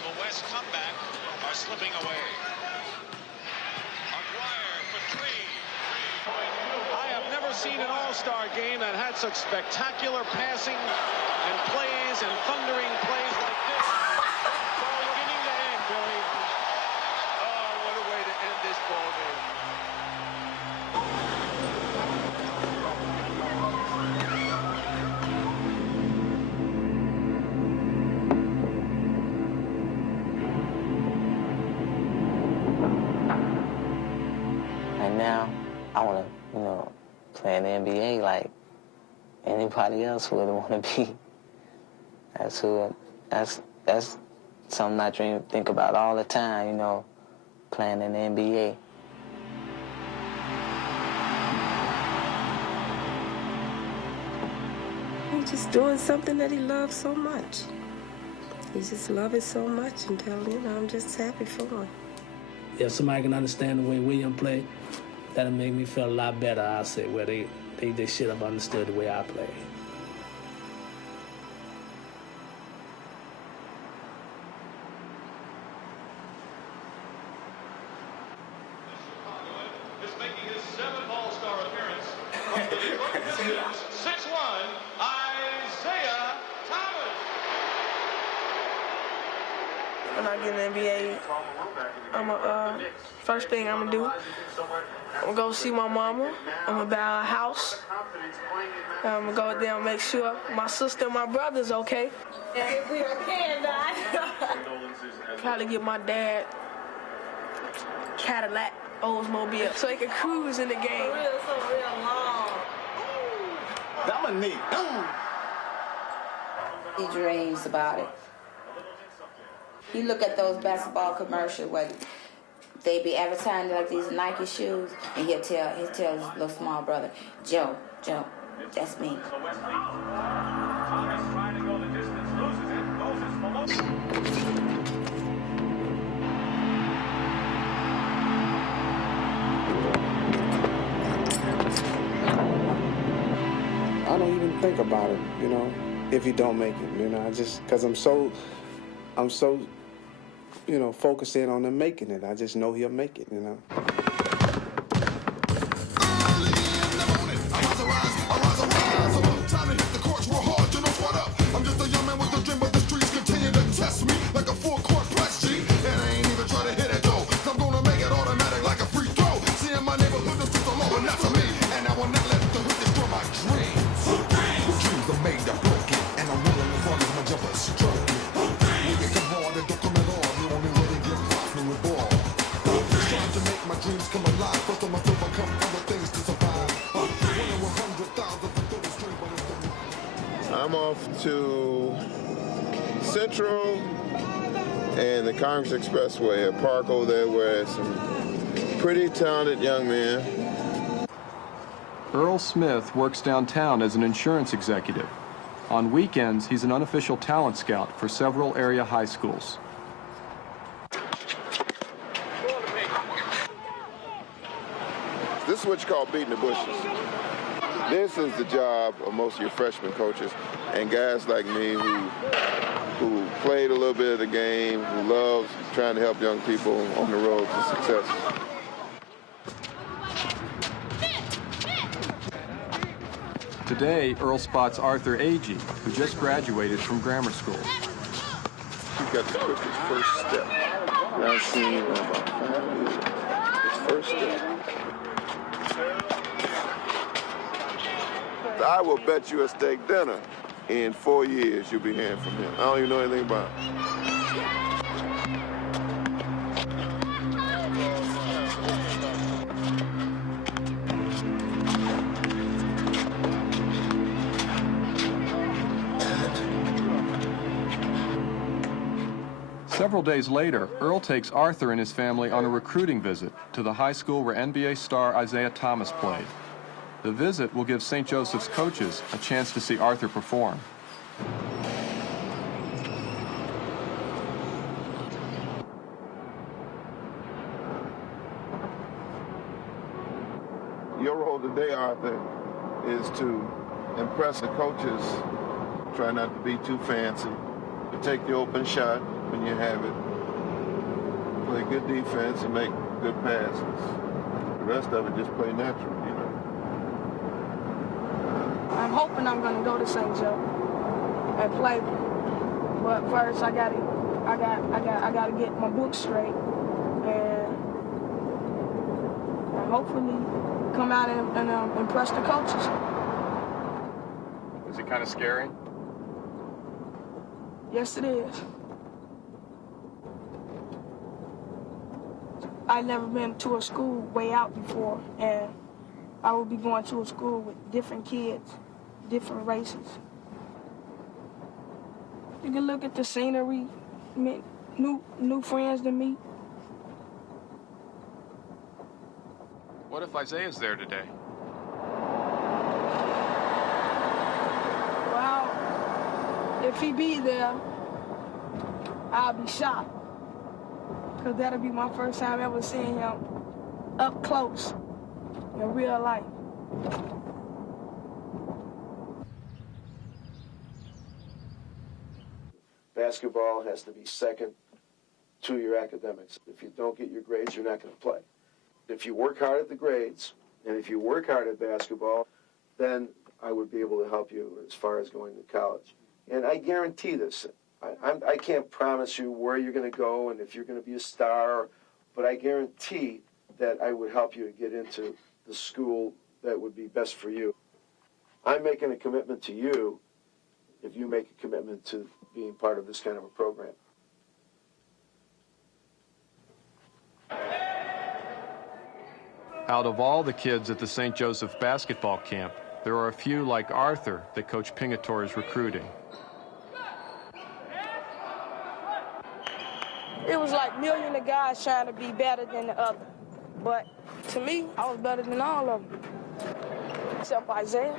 of the West comeback are slipping away. Aguirre for three. I have never seen an all-star game that had such spectacular passing and plays and thundering plays like this. Ball beginning to end, Billy. Oh, what a way to end this ball game. And now, I want to, play in the NBA like anybody else would want to be. That's something I think about all the time, playing in the NBA. He's just doing something that he loves so much. He just loves it so much until, I'm just happy for him. If somebody can understand the way William played, that'll make me feel a lot better, I say, where they should have understood the way I play. Is making his 7th all-star appearance. 6'1", Isaiah Thomas. When I get in the NBA, first thing I'm gonna do, I'm gonna go see my mama. I'm gonna buy a house. I'm gonna go there and make sure my sister and my brother's okay. If we can, probably get my dad Cadillac Oldsmobile so he can cruise in the game. Real long. Dominique. He dreams about it. You look at those basketball commercials where they be advertising like these Nike shoes, and he'll tell his little small brother, Joe, that's me. I don't even think about it, if you don't make it, I just, because I'm so, focused in on him making it. I just know he'll make it, I'm off to Central and the Congress Expressway, a park over there where some pretty talented young men. Earl Smith works downtown as an insurance executive. On weekends, he's an unofficial talent scout for several area high schools. This is what you call beating the bushes. This is the job of most of your freshman coaches and guys like me who played a little bit of the game, who loves trying to help young people on the road to success. Today, Earl spots Arthur Agee, who just graduated from grammar school. He got the quickest first step I've seen in about 5 years. His first step. I will bet you a steak dinner in 4 years you'll be hearing from him. I don't even know anything about him. Several days later, Earl takes Arthur and his family on a recruiting visit to the high school where NBA star Isaiah Thomas played. The visit will give St. Joseph's coaches a chance to see Arthur perform. Your role today, Arthur, is to impress the coaches. Try not to be too fancy, to take the open shot, when you have it. Play good defense and make good passes. The rest of it just play natural, you know. I'm hoping I'm gonna go to St. Joe and play, but first I gotta get my book straight and hopefully come out and impress the coaches. Is it kind of scary? Yes, it is. I've never been to a school way out before, and I will be going to a school with different kids, different races. You can look at the scenery, meet new friends to meet. What if Isaiah's there today? Well, if he be there, I'll be shocked. Because that'll be my first time ever seeing him up close in real life. Basketball has to be second to your academics. If you don't get your grades, you're not going to play. If you work hard at the grades, and if you work hard at basketball, then I would be able to help you as far as going to college. And I guarantee this. I can't promise you where you're going to go and if you're going to be a star, but I guarantee that I would help you to get into the school that would be best for you. I'm making a commitment to you if you make a commitment to being part of this kind of a program. Out of all the kids at the St. Joseph basketball camp, there are a few like Arthur that Coach Pingatore is recruiting. It was like millions of guys trying to be better than the other. But to me, I was better than all of them, except Isaiah.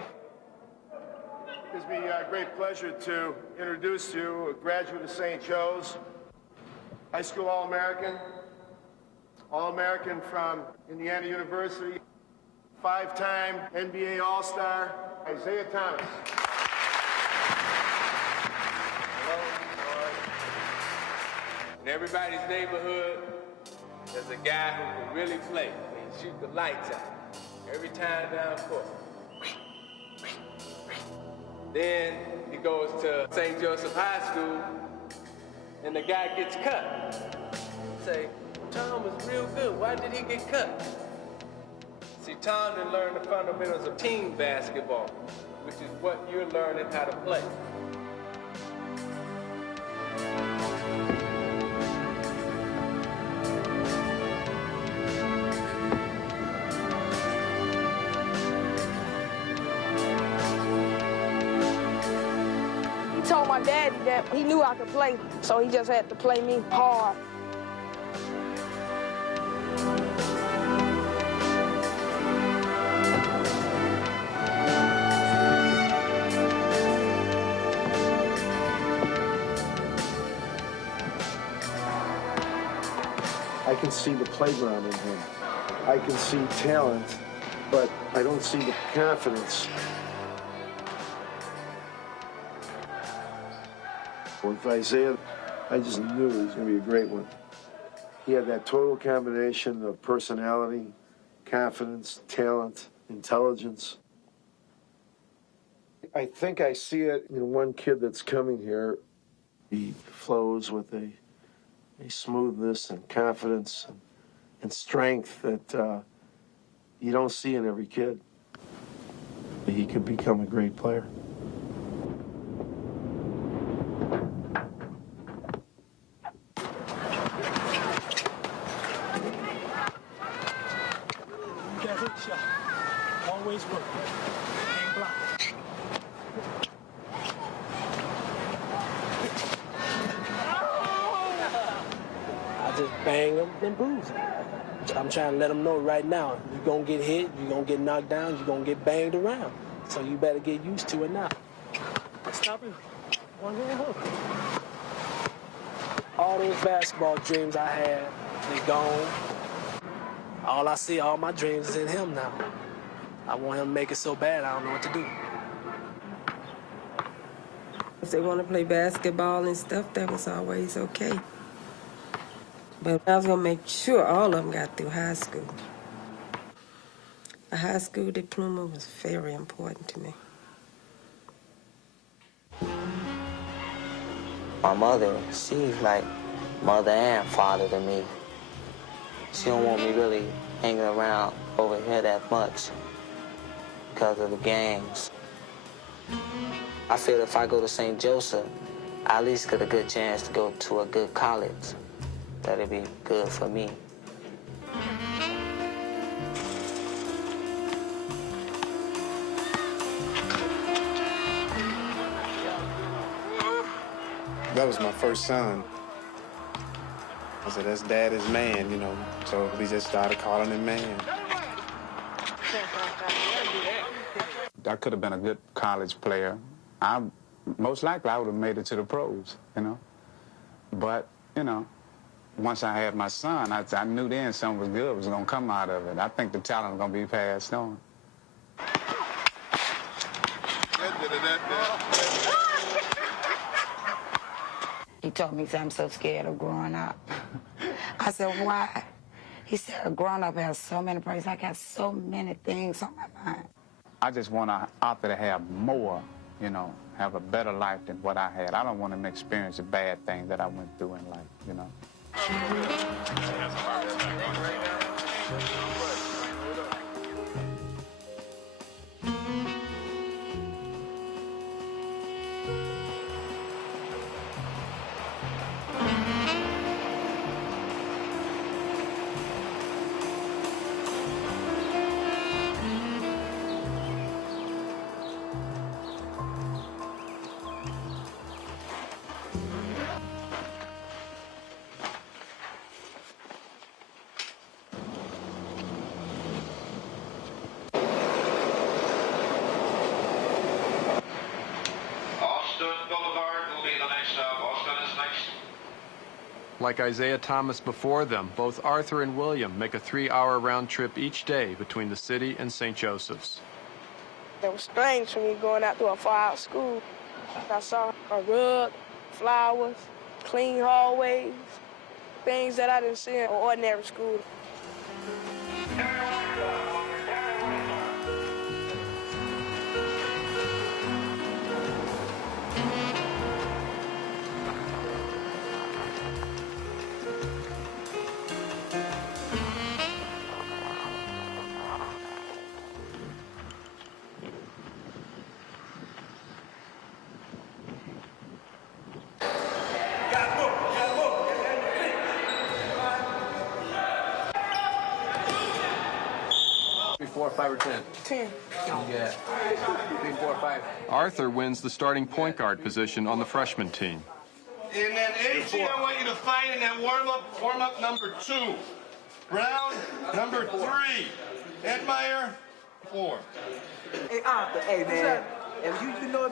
It gives me a great pleasure to introduce you, a graduate of St. Joe's, high school All-American from Indiana University, 5-time NBA All-Star, Isaiah Thomas. In everybody's neighborhood, there's a guy who can really play. He can shoot the lights out every time down court. Then he goes to St. Joseph High School, and the guy gets cut. Say, Tom was real good. Why did he get cut? See, Tom didn't learn the fundamentals of team basketball, which is what you're learning how to play. He told my daddy that he knew I could play, so he just had to play me hard. I can see the playground in him. I can see talent, but I don't see the confidence. With Isaiah, I just knew he was going to be a great one. He had that total combination of personality, confidence, talent, intelligence. I think I see it in one kid that's coming here. He flows with a smoothness and confidence and strength that you don't see in every kid. He could become a great player. Always work. Ain't block. I just bang them and bruise them. I'm trying to let them know right now, you're going to get hit, you're going to get knocked down, you're going to get banged around. So you better get used to it now. Stop it. One hand hook. All those basketball dreams I had, they're gone. All I see, all my dreams is in him now. I want him to make it so bad, I don't know what to do. If they want to play basketball and stuff, that was always okay. But I was going to make sure all of them got through high school. A high school diploma was very important to me. My mother, she's like mother and father to me. She don't want me really hanging around over here that much because of the gangs. I feel if I go to St. Joseph, I at least get a good chance to go to a good college. That'd be good for me. That was my first son. I said, that's Daddy's man, you know. So we just started calling him man. I could have been a good college player. Most likely I would have made it to the pros, you know. But, you know, once I had my son, I knew then something was good was going to come out of it. I think the talent was going to be passed on. He told me, I'm so scared of growing up. I said, why? He said, growing up has so many problems. I got so many things on my mind. I just want Arthur to have more, you know, have a better life than what I had. I don't want him to experience the bad things that I went through in life, you know. Like Isaiah Thomas before them, both Arthur and William make a 3-hour round trip each day between the city and St. Joseph's. It was strange for me going out to a far-out school. I saw a rug, flowers, clean hallways, things that I didn't see in an ordinary school. Five or 10? 10. Yeah. 3, 4, 5. Arthur wins the starting point guard position on the freshman team. And then AG, I want you to find in that warm-up number 2. Brown, number 3. Edmeyer, 4. Hey, Arthur, hey, man. If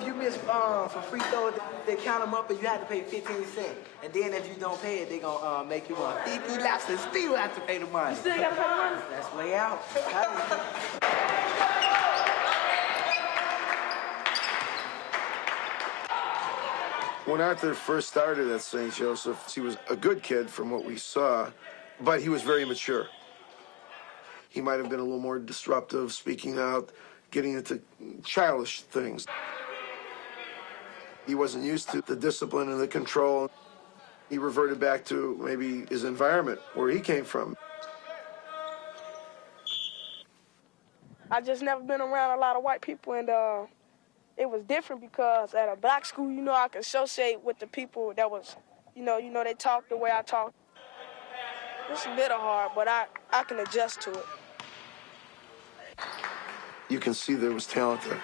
you miss for free throws, they count them up and you have to pay 15 cents. And then if you don't pay it, they gonna make you 50 laps and still have to pay the money. You still gotta pay the money? That's way out. When Arthur first started at St. Joseph's, he was a good kid from what we saw, but he was very mature. He might have been a little more disruptive, speaking out, getting into childish things. He wasn't used to the discipline and the control. He reverted back to maybe his environment, where he came from. I just never been around a lot of white people, and it was different because at a black school, I could associate with the people that was, they talk the way I talk. It's a bit hard, but I can adjust to it. You can see there was talent there.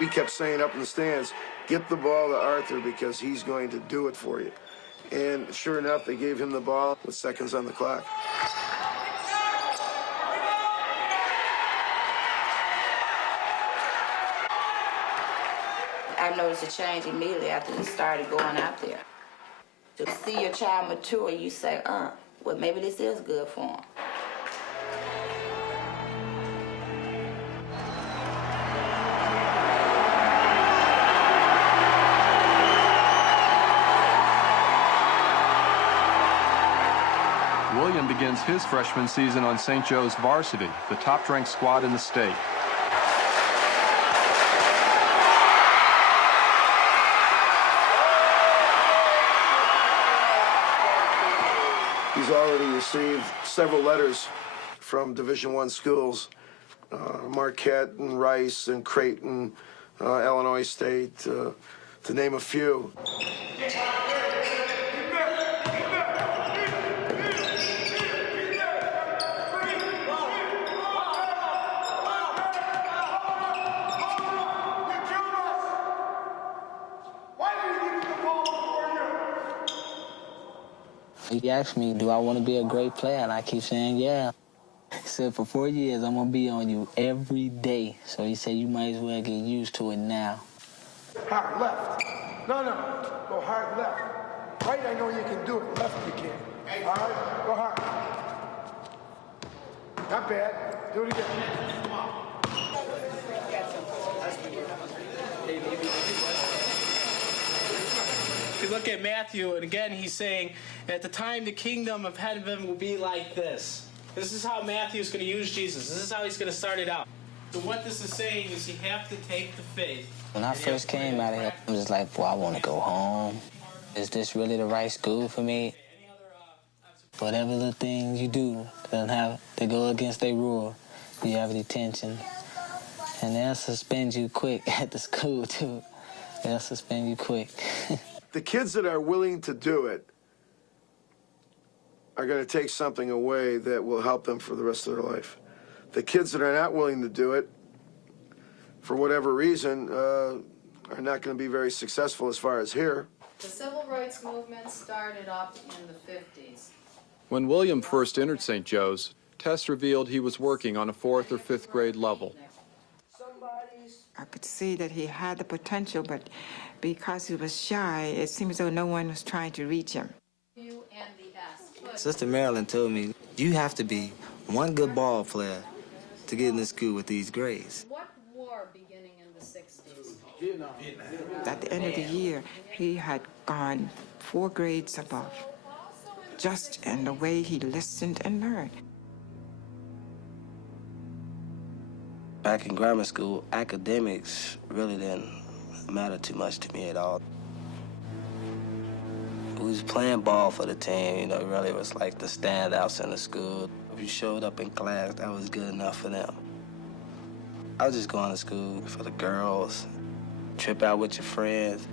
We kept saying up in the stands, get the ball to Arthur because he's going to do it for you. And sure enough, they gave him the ball with seconds on the clock. I noticed a change immediately after he started going out there. To see your child mature, you say, well, maybe this is good for him. begins his freshman season on St. Joe's varsity, the top-ranked squad in the state. He's already received several letters from Division I schools, Marquette and Rice and Creighton, Illinois State, to name a few. He asked me, do I want to be a great player? And I keep saying, yeah. He said, for 4 years, I'm going to be on you every day. So he said, you might as well get used to it now. Hard left. No. Go hard left. Right, I know you can do it. Left, you can. All right, go hard. Not bad. Do it again. If you look at Matthew, and again, he's saying, at the time the kingdom of heaven will be like this. This is how Matthew's going to use Jesus. This is how he's going to start it out. So what this is saying is you have to take the faith. When I first came out of here, I was like, boy, I want to go home. Is this really the right school for me? Whatever the things you do doesn't have to go against their rule, you have detention. And they'll suspend you quick at the school, too. They'll suspend you quick. The kids that are willing to do it are going to take something away that will help them for the rest of their life. The kids that are not willing to do it, for whatever reason, are not going to be very successful as far as here. The civil rights movement started up in the 50s. When William first entered St. Joe's, tests revealed he was working on a 4th or 5th grade level. I could see that he had the potential, but because he was shy, it seemed as though no one was trying to reach him. U and the S. Sister Marilyn told me, you have to be one good ball player to get in the school with these grades. What war beginning in the 60s? At the end of the year, he had gone 4 grades above, just in the way he listened and learned. Back in grammar school, academics really didn't matter too much to me at all. We was playing ball for the team, you know, it really was like the standouts in the school. If you showed up in class, that was good enough for them. I was just going to school for the girls, trip out with your friends,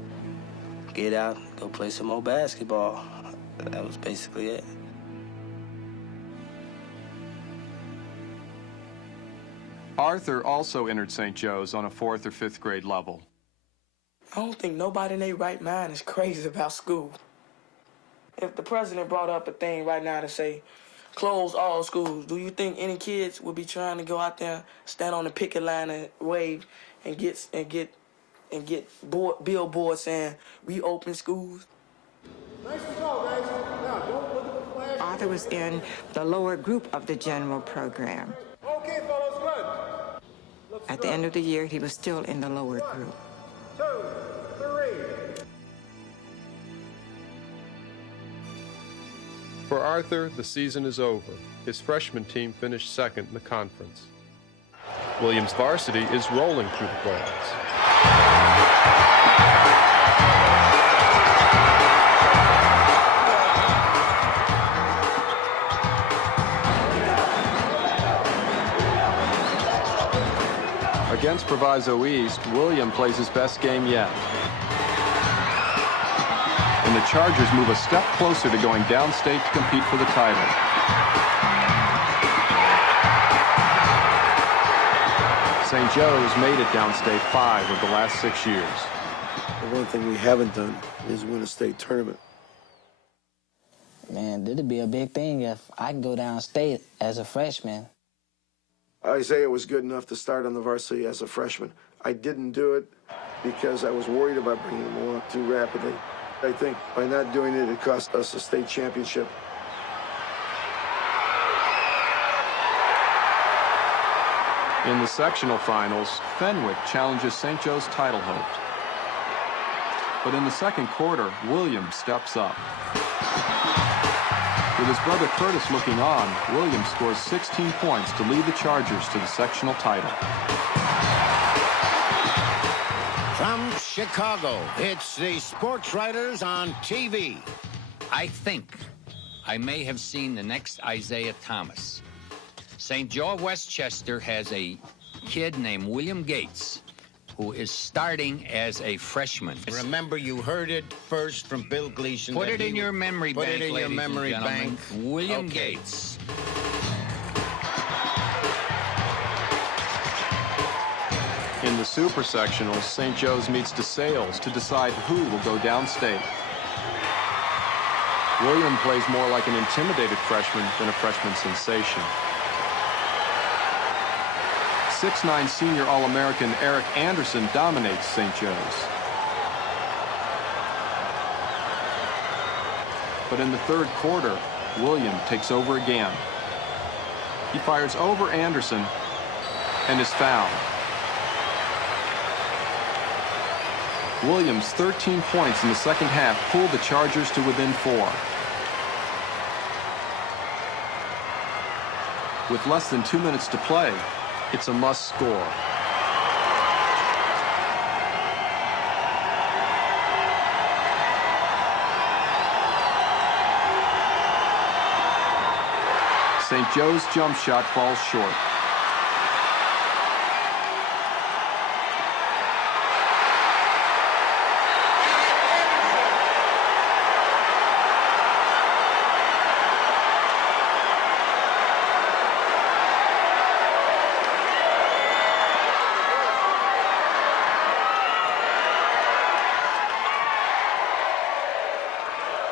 get out, go play some more basketball. That was basically it. Arthur also entered St. Joe's on a 4th or 5th grade level. I don't think nobody in their right mind is crazy about school. If the president brought up a thing right now to say, close all schools, do you think any kids would be trying to go out there, stand on the picket line and wave and get billboards saying, reopen schools? Nice result, guys. Now, don't look at the flag. Arthur was in the lower group of the general program. Okay, fellas, good. At the end of the year, he was still in the lower group. 2, 3. For Arthur, the season is over. His freshman team finished 2nd in the conference. Williams varsity is rolling through the grounds. Against Proviso East, William plays his best game yet. And the Chargers move a step closer to going downstate to compete for the title. St. Joe's made it downstate 5 of the last 6 years. The one thing we haven't done is win a state tournament. Man, it'd be a big thing if I could go downstate as a freshman. Isaiah was good enough to start on the varsity as a freshman. I didn't do it because I was worried about bringing him along too rapidly. I think by not doing it, it cost us a state championship. In the sectional finals, Fenwick challenges St. Joe's title hopes. But in the second quarter, Williams steps up. With his brother Curtis looking on, Williams scores 16 points to lead the Chargers to the sectional title. From Chicago, it's the Sports Writers on TV. I think I may have seen the next Isaiah Thomas. St. Joe of Westchester has a kid named William Gates who is starting as a freshman. Remember, you heard it first from Bill Gleason. Put it in your memory bank, Put it in your memory bank. William Gates. In the Super Sectionals, St. Joe's meets DeSales to decide who will go downstate. William plays more like an intimidated freshman than a freshman sensation. 6'9" senior All-American Eric Anderson dominates St. Joe's. But in the third quarter, William takes over again. He fires over Anderson and is fouled. Williams' 13 points in the second half pulled the Chargers to within 4. With less than 2 minutes to play, it's a must score. St. Joe's jump shot falls short.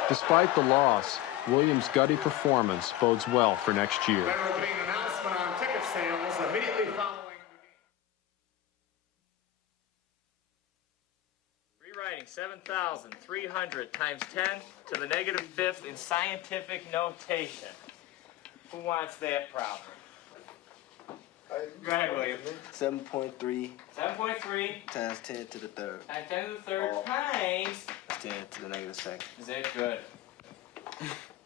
Despite the loss, Williams' gutty performance bodes well for next year. There will be an announcement on ticket sales immediately following. Rewriting 7,300 times 10 to the negative fifth in scientific notation. Who wants that problem? Go ahead, William. 7.3 7.3 times 10 to the third. times 10 to the third times. 10 to the negative second. Is that good?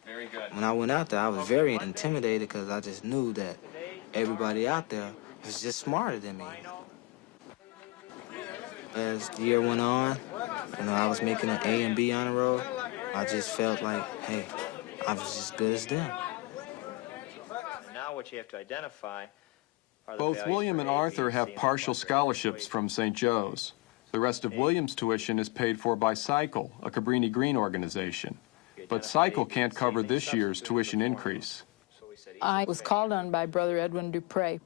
Very good. When I went out there, I was very intimidated because I just knew that everybody out there was just smarter than me. As the year went on, I was making an A and B on the road. I just felt like, hey, I was as good as them. Now what you have to identify are the Both values William for and A, B, Arthur and C, have and partial D. scholarships from St. Joe's. The rest of William's tuition is paid for by Cycle, a Cabrini Green organization. But Cycle can't cover this year's tuition increase. I was called on by Brother Edwin Dupre.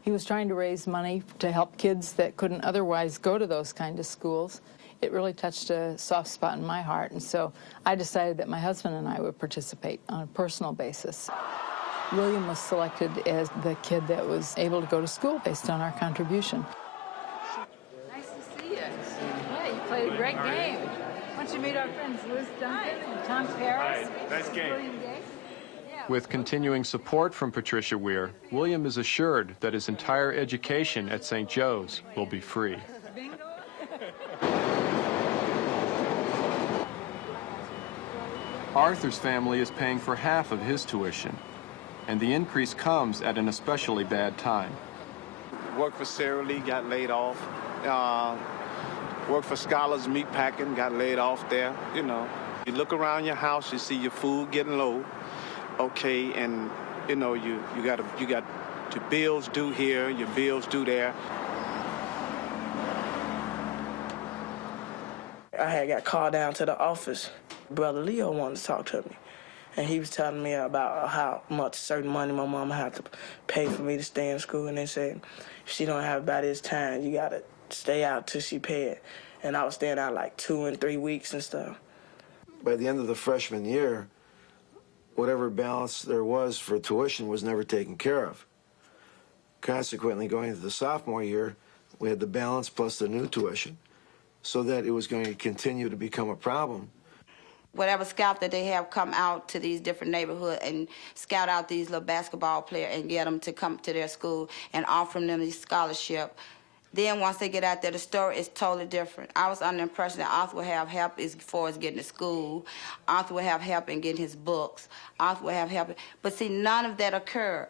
He was trying to raise money to help kids that couldn't otherwise go to those kind of schools. It really touched a soft spot in my heart, and so I decided that my husband and I would participate on a personal basis. William was selected as the kid that was able to go to school based on our contribution. Nice to see you. Yeah, you played a great game. Why don't you meet our friends Liz Duncan and Tom Paris? Nice game. William Gates? With continuing support from Patricia Weir, William is assured that his entire education at St. Joe's will be free. Arthur's family is paying for half of his tuition, and the increase comes at an especially bad time. Worked for Sara Lee, got laid off. Worked for Scholars Meatpacking, got laid off there. You look around your house, you see your food getting low. Okay, and you got your bills due here, your bills due there. I had got called down to the office. Brother Leo wanted to talk to me, and he was telling me about how much certain money my mama had to pay for me to stay in school, and they said, if she don't have it by this time, you gotta stay out till she pay it. And I was staying out like 2 and 3 weeks and stuff. By the end of the freshman year, whatever balance there was for tuition was never taken care of. Consequently, going into the sophomore year, we had the balance plus the new tuition, so that it was going to continue to become a problem. Whatever scout that they have come out to these different neighborhoods and scout out these little basketball players and get them to come to their school and offer them these scholarship, Then once they get out there, the story is totally different. I was under the impression that Arthur would have help as far as getting to school. Arthur would have help in getting his books. Arthur would have help. But see, none of that occurred.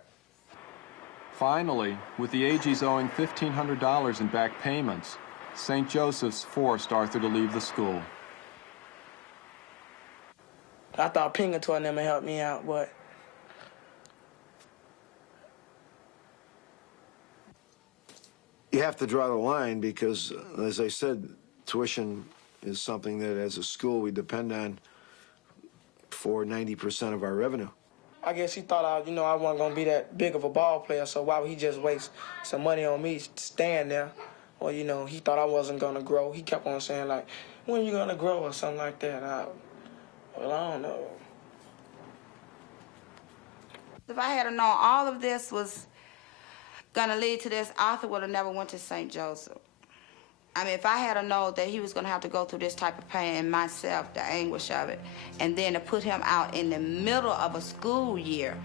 Finally, with the AGs owing $1,500 in back payments, St. Joseph's forced Arthur to leave the school. I thought Pinkerton and them would help me out, but you have to draw the line because, as I said, tuition is something that as a school we depend on for 90% of our revenue. I guess he thought I wasn't gonna be that big of a ball player, so why would he just waste some money on me staying there? Or, he thought I wasn't gonna grow. He kept on saying, like, when are you gonna grow or something like that? I don't know. If I had known all of this was gonna lead to this, Arthur would have never went to St. Joseph. I mean, if I had known that he was gonna have to go through this type of pain and myself, the anguish of it, and then to put him out in the middle of a school year.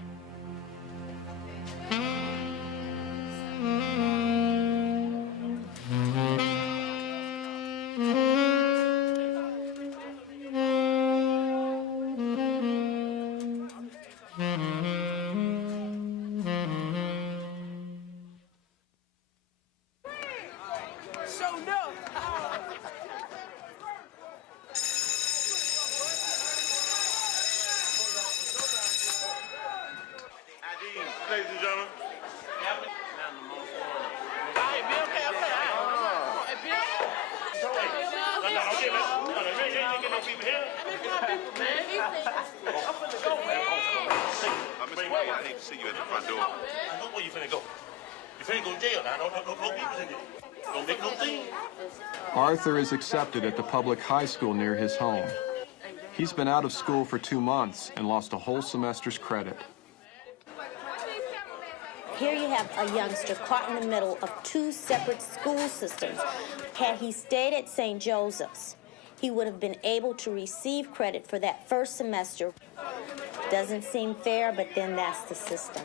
Ladies and gentlemen. I need to see you at the front door. I know where you finna go. You finna go to jail now. No people's in there. Don't make no scene. Arthur is accepted at the public high school near his home. He's been out of school for 2 months and lost a whole semester's credit. Here you have a youngster caught in the middle of 2 separate school systems. Had he stayed at St. Joseph's, he would have been able to receive credit for that first semester. Doesn't seem fair, but then that's the system.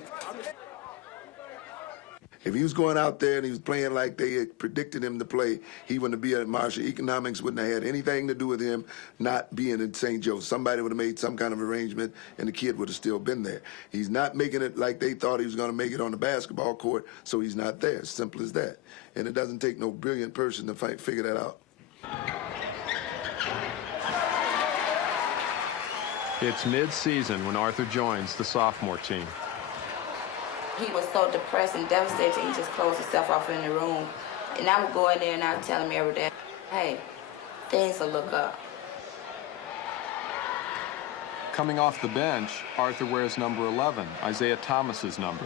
If he was going out there and he was playing like they had predicted him to play, he wouldn't be at Marshall. Economics wouldn't have had anything to do with him not being in St. Joe. Somebody would have made some kind of arrangement, and the kid would have still been there. He's not making it like they thought he was going to make it on the basketball court, so he's not there. It's simple as that. And it doesn't take no brilliant person to figure that out. It's mid-season when Arthur joins the sophomore team. He was so depressed and devastated, he just closed himself off in the room. And I would go in there and I would tell him every day, hey, things will look up. Coming off the bench, Arthur wears number 11, Isaiah Thomas's number.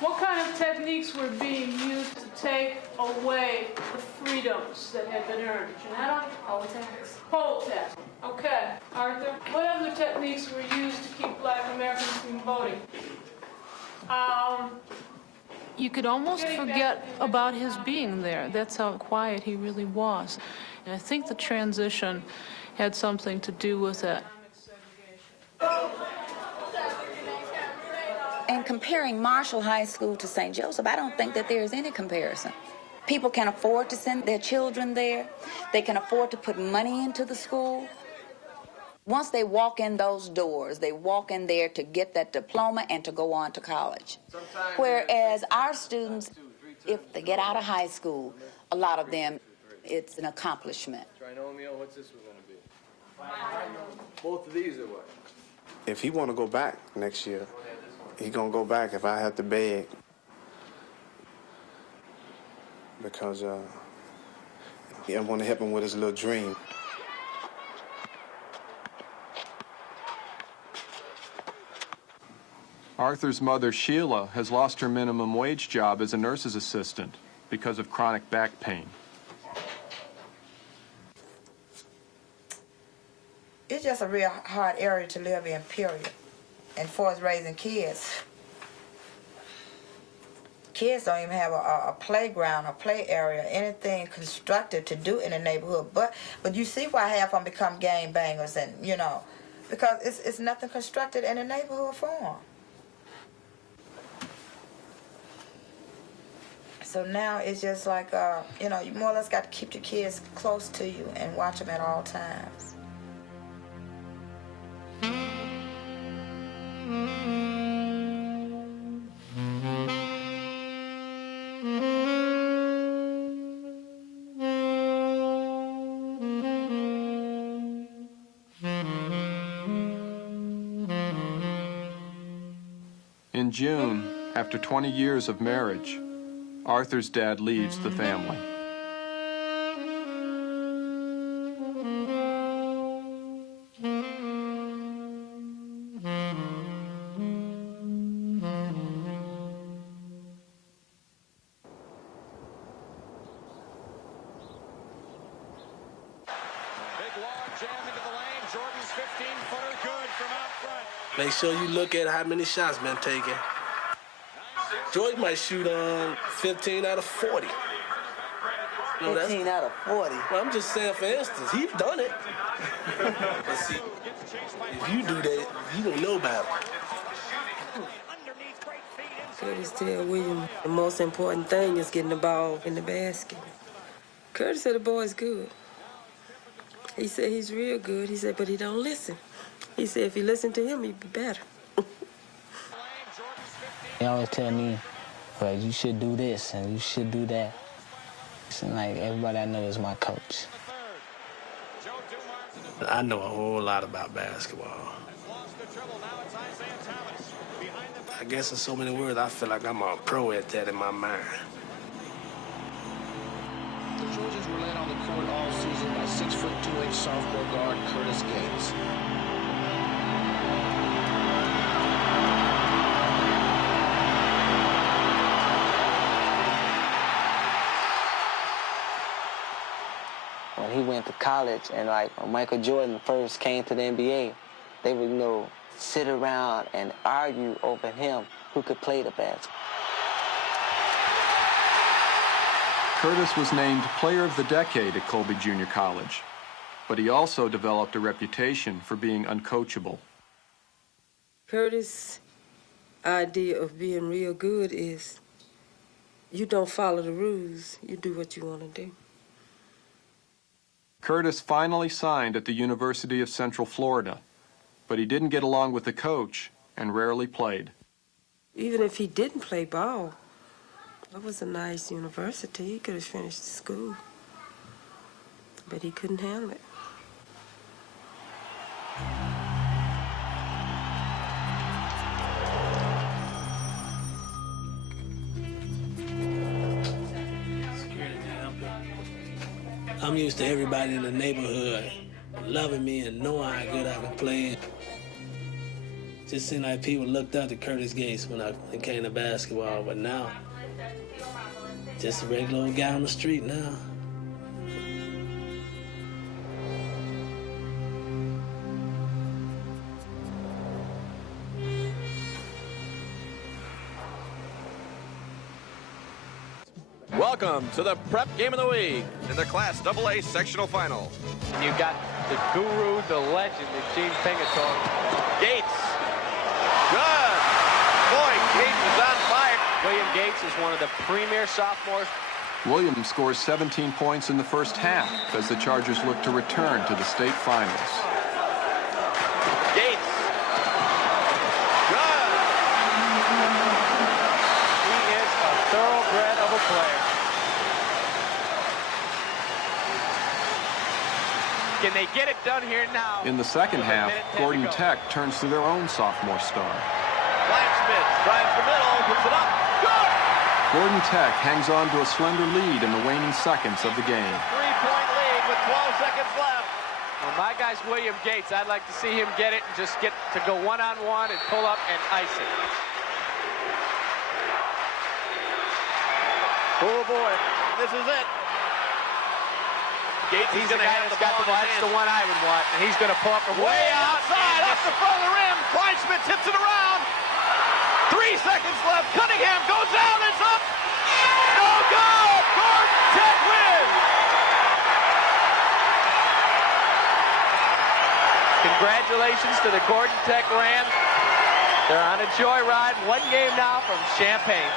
What kind of techniques were being used to take away the freedoms that had been earned? Janetta? Poll tax. Poll tax. Okay. Arthur, what other techniques were used to keep Black Americans from voting? You could almost forget about his being there. That's how quiet he really was. And I think the transition had something to do with it. And comparing Marshall High School to St. Joseph, I don't think that there's any comparison. People can afford to send their children there. They can afford to put money into the school. Once they walk in those doors, they walk in there to get that diploma and to go on to college. Whereas our students, if they get out of high school, a lot of them, it's an accomplishment. Trinomial, what's this one going to be? Both of these are what? If he want to go back next year, he gonna go back if I have to beg. Because I want to help him with his little dream. Arthur's mother, Sheila, has lost her minimum wage job as a nurse's assistant because of chronic back pain. It's just a real hard area to live in, period. And for us raising kids, Kids don't even have a playground, a play area, anything constructed to do in the neighborhood. But you see why half of them become gang bangers, and you know, because it's nothing constructed in the neighborhood for them. So now it's just like, you know, you more or less got to keep your kids close to you and watch them at all times. In June, after 20 years of marriage, Arthur's dad leaves the family. Make sure you look at how many shots been taken. George might shoot 15 out of 40. You know, 15 out of 40? Well, I'm just saying, for instance, he's done it. But see, if you do that, you don't know about it. Curtis tell William the most important thing is getting the ball in the basket. Curtis said the boy's good. He said he's real good. He said, but he don't listen. He said if he listened to him, he'd be better. He always tell me, well, you should do this and you should do that. It's like everybody I know is my coach. I know a whole lot about basketball. I guess in so many words, I feel like I'm a pro at that in my mind. The Georgians were led on the court all season by 6'2" sophomore guard Curtis Gates. When he went to college and like when Michael Jordan first came to the NBA, they would, you know, sit around and argue over him who could play the basketball. Curtis was named Player of the Decade at Colby Junior College, but he also developed a reputation for being uncoachable. Curtis' idea of being real good is you don't follow the rules, you do what you want to do. Curtis finally signed at the University of Central Florida, but he didn't get along with the coach and rarely played. Even if he didn't play ball, that was a nice university. He could have finished school, but he couldn't handle it. I'm used to everybody in the neighborhood loving me and knowing how good I can play. Just seemed like people looked up to Curtis Gates when it came to basketball, but now, just a regular old guy on the street now. Welcome to the Prep Game of the Week in the Class AA Sectional Final. You've got the guru, the legend, Eugene Pingatore. Gates. Good. Boy, Gates is on fire. William Gates is one of the premier sophomores. Williams scores 17 points in the first half as the Chargers look to return to the state finals. Gates. Good. He is a thoroughbred of a player. Can they get it done here now? In the second half, Gordon Tech turns to their own sophomore star. Kleinschmidt drives the middle, puts it up. Good! Gordon Tech hangs on to a slender lead in the waning seconds of the game. Three-point lead with 12 seconds left. Well, my guy's William Gates. I'd like to see him get it and just get to go one-on-one and pull up and ice it. Oh, boy. This is it. Gates He's is going to have the ball. That's the one I would want, and he's going to pull up from way outside, off the front of the rim. Kleinschmidt tips it around. 3 seconds left. Cunningham goes down. It's up. Congratulations to the Gordon Tech Rams. They're on a joyride. One game now from Champaign.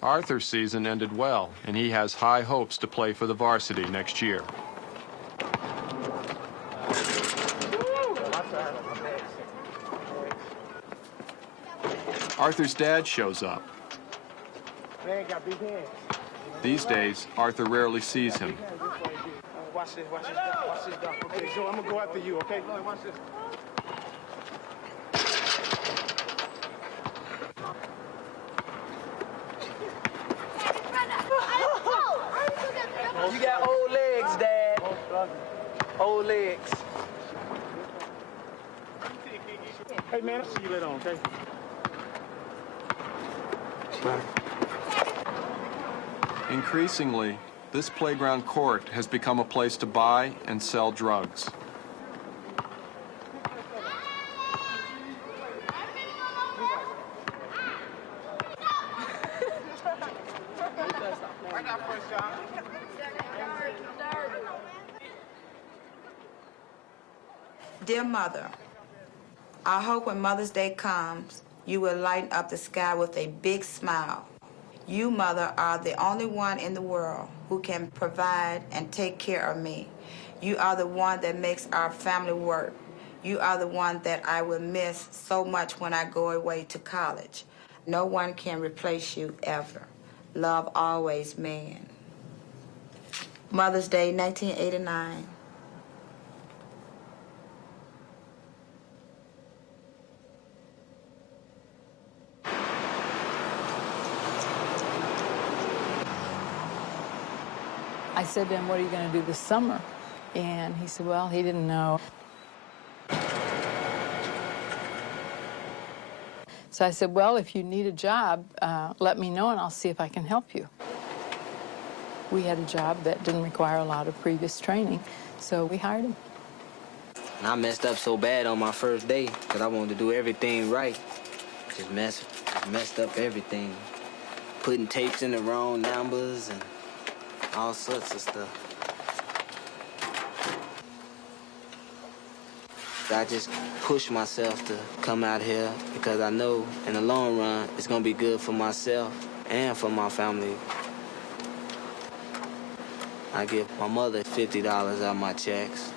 Arthur's season ended well, and he has high hopes to play for the varsity next year. Arthur's dad shows up. These days, Arthur rarely sees him. Watch this, watch this, Okay, Joe, I'm gonna go after you, okay? Watch this. You got old legs, Dad. Old legs. Hey, man, I'll see you later on, okay? Increasingly, this playground court has become a place to buy and sell drugs. Dear Mother, I hope when Mother's Day comes, you will lighten up the sky with a big smile. You, Mother, are the only one in the world who can provide and take care of me. You are the one that makes our family work. You are the one that I will miss so much when I go away to college. No one can replace you ever. Love always, man. Mother's Day, 1989. I said to him, what are you going to do this summer? And he said, well, he didn't know. So I said, well, if you need a job, let me know and I'll see if I can help you. We had a job that didn't require a lot of previous training, so we hired him. And I messed up so bad on my first day because I wanted to do everything right. Just messed up everything. Putting tapes in the wrong numbers and all sorts of stuff. I just push myself to come out here because I know in the long run it's gonna be good for myself and for my family. I give my mother $50 out of my checks.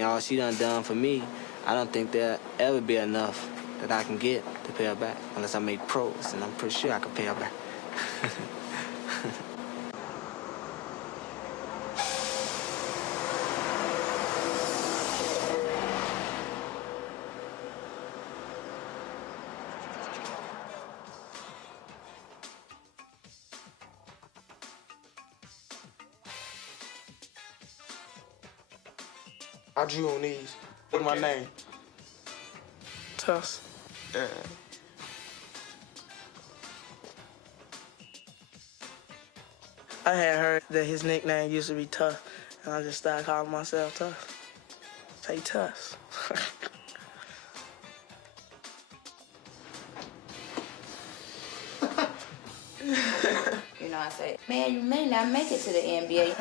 All she done for me, I don't think there'll ever be enough that I can get to pay her back unless I make pros, and I'm pretty sure I can pay her back. I drew on these. What's my name? Tuss. Yeah. I had heard that his nickname used to be Tough, and I just started calling myself Tough. Say Tuss. You know, I say, man, you may not make it to the NBA.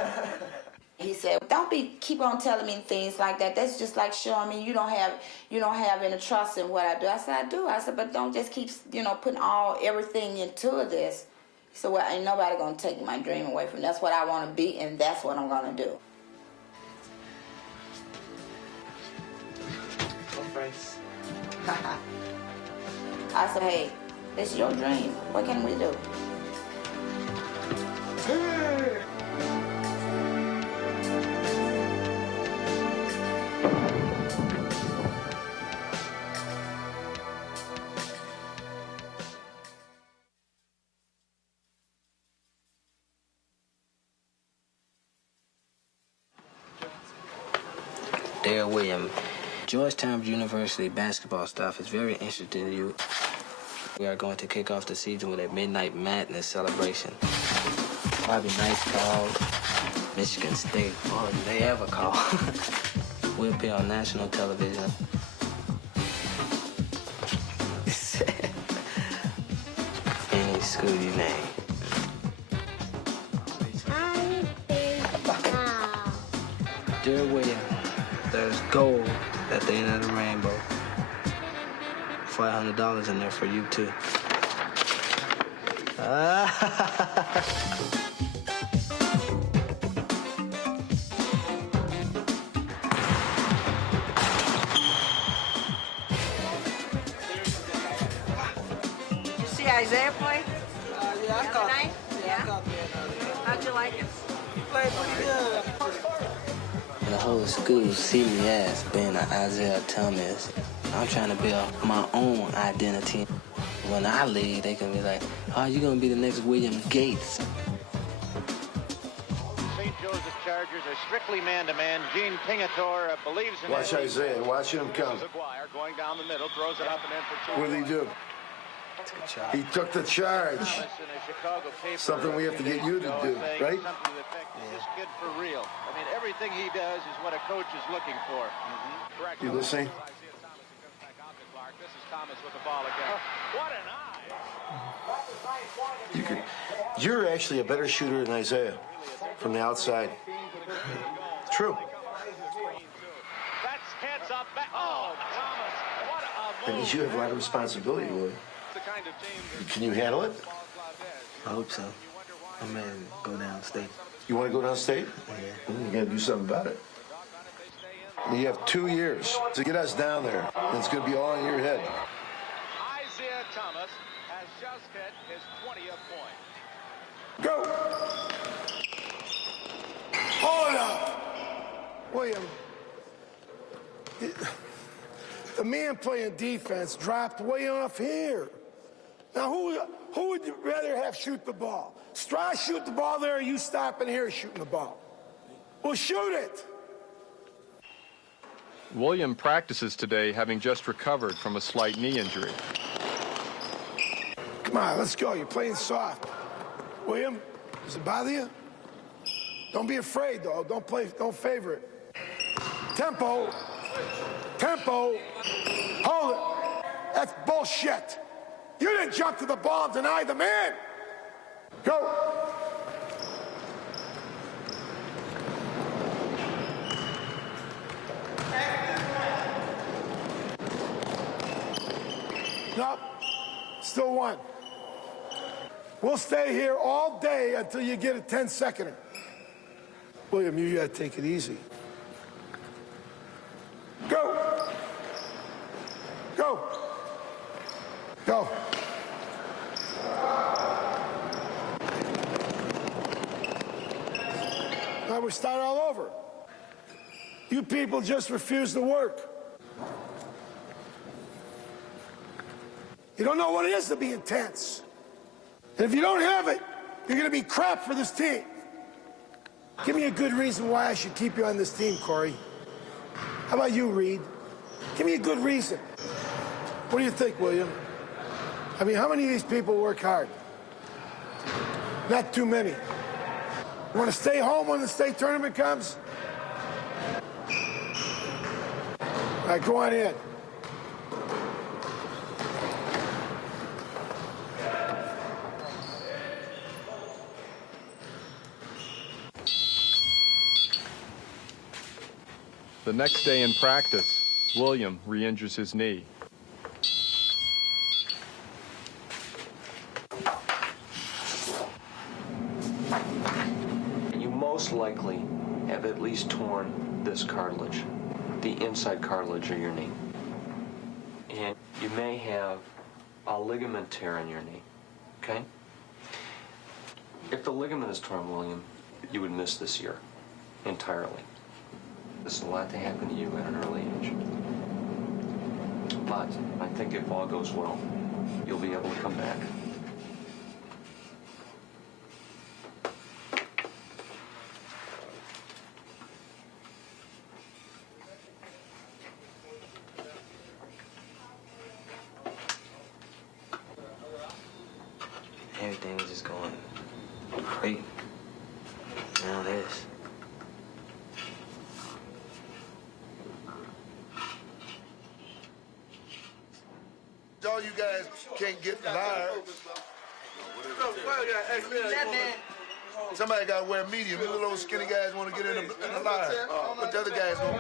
He said, don't keep on telling me things like that. That's just like showing me you don't have any trust in what I do. I said, I do. I said, but don't just keep, putting everything into this. He said, well, ain't nobody gonna take my dream away from me. That's what I want to be, and that's what I'm gonna do. I said, hey, it's your dream. What can we do? Dale Williams. Georgetown University basketball staff is very interested in you. We are going to kick off the season with a Midnight Madness celebration. Bobby Knight called. Michigan State. More than they ever call. We'll be on national television. Any school you name. Dear William, there's gold at the end of the rainbow. $500 in there for you, too. Did you see Isaiah play? Yeah, I caught night? Yeah. How'd you like it? He played pretty good. The whole school see me as being an Isaiah Thomas. I'm trying to build my own identity. When I leave, they can be like, oh, you're going to be the next William Gates. St. Joseph Chargers are strictly man-to-man. Gene Pingatore believes in Watch Isaiah. Watch him come. Aguirre going down the middle, throws it up and in for two. What did he do? He took the charge. Something we have to get you to do, right? Something that affects this kid for real. I mean, everything he does is what a coach is looking for. Correct. You listening? This is Thomas with the ball again. What an eye! You're actually a better shooter than Isaiah from the outside. True. That's heads up. Back. Oh, Thomas! What a That means you have a lot of responsibility, Willie. Can you handle it? I hope so. I'm going to go downstate. You want to go downstate? Yeah. You got to do something about it. You have 2 years to get us down there, and it's going to be all in your head. Isaiah Thomas has just hit his 20th point. Go! Hold up! William, the man playing defense dropped way off here. Now, who would you rather have shoot the ball? Strauss shoot the ball there, or you stopping here shooting the ball? Well, shoot it! William practices today having just recovered from a slight knee injury. Come on, let's go. You're playing soft. William, does it bother you? Don't be afraid, though. Don't favor it. Tempo. Tempo. Hold it. That's bullshit. You didn't jump to the ball and deny the man. Go. Nope. Still one. We'll stay here all day until you get a 10-seconder. William, you gotta take it easy. Go. Go. Go. Now we start all over. You people just refuse to work. You don't know what it is to be intense. And if you don't have it, you're going to be crap for this team. Give me a good reason why I should keep you on this team, Corey. How about you, Reed? Give me a good reason. What do you think, William? I mean, how many of these people work hard? Not too many. You want to stay home when the state tournament comes? All right, go on in. The next day in practice, William re-injures his knee. You most likely have at least torn this cartilage, the inside cartilage of your knee. And you may have a ligament tear in your knee, okay? If the ligament is torn, William, you would miss this year entirely. This is a lot to happen to you at an early age. But I think if all goes well, you'll be able to come back. everything was just going great. Now this. All you guys can't get live. Somebody got to wear medium. You little skinny guys want to get in the line. But the other guys don't.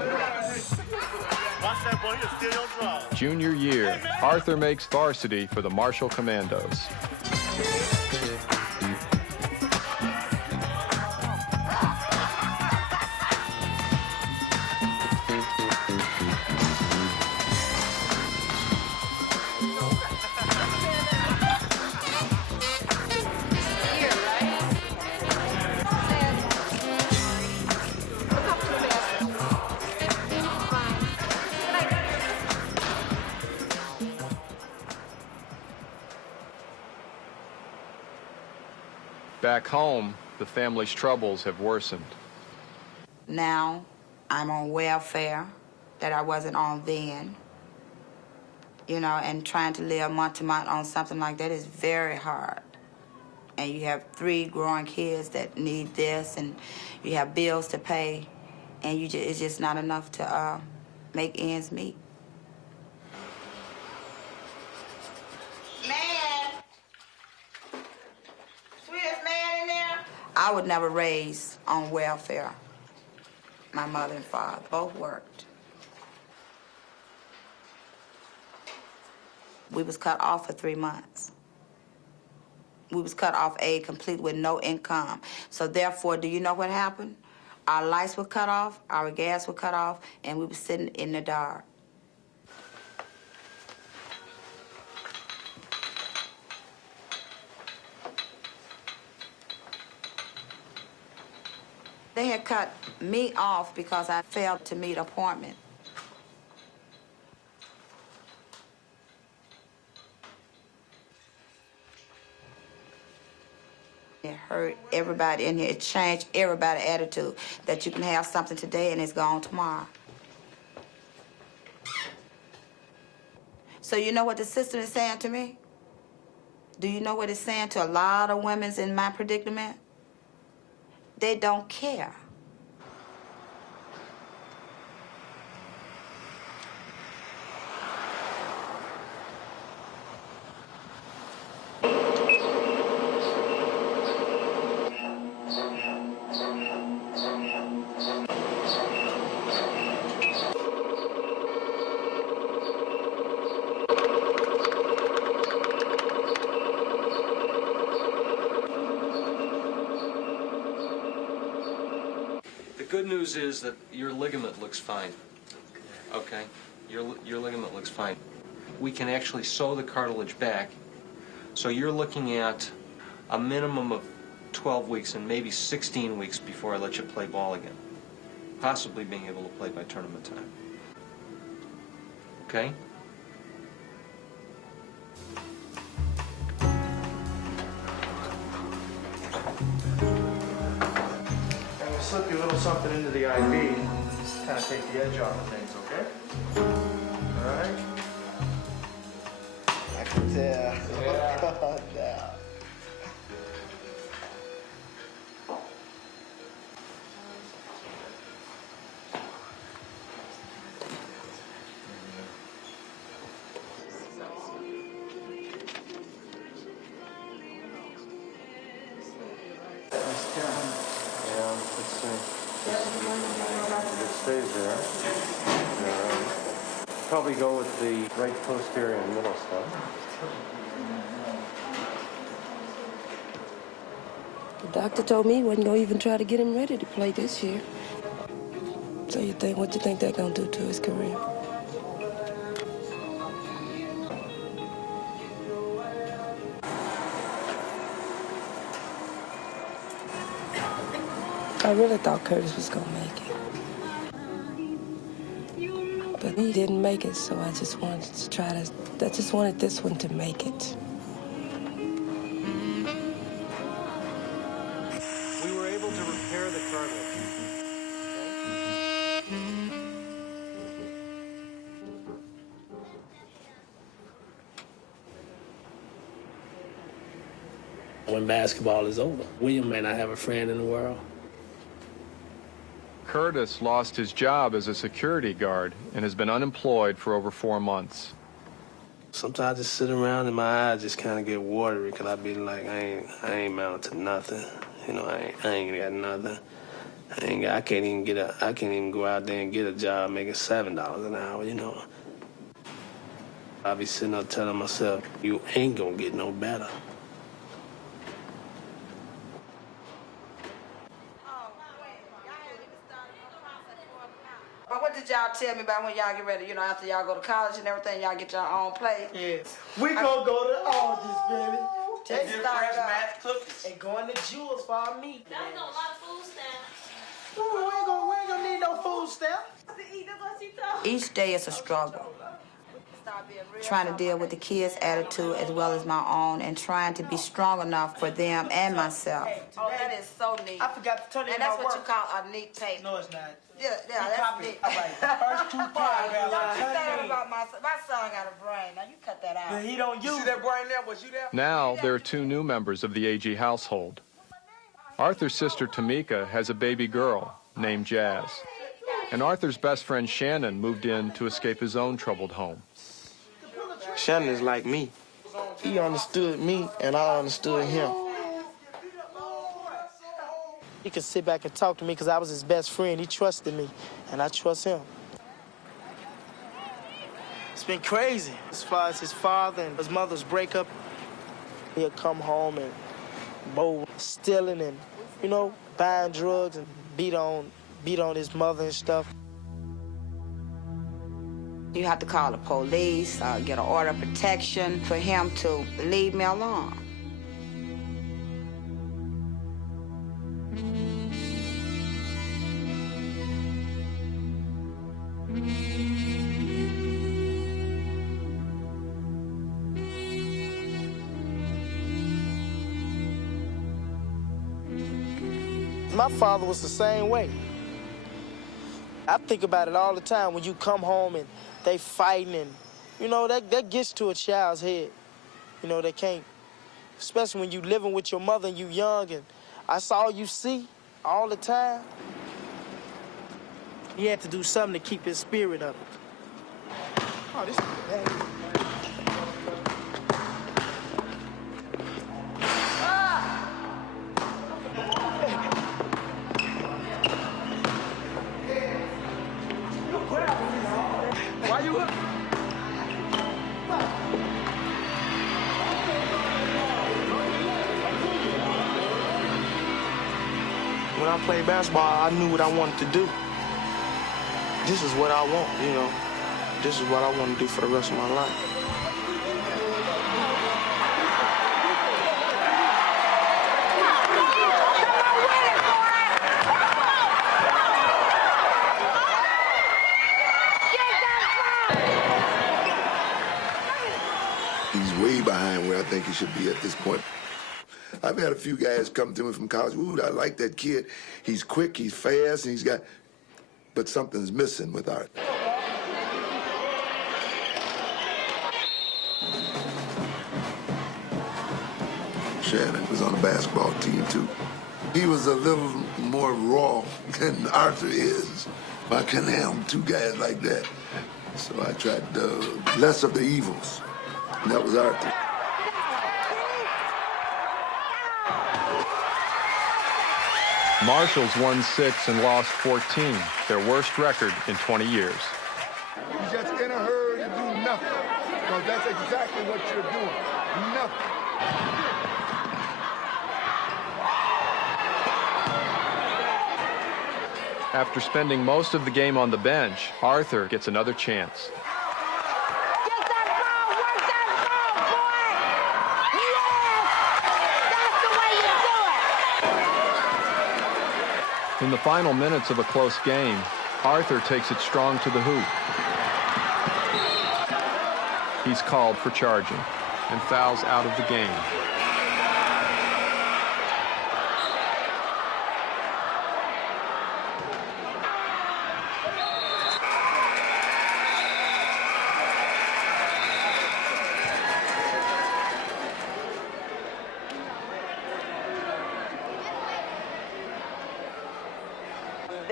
Watch that, boy. He'll steal your draw. Junior year, Arthur makes varsity for the Marshall Commandos. Back home, the family's troubles have worsened. Now I'm on welfare that I wasn't on then. You know, and trying to live month to month on something like that is very hard. And you have 3 growing kids that need this, and you have bills to pay, and it's just not enough to make ends meet. I was never raised on welfare. My mother and father both worked. We was cut off for 3 months. We was cut off aid complete with no income. So therefore, do you know what happened? Our lights were cut off, our gas were cut off, and we were sitting in the dark. They had cut me off because I failed to meet appointment. It hurt everybody in here. It changed everybody's attitude that you can have something today and it's gone tomorrow. So you know what the system is saying to me? Do you know what it's saying to a lot of women in my predicament? They don't care. The good news is that your ligament looks fine. Okay? Your ligament looks fine. We can actually sew the cartilage back. So you're looking at a minimum of 12 weeks and maybe 16 weeks before I let you play ball again. Possibly being able to play by tournament time. Okay? Slip you a little something into the IV, kind of take the edge off of things, okay? All right? I can tell. Yeah. Yeah. It stays there. Probably go with the right posterior and middle stuff. The doctor told me he wasn't gonna even try to get him ready to play this year. So what you think they're gonna do to his career? I really thought Curtis was gonna make it. But he didn't make it, so I just wanted this one to make it. We were able to repair the cartilage. when basketball is over. William may not have a friend in the world. Curtis lost his job as a security guard and has been unemployed for over 4 months. Sometimes I just sit around and my eyes just kind of get watery because I be like, I ain't amounted to nothing. You know, I ain't got nothing. I can't even go out there and get a job making $7 an hour, you know. I be sitting there telling myself, you ain't gonna get no better. But what did y'all tell me about when y'all get ready? You know, after y'all go to college and everything, y'all get your own place? Yes. We gonna go to Aldous, baby. They Take started up. math cookies. And going to Jewel's for our meat. That was a lot of food stamps. We ain't gonna need no food stamps. Each day is a struggle. Trying to deal with the kids' attitude as well as my own and trying to be strong enough for them and myself. Oh, that is so neat. I forgot to turn in And my that's what work. you call a neat paper. No, it's not. Yeah, He that's copied neat. it. All right, first two paragraphs. Don't you turn say it in. about my son got a brain. Now you cut that out. But he don't use. You see that brain there? Was you there? Now there are 2 new members of the AG household. Arthur's sister Tamika has a baby girl named Jazz. And Arthur's best friend Shannon moved in to escape his own troubled home. Shannon is like me. He understood me, and I understood him. He could sit back and talk to me because I was his best friend. He trusted me, and I trust him. It's been crazy. As far as his father and his mother's breakup, he'll come home and bowl, stealing and, you know, buying drugs and beat on his mother and stuff. You have to call the police, get an order of protection for him to leave me alone. My father was the same way. I think about it all the time when you come home and they fighting and, you know, that gets to a child's head. You know, they can't, especially when you living with your mother and you young and that's all you see all the time. He had to do something to keep his spirit up. Oh, this is bad. Why you up? When I played basketball, I knew what I wanted to do. This is what I want, you know. This is what I want to do for the rest of my life. He's way behind where I think he should be at this point. I've had a few guys come to me from college. Ooh, I like that kid. He's quick, he's fast, and he's got... But something's missing with Art. Shannon was on the basketball team, too. He was a little more raw than Arthur is. I couldn't handle 2 guys like that. So I tried less of the evils. And that was Arthur. Marshall's won 6 and lost 14, their worst record in 20 years. You're just in a hurry to do nothing, because that's exactly what you're doing. Nothing. After spending most of the game on the bench, Arthur gets another chance. In the final minutes of a close game, Arthur takes it strong to the hoop. He's called for charging and fouls out of the game.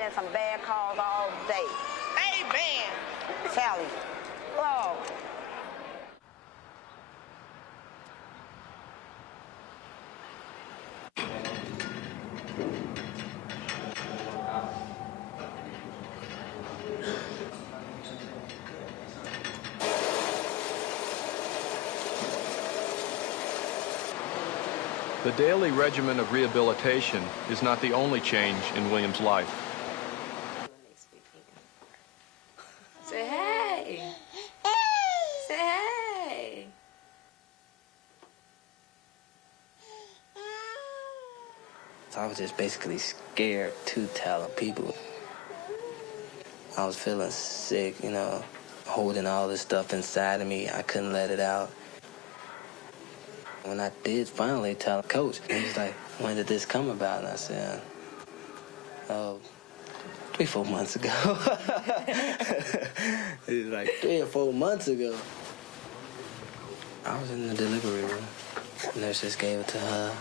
had some bad calls all day. Amen. Tell you. Oh. The daily regimen of rehabilitation is not the only change in William's life. Say hey. Say hey. So I was just basically scared to tell people. I was feeling sick, you know, holding all this stuff inside of me. I couldn't let it out. When I did finally tell Coach, he was like, when did this come about? And I said, oh, 3-4 months ago. He was like, 3 or 4 months ago. I was in the delivery room. The nurse just gave it to her,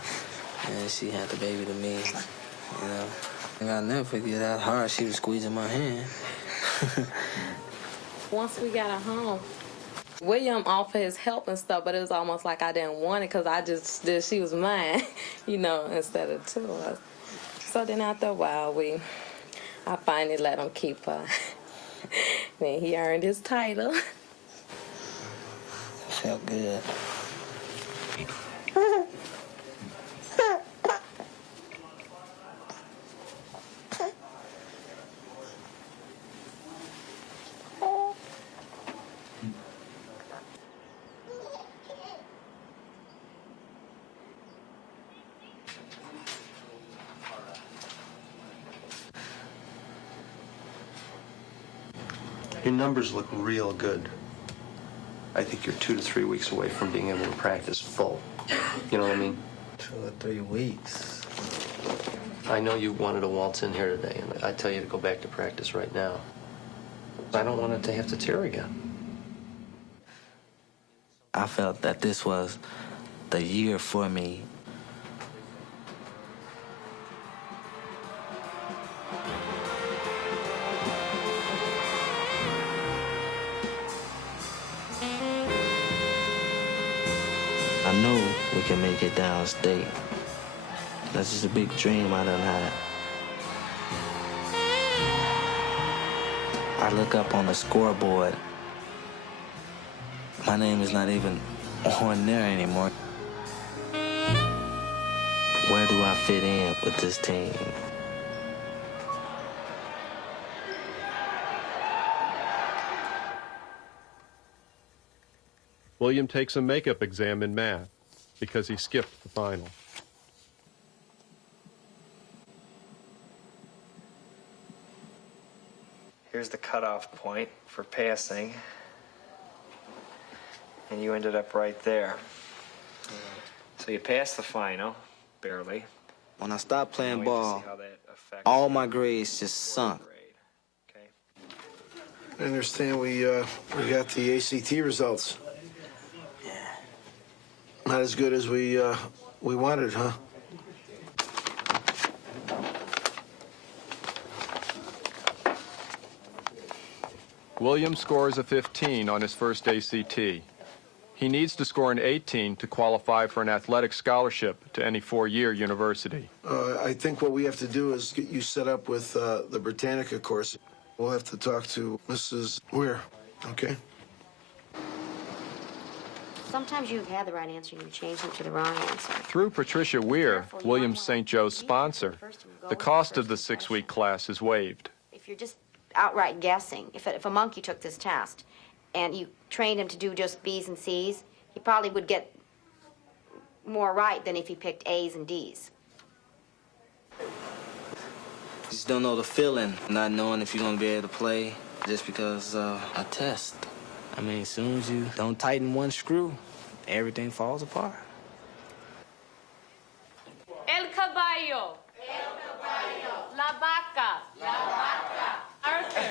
and she had the baby to me, you know. And I'll never forget how hard she was squeezing my hand. Once we got her home, William offered his help and stuff, but it was almost like I didn't want it because I just did, she was mine, you know, instead of two of us. So then after a while, I finally let him keep her. Then he earned his title. Felt good. Your numbers look real good. I think you're 2 to 3 weeks away from being able to practice full. You know what I mean? 2 or 3 weeks. I know you wanted to waltz in here today, and I tell you to go back to practice right now. I don't want it to have to tear again. I felt that this was the year for me. I know we can make it downstate. That's just a big dream I done had. I look up on the scoreboard. My name is not even on there anymore. Where do I fit in with this team? William takes a makeup exam in math because he skipped the final. Here's the cutoff point for passing. And you ended up right there. So you passed the final, barely. When I stopped playing Now we have to ball, see how that affects all my grades just sunk. I understand we got the ACT results. Not as good as we wanted, huh? William scores a 15 on his first ACT. He needs to score an 18 to qualify for an athletic scholarship to any 4-year university. I think what we have to do is get you set up with the Britannica course. We'll have to talk to Mrs. Weir, okay? Sometimes you have the right answer and you change them to the wrong answer. Through Patricia Weir, Williams St. Joe's sponsor, the cost of the 6-week class is waived. If you're just outright guessing, if a monkey took this test and you trained him to do just B's and C's, he probably would get more right than if he picked A's and D's. Just don't know the feeling, not knowing if you're gonna be able to play just because a test. I mean, as soon as you don't tighten one screw, everything falls apart. El caballo. El caballo. La vaca. La vaca. Arthur,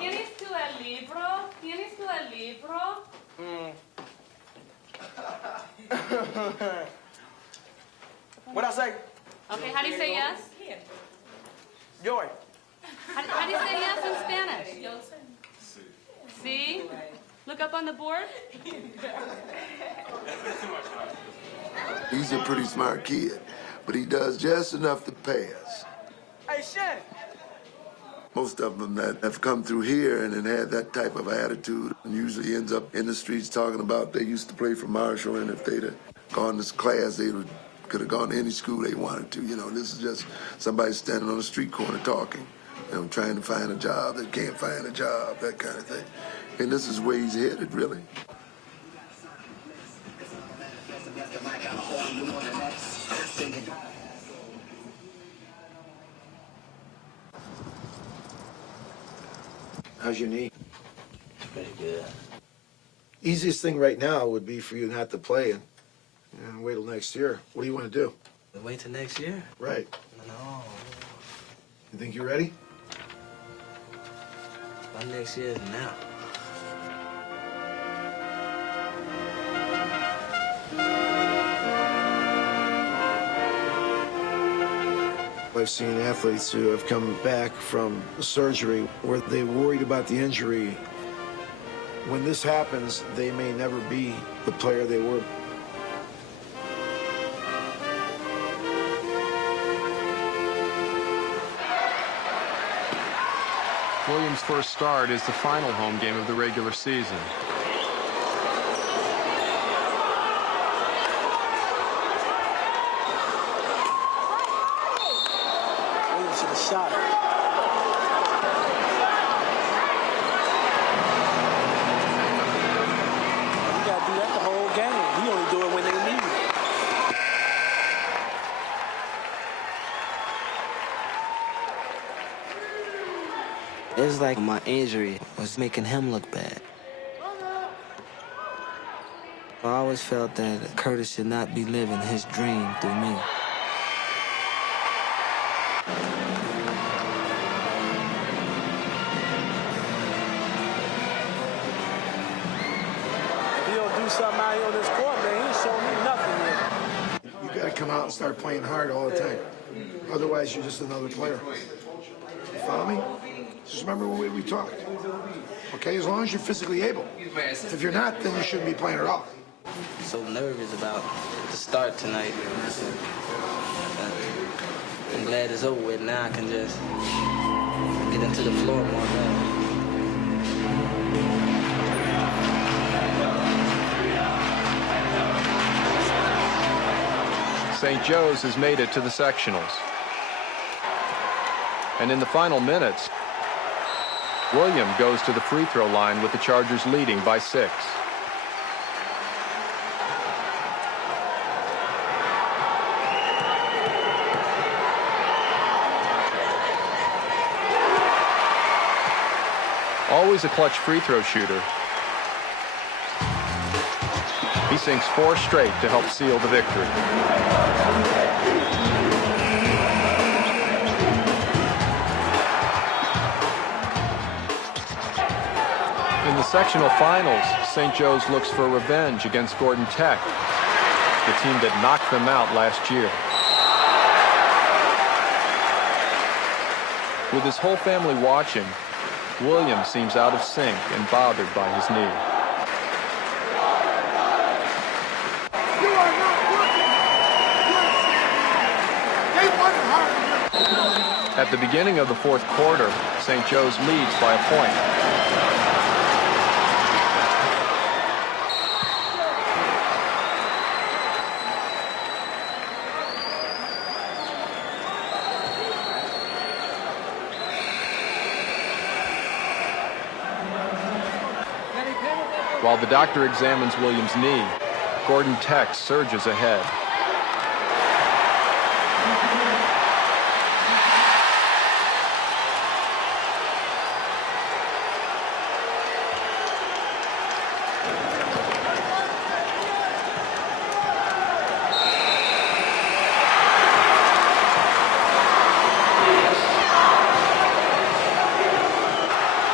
¿tienes tú el libro? ¿Tienes tú el libro? What'd I say? Okay, how do you say yes? Joy. How up on the board? He's a pretty smart kid, but he does just enough to pass. Hey, Shannon. Most of them that have come through here and then had that type of attitude and usually ends up in the streets talking about they used to play for Marshall, and if they'd have gone to class, they could have gone to any school they wanted to. You know, this is just somebody standing on the street corner talking, you know, trying to find a job that can't find a job, that kind of thing. And this is where he's headed, really. How's your knee? Pretty good. Easiest thing right now would be for you not to play and wait till next year. What do you want to do? Wait till next year? Right. No. You think you're ready? My next year is now. I've seen athletes who have come back from surgery where they worried about the injury. When this happens, they may never be the player they were. Williams' first start is the final home game of the regular season. Williams should have shot it. You gotta do that the whole game. You only do it when they need it. It's like my injury was making him look bad. I always felt that Curtis should not be living his dream through me. If he don't do something out here on this court, man, he ain't showing me nothing yet. You got to come out and start playing hard all the time. Otherwise, you're just another player. You follow me? Just remember when we talked. Okay, as long as you're physically able. If you're not, then you shouldn't be playing at all. So nervous about the start tonight. I'm glad it's over with. Now I can just get into the floor more now. St. Joe's has made it to the sectionals. And in the final minutes, William goes to the free throw line with the Chargers leading by 6. Always a clutch free throw shooter, he sinks 4 straight to help seal the victory. In the sectional finals, St. Joe's looks for revenge against Gordon Tech, the team that knocked them out last year. With his whole family watching, William seems out of sync and bothered by his knee. At the beginning of the fourth quarter, St. Joe's leads by a point. While the doctor examines Williams' knee, Gordon Tech surges ahead.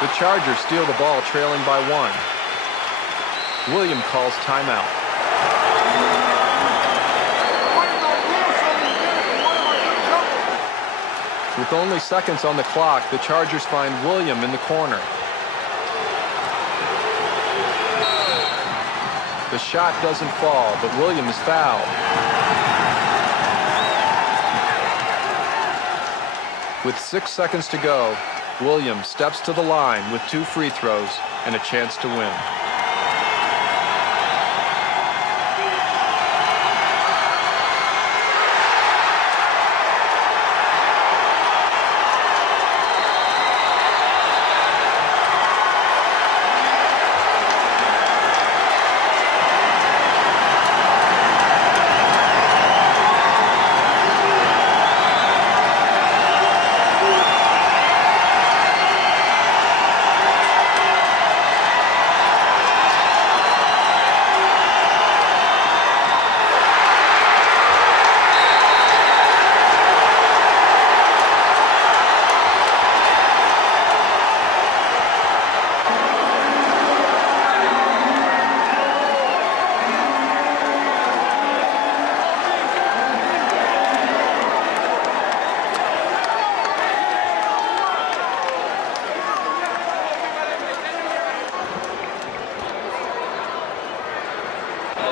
The Chargers steal the ball trailing by 1. William calls timeout. With only seconds on the clock, the Chargers find William in the corner. The shot doesn't fall, but Williams fouled. With 6 seconds to go, Williams steps to the line with 2 free throws and a chance to win.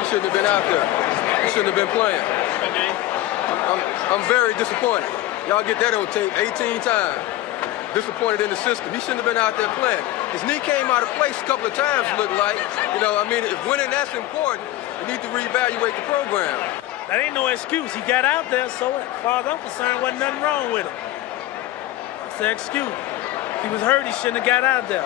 Shouldn't have been out there. You shouldn't have been playing. I'm very disappointed. Y'all get that on tape 18 times. Disappointed in the system. He shouldn't have been out there playing. His knee came out of place a couple of times, looked like. You know, I mean, if winning that's important, you need to reevaluate the program. That ain't no excuse. He got out there, so as far as I'm concerned, wasn't nothing wrong with him. It's an excuse. If he was hurt, he shouldn't have got out there.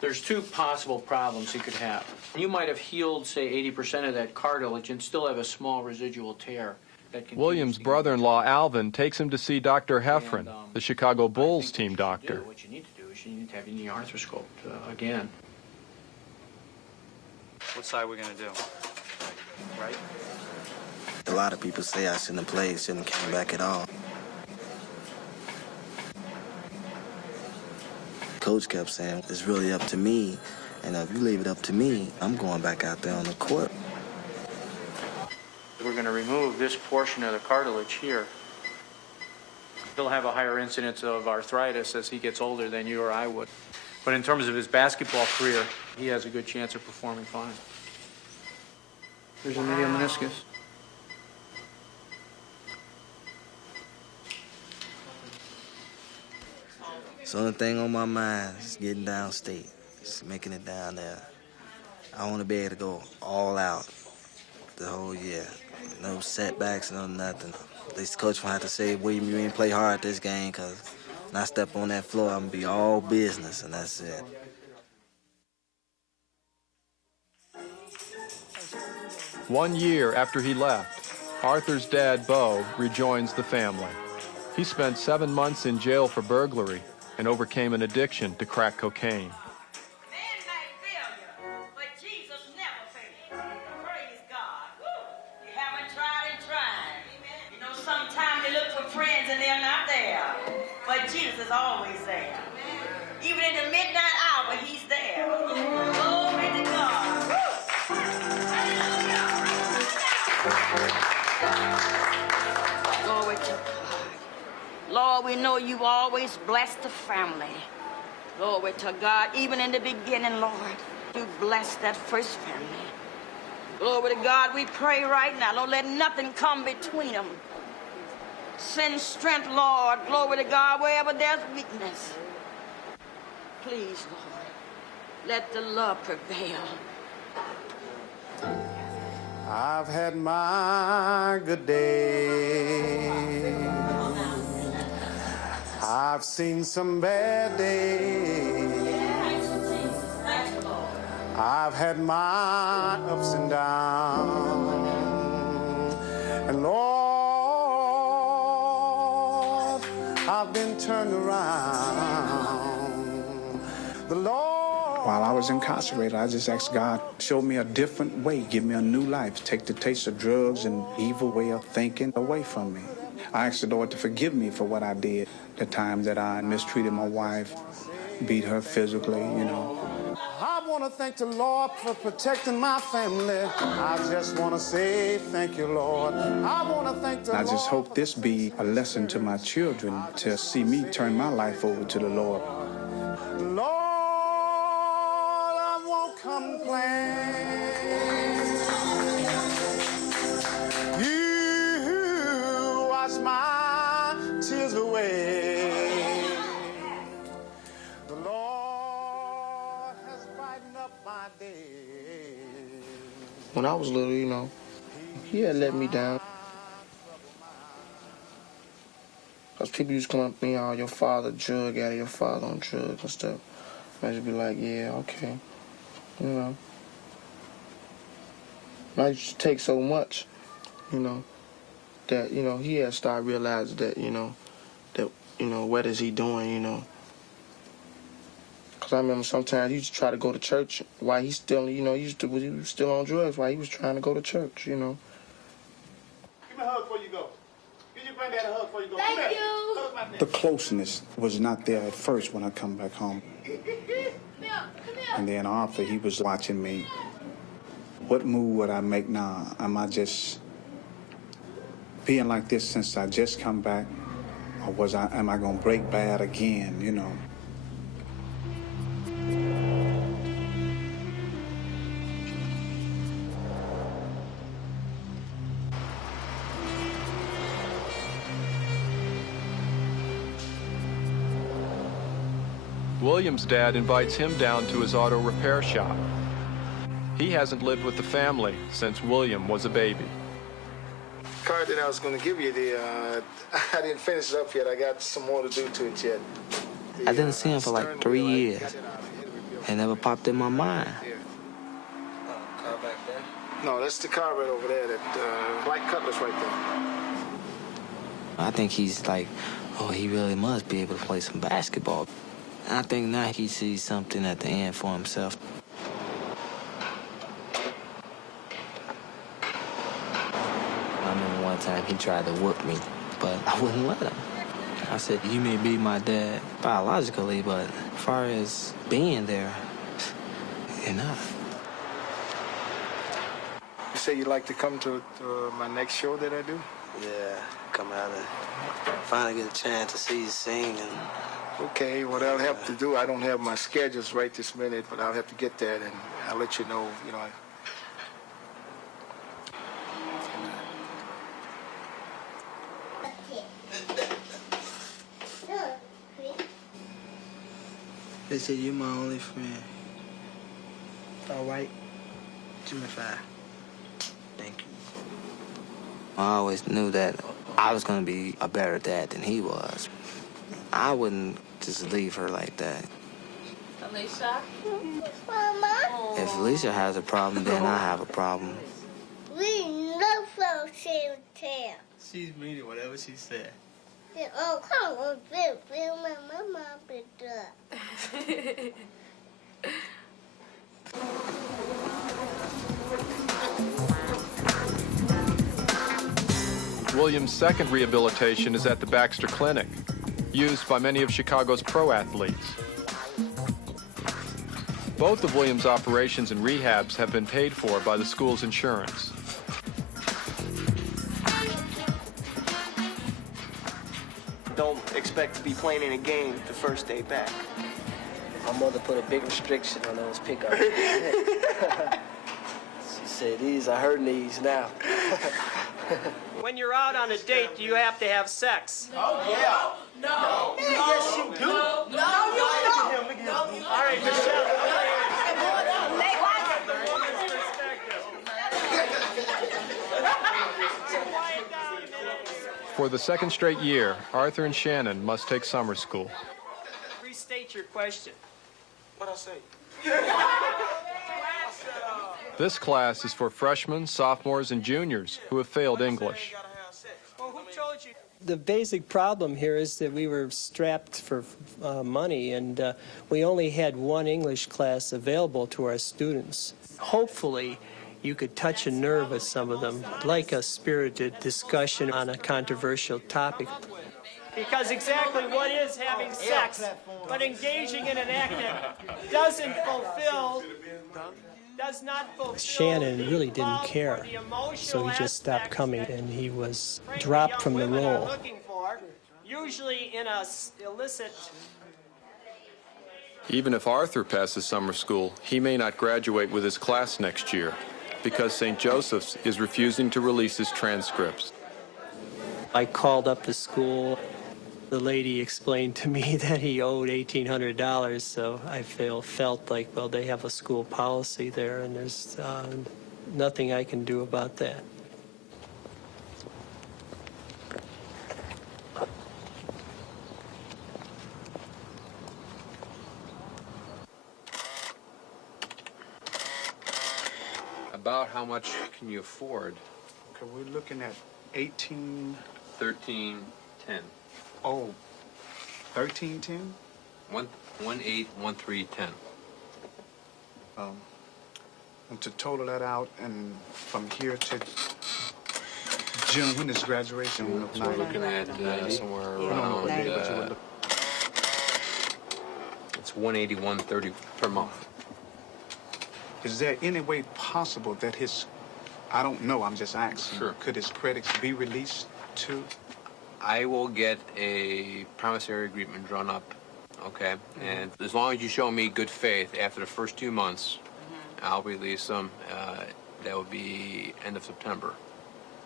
There's 2 possible problems he could have. You might have healed, say, 80% of that cartilage and still have a small residual tear. Williams' brother-in-law, Alvin, takes him to see Dr. Heffron, the Chicago Bulls team doctor. What you need to do is you need to have your knee arthroscoped again. What side are we going to do? Right? A lot of people say I shouldn't have played, shouldn't have came back at all. Coach kept saying, it's really up to me, and if you leave it up to me, I'm going back out there on the court. We're going to remove this portion of the cartilage here. He'll have a higher incidence of arthritis as he gets older than you or I would. But in terms of his basketball career, he has a good chance of performing fine. There's a medial meniscus. So the only thing on my mind is getting downstate, just making it down there. I want to be able to go all out the whole year. No setbacks, no nothing. At least the coach will have to say, William, you ain't play hard this game, because when I step on that floor, I'm going to be all business, and that's it. One year after he left, Arthur's dad, Bo, rejoins the family. He spent 7 months in jail for burglary and overcame an addiction to crack cocaine. But Jesus is always there. Even in the midnight hour, he's there. Glory to God. Glory to God. Lord, we know you always bless the family. Glory to God. Even in the beginning, Lord, you blessed that first family. Glory to God. We pray right now. Don't let nothing come between them. Send strength, Lord. Glory to God, wherever there's weakness. Please, Lord, let the love prevail. I've had my good days. I've seen some bad days. I've had my ups and downs. And Lord, I've been turned around. The Lord While I was incarcerated, I just asked God, show me a different way, give me a new life, take the taste of drugs and evil way of thinking away from me. I asked the Lord to forgive me for what I did, the time that I mistreated my wife, beat her physically, you know. I want to thank the Lord for protecting my family. I just want to say thank you, Lord. I want to thank the Lord. I just hope this be a lesson to my children to see me turn my life over to the Lord. Lord, I won't complain. You wash my tears away. The Lord has brightened up my day. When I was little, you know, he had let me down. Because people used to come up to me, oh, your father drug addict, your father on drugs and stuff. I just be like, yeah, okay, you know. And I used to take so much, you know, that, you know, he had started realizing that, you know, what is he doing, you know. Because I remember sometimes he used to try to go to church while he still, you know, he was still on drugs while he was trying to go to church, you know. Give me a hug before you go. Give your granddad a hug before you go. Thank you. The closeness was not there at first when I come back home. And then Arthur, he was watching me. What move would I make now? Am I just being like this since I just come back? Or am I gonna break bad again, you know? William's dad invites him down to his auto repair shop. He hasn't lived with the family since William was a baby. Card that I was going to give you, I didn't finish it up yet. I got some more to do to it yet. I didn't see him for like 3 years. It never popped in my mind. Car back there? No, that's the car right over there, that white Cutlass right there. I think he's like, oh, he really must be able to play some basketball. And I think now he sees something at the end for himself. I remember one time he tried to whoop me, but I wouldn't let him. I said, you may be my dad biologically, but as far as being there, you're not. You say you'd like to come to my next show that I do? Yeah, come out and finally get a chance to see you sing. And okay, what I'll have to do, I don't have my schedules right this minute, but I'll have to get that, and I'll let you know, you know. They said you're my only friend. All right. Give me 5. Thank you. I always knew that I was gonna be a better dad than he was. I wouldn't just leave her like that. Alicia? Mama? If Alicia has a problem, then I have a problem. We love fairy tale. She's meaning whatever she said. Oh, come on, feel my mama better. William's second rehabilitation is at the Baxter Clinic, used by many of Chicago's pro athletes. Both of William's operations and rehabs have been paid for by the school's insurance. Don't expect to be playing in a game the first day back. My mother put a big restriction on those pickups. She said, these are her knees now. When you're out on a date, do you have to have sex? Oh, yeah. No. Yes, you do. No, you don't. Look at him. All right, Michelle. For the second straight year, Arthur and Shannon must take summer school. Restate your question. What'd I say? This class is for freshmen, sophomores, and juniors who have failed English. Well, who told you? The basic problem here is that we were strapped for money, and we only had one English class available to our students. Hopefully, you could touch a nerve with some of them, like a spirited discussion on a controversial topic. Because exactly what is having sex, but engaging in an act that does not fulfill. Shannon really didn't care, so he just stopped coming, and he was dropped from the role. Usually in a illicit. Even if Arthur passes summer school, he may not graduate with his class next year because St. Joseph's is refusing to release his transcripts. I called up the school. The lady explained to me that he owed $1,800, so I felt like, well, they have a school policy there, and there's nothing I can do about that. About how much can you afford? Okay, we're looking at 1310. Oh, 1310? 181310. And to total that out, and from here to June, when is graduation? So we're looking at somewhere around. It's $181.30 per month. Is there any way possible that I don't know, I'm just asking. Sure. Could his credits be released to? I will get a promissory agreement drawn up, okay? And as long as you show me good faith after the first 2 months, I'll release them. That will be end of September.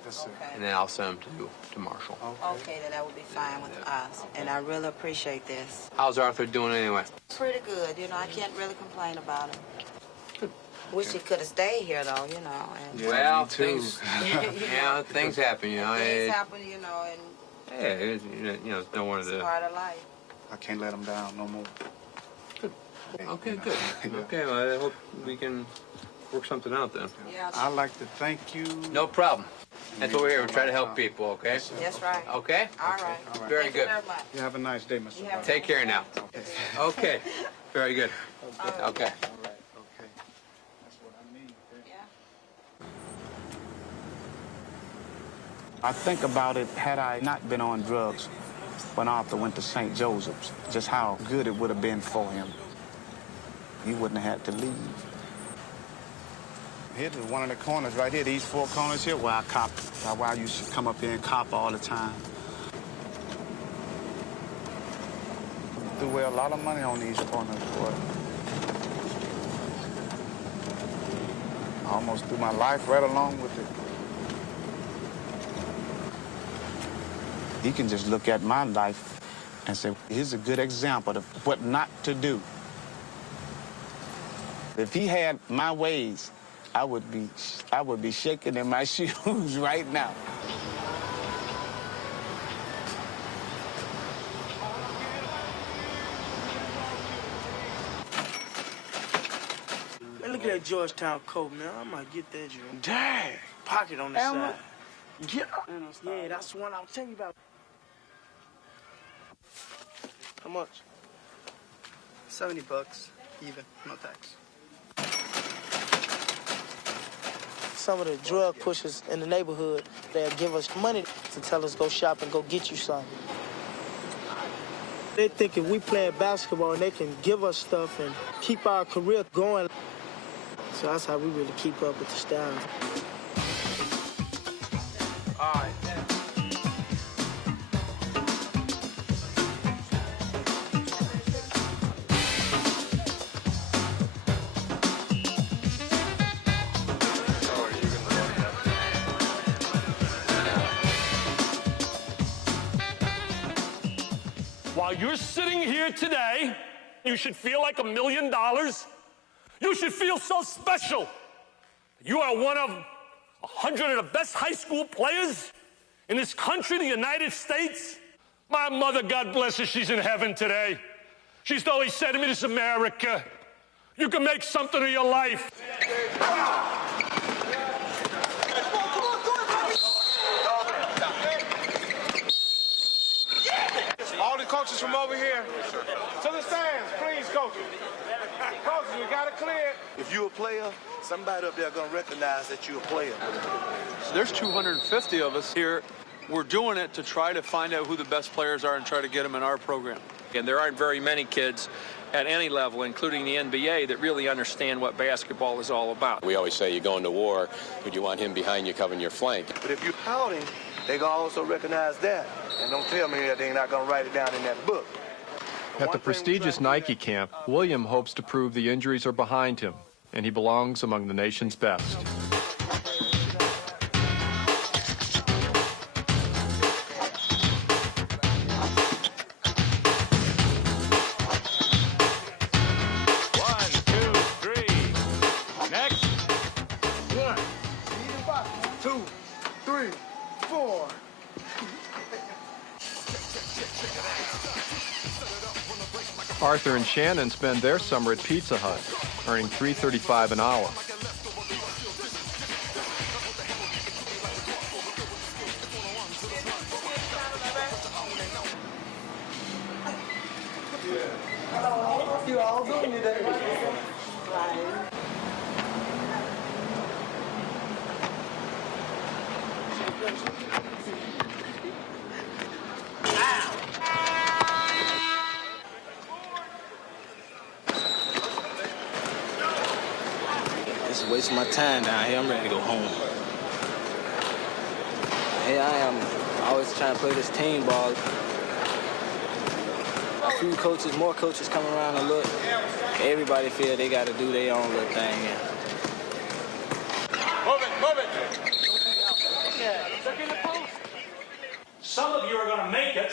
That's it. And then I'll send them to Marshall. Okay, then that would be fine with us. And I really appreciate this. How's Arthur doing anyway? Pretty good, I can't really complain about him. Wish he could have stayed here, though, And Well, things, things happen, Things happen, and Yeah, don't want it's to. part of life. I can't let him down no more. Okay, good. Okay, well, I hope we can work something out then. Yeah. I'd like to thank you. No problem. That's what we're here. We're trying to help people, okay? That's right. Okay? All right. Very Thank good. you very much. You have a nice day, Mr. Brown. Take care now. Okay. Very good. Okay. I think about it, had I not been on drugs when Arthur went to St. Joseph's, just how good it would have been for him. He wouldn't have had to leave. Here's one of the corners right here, these 4 corners here, where I used to come up here and cop all the time. Threw away a lot of money on these corners, boy. I almost threw my life right along with it. He can just look at my life and say, here's a good example of what not to do. If he had my ways, I would be shaking in my shoes right now. Hey, look at that Georgetown coat, man. I might get that joint. Dang. Pocket on the side. Yeah, that's the one I was telling you about. How much? $70, even, no tax. Some of the drug pushers in the neighborhood, they'll give us money to tell us go shop and go get you something. They think if we playing basketball and they can give us stuff and keep our career going. So that's how we really keep up with the style. All right. While you're sitting here today, you should feel like $1 million. You should feel so special. You are one of 100 of the best high school players in this country, the United States. My mother, God bless her, she's in heaven today. She's always said to me, this is America. You can make something of your life. All the coaches from over here. To the stands, please, coaches. Coaches, we got it clear. If you're a player, somebody up there gonna recognize that you're a player. There's 250 of us here. We're doing it to try to find out who the best players are and try to get them in our program. And there aren't very many kids at any level, including the NBA, that really understand what basketball is all about. We always say you're going to war, but you want him behind you covering your flank. But if you're pouting, they gonna also recognize that. And don't tell me that they're not gonna write it down in that book. At the prestigious Nike camp, William hopes to prove the injuries are behind him, and he belongs among the nation's best. Arthur and Shannon spend their summer at Pizza Hut, earning $3.35 an hour. You all doing today? This is wasting my time down here. I'm ready to go home. Here I am, always trying to play this team ball. A few coaches, more coaches come around and look. Everybody feel they got to do their own little thing. Move it. Some of you are going to make it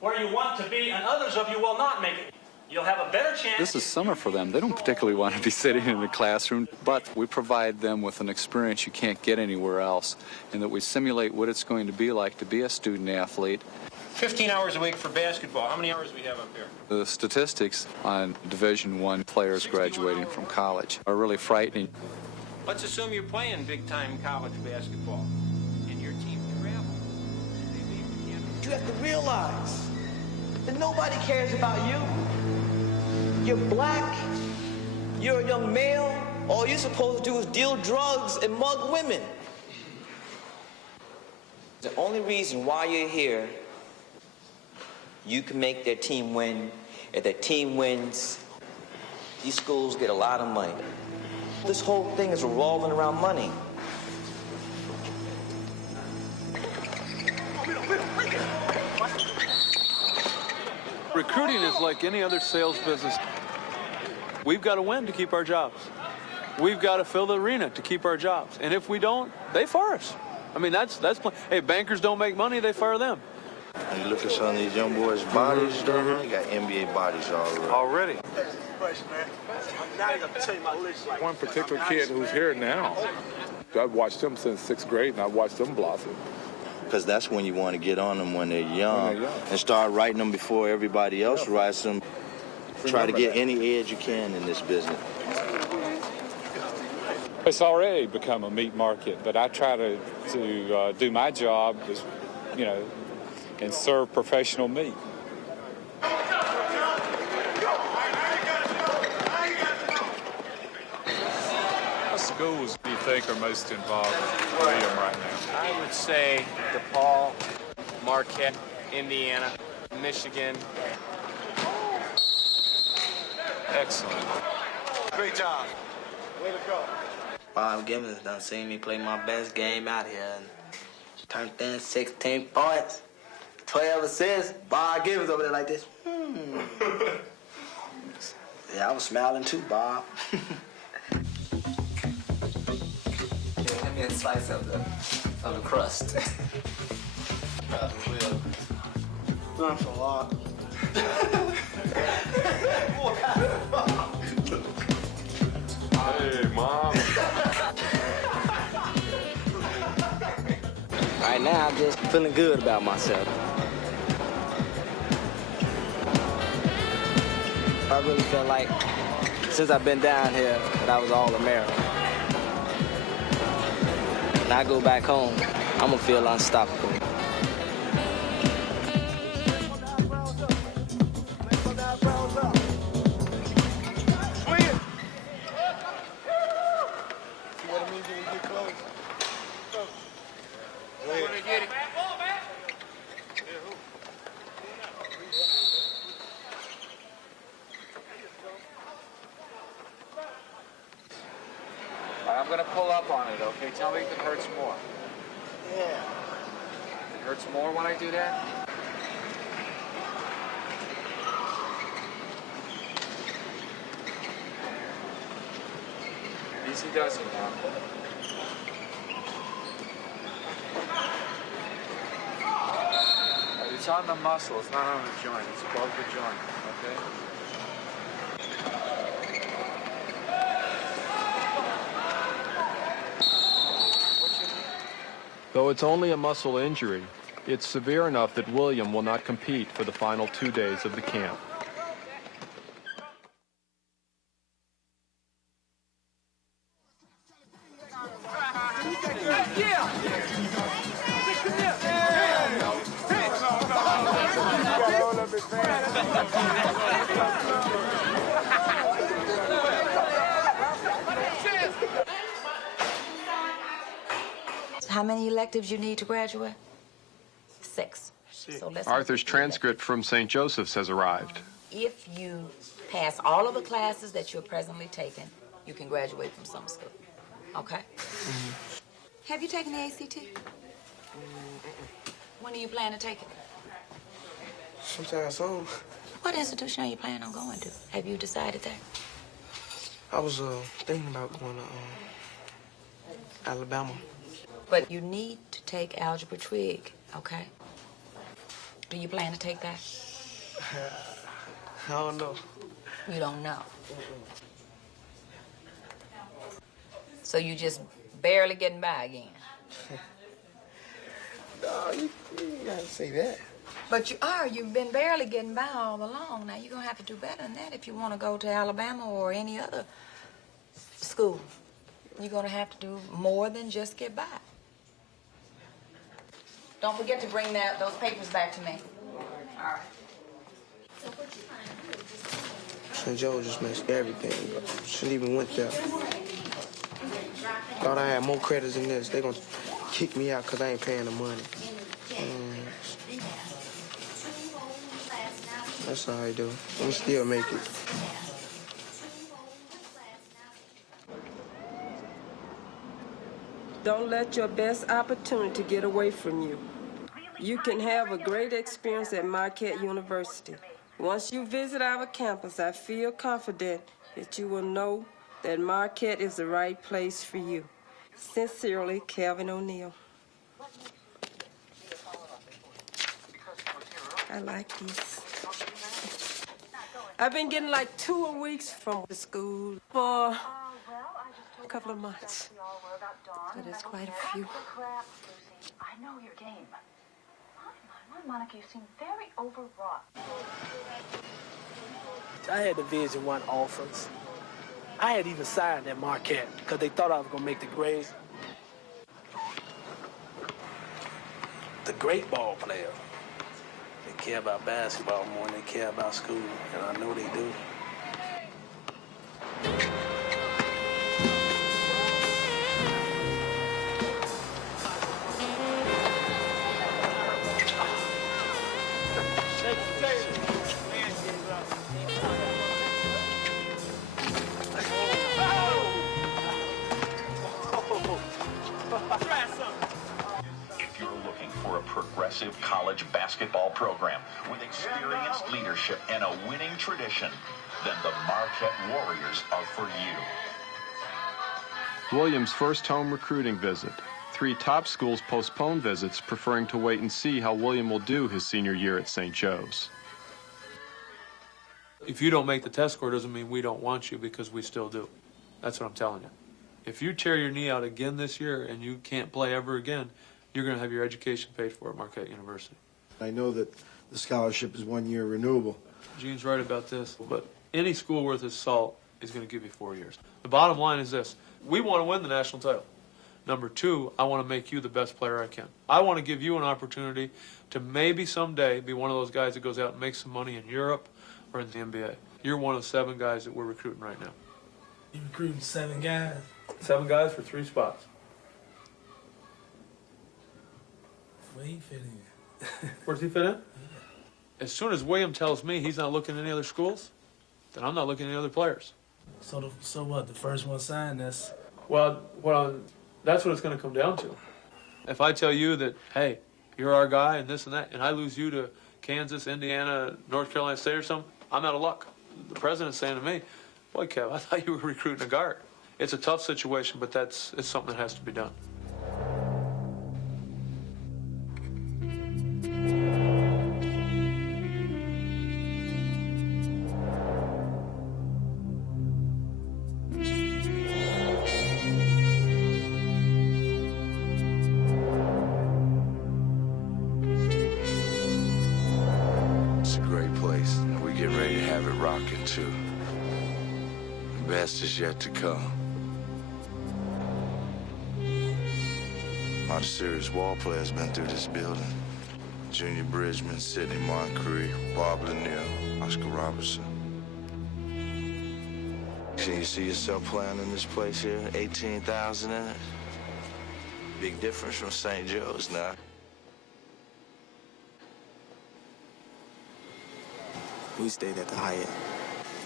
where you want to be, and others of you will not make it. You'll have a better chance. This is summer for them. They don't particularly want to be sitting in the classroom, but we provide them with an experience you can't get anywhere else, in that we simulate what it's going to be like to be a student athlete. 15 hours a week for basketball. How many hours do we have up here? The statistics on Division I players graduating from college are really frightening. Let's assume you're playing big-time college basketball, and your team travels. You have to realize that nobody cares about you. You're black, you're a young male, all you're supposed to do is deal drugs and mug women. The only reason why you're here, you can make their team win. If their team wins, these schools get a lot of money. This whole thing is revolving around money. Recruiting is like any other sales business. We've got to win to keep our jobs. We've got to fill the arena to keep our jobs. And if we don't, they fire us. I mean, that's hey, bankers don't make money, they fire them. And you look at some of these young boys' bodies, they got NBA bodies already. One particular kid who's here now, I've watched him since 6th grade, and I've watched them blossom. Because that's when you want to get on them when they're young, and start writing them before everybody else writes them. Try to get any edge you can in this business. It's already become a meat market, but I try to do my job, as, you know, and serve professional meat. What schools do you think are most involved with William right now? I would say DePaul, Marquette, Indiana, Michigan. Excellent. Great job. Way to go. Bob Gibbons done seen me play my best game out here and turned in 16 points, 12 assists. Bob Gibbons over there like this. Yeah, I was smiling too, Bob. Give me a slice of the crust. Thanks a lot. Hey, Mom. Right now, I'm just feeling good about myself. I really feel like, since I've been down here, that I was All-American. When I go back home, I'm gonna feel unstoppable. I'm going to pull up on it, okay? Tell me if it hurts more. Yeah. It hurts more when I do that? Easy does it now. It's on the muscle, it's not on the joint. It's above the joint, okay? Though it's only a muscle injury, it's severe enough that William will not compete for the final 2 days of the camp. How many electives you need to graduate? 6. So let's Arthur's transcript from St. Joseph's has arrived. If you pass all of the classes that you're presently taking, you can graduate from summer school. Okay? Have you taken the ACT? When do you plan to take it? Sometime soon. What institution are you planning on going to? Have you decided that? I was thinking about going to Alabama. But you need to take algebra trig, okay? Do you plan to take that? I don't know. You don't know. So you just barely getting by again. No, you gotta say that. But you are. You've been barely getting by all along. Now you're gonna have to do better than that if you want to go to Alabama or any other school. You're gonna have to do more than just get by. Don't forget to bring those papers back to me. All right. St. Joe just messed everything up. Shouldn't even went there. Thought I had more credits than this. They gonna kick me out because I ain't paying the money. That's all I do. I'm still make it. Don't let your best opportunity get away from you. You can have a great experience at Marquette University. Once you visit our campus, I feel confident that you will know that Marquette is the right place for you. Sincerely, Calvin O'Neill. I like these. I've been getting like 2 a week from the school for a couple of months. So there's quite a few. I know your game. My Monica, you seem very overwrought. I had Division I offers. I had even signed at Marquette because they thought I was going to make the grade. The great ball player, they care about basketball more than they care about school, and I know they do. If you're looking for a progressive college basketball program with experienced leadership and a winning tradition, then the Marquette Warriors are for you. William's first home recruiting visit. 3 top schools postponed visits, preferring to wait and see how William will do his senior year at St. Joe's. If you don't make the test score, doesn't mean we don't want you, because we still do. That's what I'm telling you. If you tear your knee out again this year and you can't play ever again, you're going to have your education paid for at Marquette University. I know that the scholarship is 1 year renewable. Gene's right about this, but any school worth its salt is going to give you 4 years. The bottom line is this. We want to win the national title. Number 2, I want to make you the best player I can. I want to give you an opportunity to maybe someday be one of those guys that goes out and makes some money in Europe or in the NBA. You're one of 7 guys that we're recruiting right now. You recruiting 7 guys? 7 guys for 3 spots. Where he fit in? Where does he fit in? As soon as William tells me he's not looking at any other schools, then I'm not looking at any other players. So what? The first one signed, that's Well, that's what it's going to come down to. If I tell you that, hey, you're our guy and this and that, and I lose you to Kansas, Indiana, North Carolina State or something, I'm out of luck. The president's saying to me, boy, Kev, I thought you were recruiting a guard. It's a tough situation, but it's something that has to be done. It's a great place. We're getting ready to have it rocking, too. The best is yet to come. A lot of serious ball players been through this building. Junior Bridgman, Sidney Moncrief, Bob Lanier, Oscar Robertson. Can you see yourself playing in this place here? 18,000 in it? Big difference from St. Joe's now. We stayed at the Hyatt.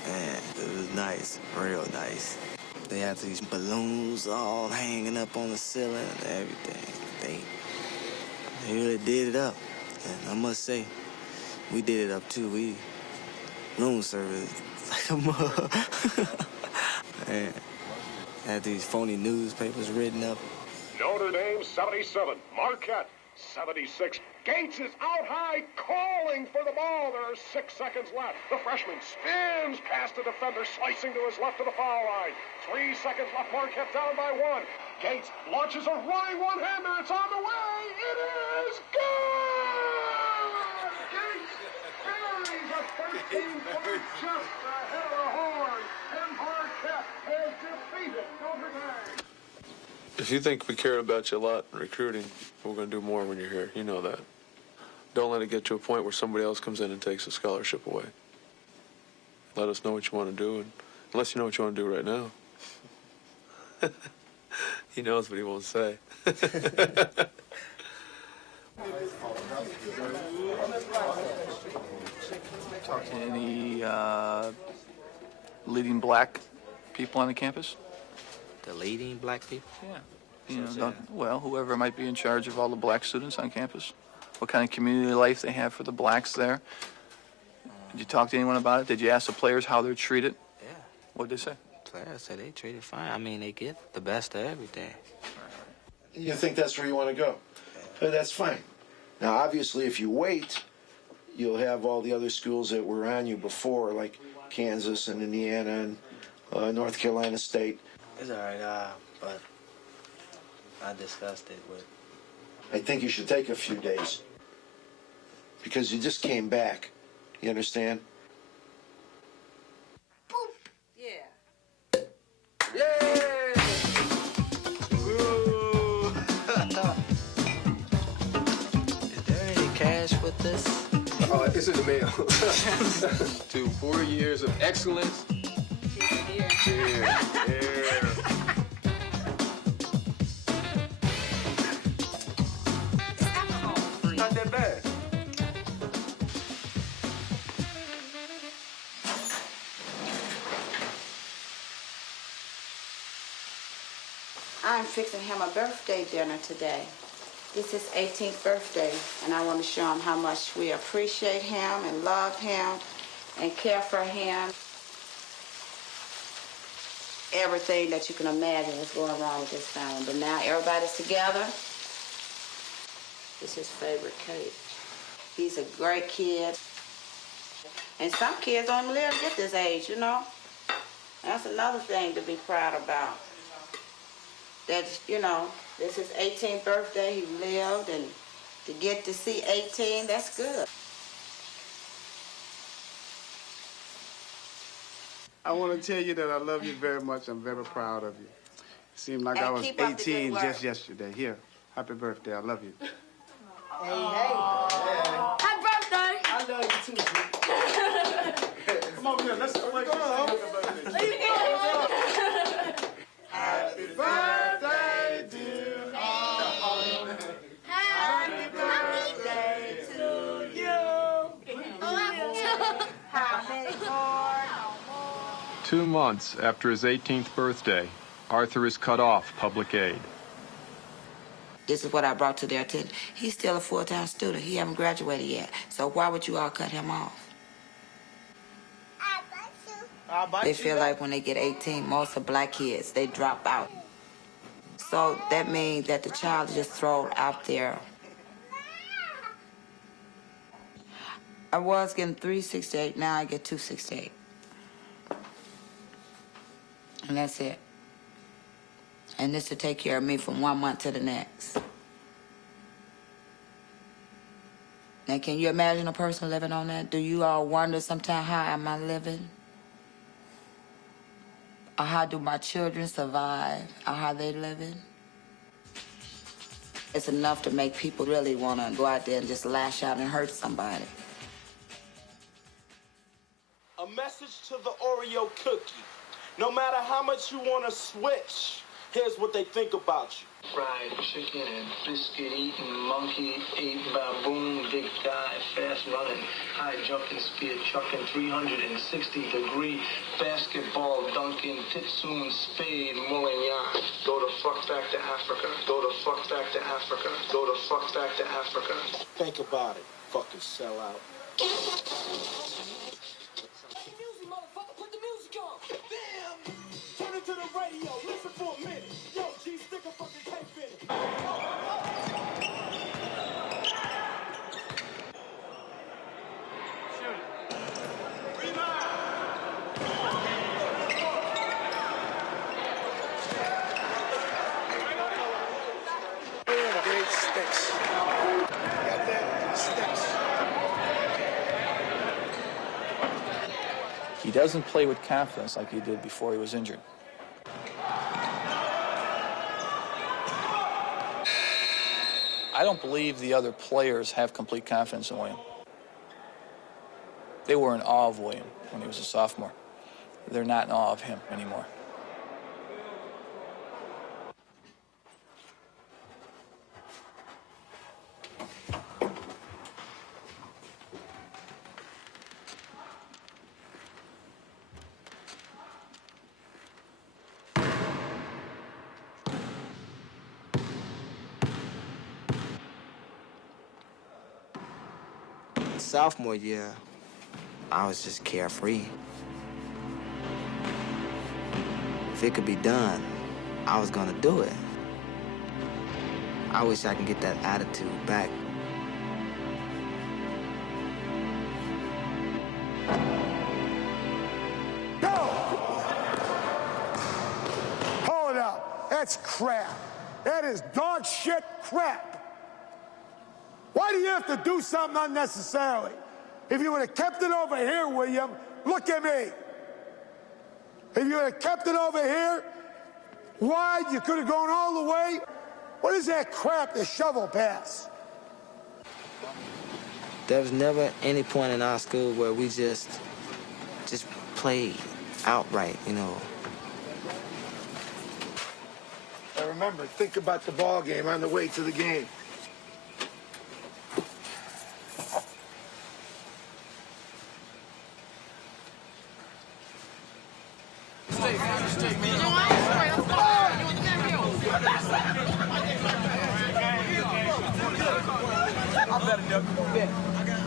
Man, it was nice, real nice. They had these balloons all hanging up on the ceiling and everything. They really did it up. And I must say, we did it up too. We room service like a mug. Man, had these phony newspapers written up. Notre Dame 77, Marquette 76. Gates is out high, calling for the ball. There are 6 seconds left. The freshman spins past the defender, slicing to his left to the foul line. 3 seconds left. Marquette down by 1. Gates launches a running one-hander. It's on the way. It is good! Gates buries a 13-point just ahead of the horn, and Marquette has defeated Notre Dame. If you think we care about you a lot in recruiting, we're going to do more when you're here. You know that. Don't let it get to a point where somebody else comes in and takes a scholarship away. Let us know what you want to do, and unless you know what you want to do right now. He knows, but he won't say. Talk to any leading black people on the campus? The leading black people? Yeah. You know, well, whoever might be in charge of all the black students on campus. What kind of community life they have for the blacks there. Did you talk to anyone about it? Did you ask the players how they're treated? Yeah. What did they say? Players said they treated fine. I mean, they get the best of everything. You think that's where you want to go? That's fine. Now, obviously, if you wait, you'll have all the other schools that were on you before, like Kansas and Indiana and North Carolina State. It's all right, but I discussed it with... I think you should take a few days because you just came back. You understand? Yeah. Yay! Woo! Is there any cash with this? Oh, it's in the mail. To 4 years of excellence. Here. Not that bad. I'm fixing him a birthday dinner today. This is his 18th birthday, and I want to show him how much we appreciate him and love him and care for him. Everything that you can imagine is going wrong with this family, but now everybody's together. It's his favorite cake. He's a great kid. And some kids don't even live to get this age, you know? That's another thing to be proud about. That, you know, this is his 18th birthday, he lived, and to get to see 18, that's good. I want to tell you that I love you very much. I'm very proud of you. It seemed like I was 18 just yesterday. Here, happy birthday. I love you. Hey, hey. Happy birthday! I love you too, G. Come on, man. Let's go. Happy birthday, dear. Happy birthday to you. 2 months after his 18th birthday, Arthur is cut off public aid. This is what I brought to their attention. He's still a full-time student. He haven't graduated yet. So why would you all cut him off? They feel like when they get 18, most of black kids, they drop out. So that means that the child is just thrown out there. I was getting $368, now I get $268. And that's it. And this to take care of me from 1 month to the next. Now, can you imagine a person living on that? Do you all wonder sometimes how am I living? Or how do my children survive? Or how they living? It's enough to make people really want to go out there and just lash out and hurt somebody. A message to the Oreo cookie. No matter how much you want to switch, here's what they think about you. Fried chicken and biscuit eating, monkey ate baboon, big guy, fast running, high jumping, spear chucking, 360-degree basketball dunking, titsoon, spade, mulling yarn. Go the fuck back to Africa. Go the fuck back to Africa. Go the fuck back to Africa. Think about it, fucking sellout. Turn it to the radio, listen for a minute. Yo, G, stick a fucking tape in it. Shoot it. Great sticks. Got that? Sticks. He doesn't play with confidence like he did before he was injured. I don't believe the other players have complete confidence in William. They were in awe of William when he was a sophomore. They're not in awe of him anymore. Sophomore year, I was just carefree. If it could be done, I was gonna do it. I wish I could get that attitude back. Go! Hold up. That's crap. That is dog shit crap. Why do you have to do something unnecessarily? If you would have kept it over here, William, look at me. If you would have kept it over here, wide, you could have gone all the way. What is that crap, the shovel pass? There was never any point in our school where we just played outright, you know. Now remember, think about the ball game on the way to the game.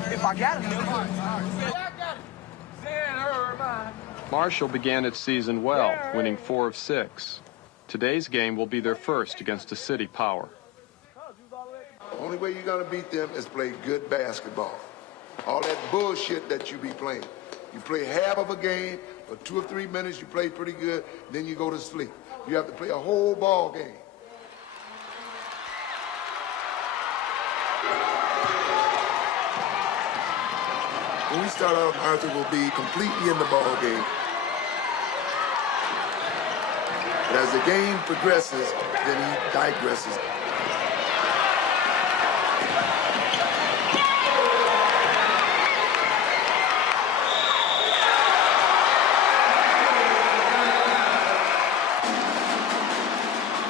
If I got it, Marshall began its season well, winning 4 of 6. Today's game will be their first against a city power. The only way you're going to beat them is play good basketball. All that bullshit that you be playing. You play half of a game, or 2 or 3 minutes, you play pretty good, then you go to sleep. You have to play a whole ball game. When we start out, Arthur will be completely in the ball game. But as the game progresses, then he digresses.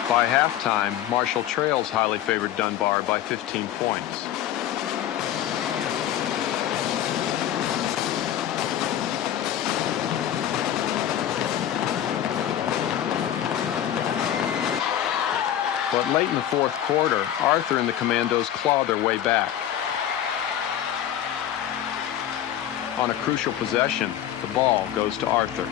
By halftime, Marshall trails highly favored Dunbar by 15 points. But late in the fourth quarter, Arthur and the Commandos claw their way back. On a crucial possession, the ball goes to Arthur.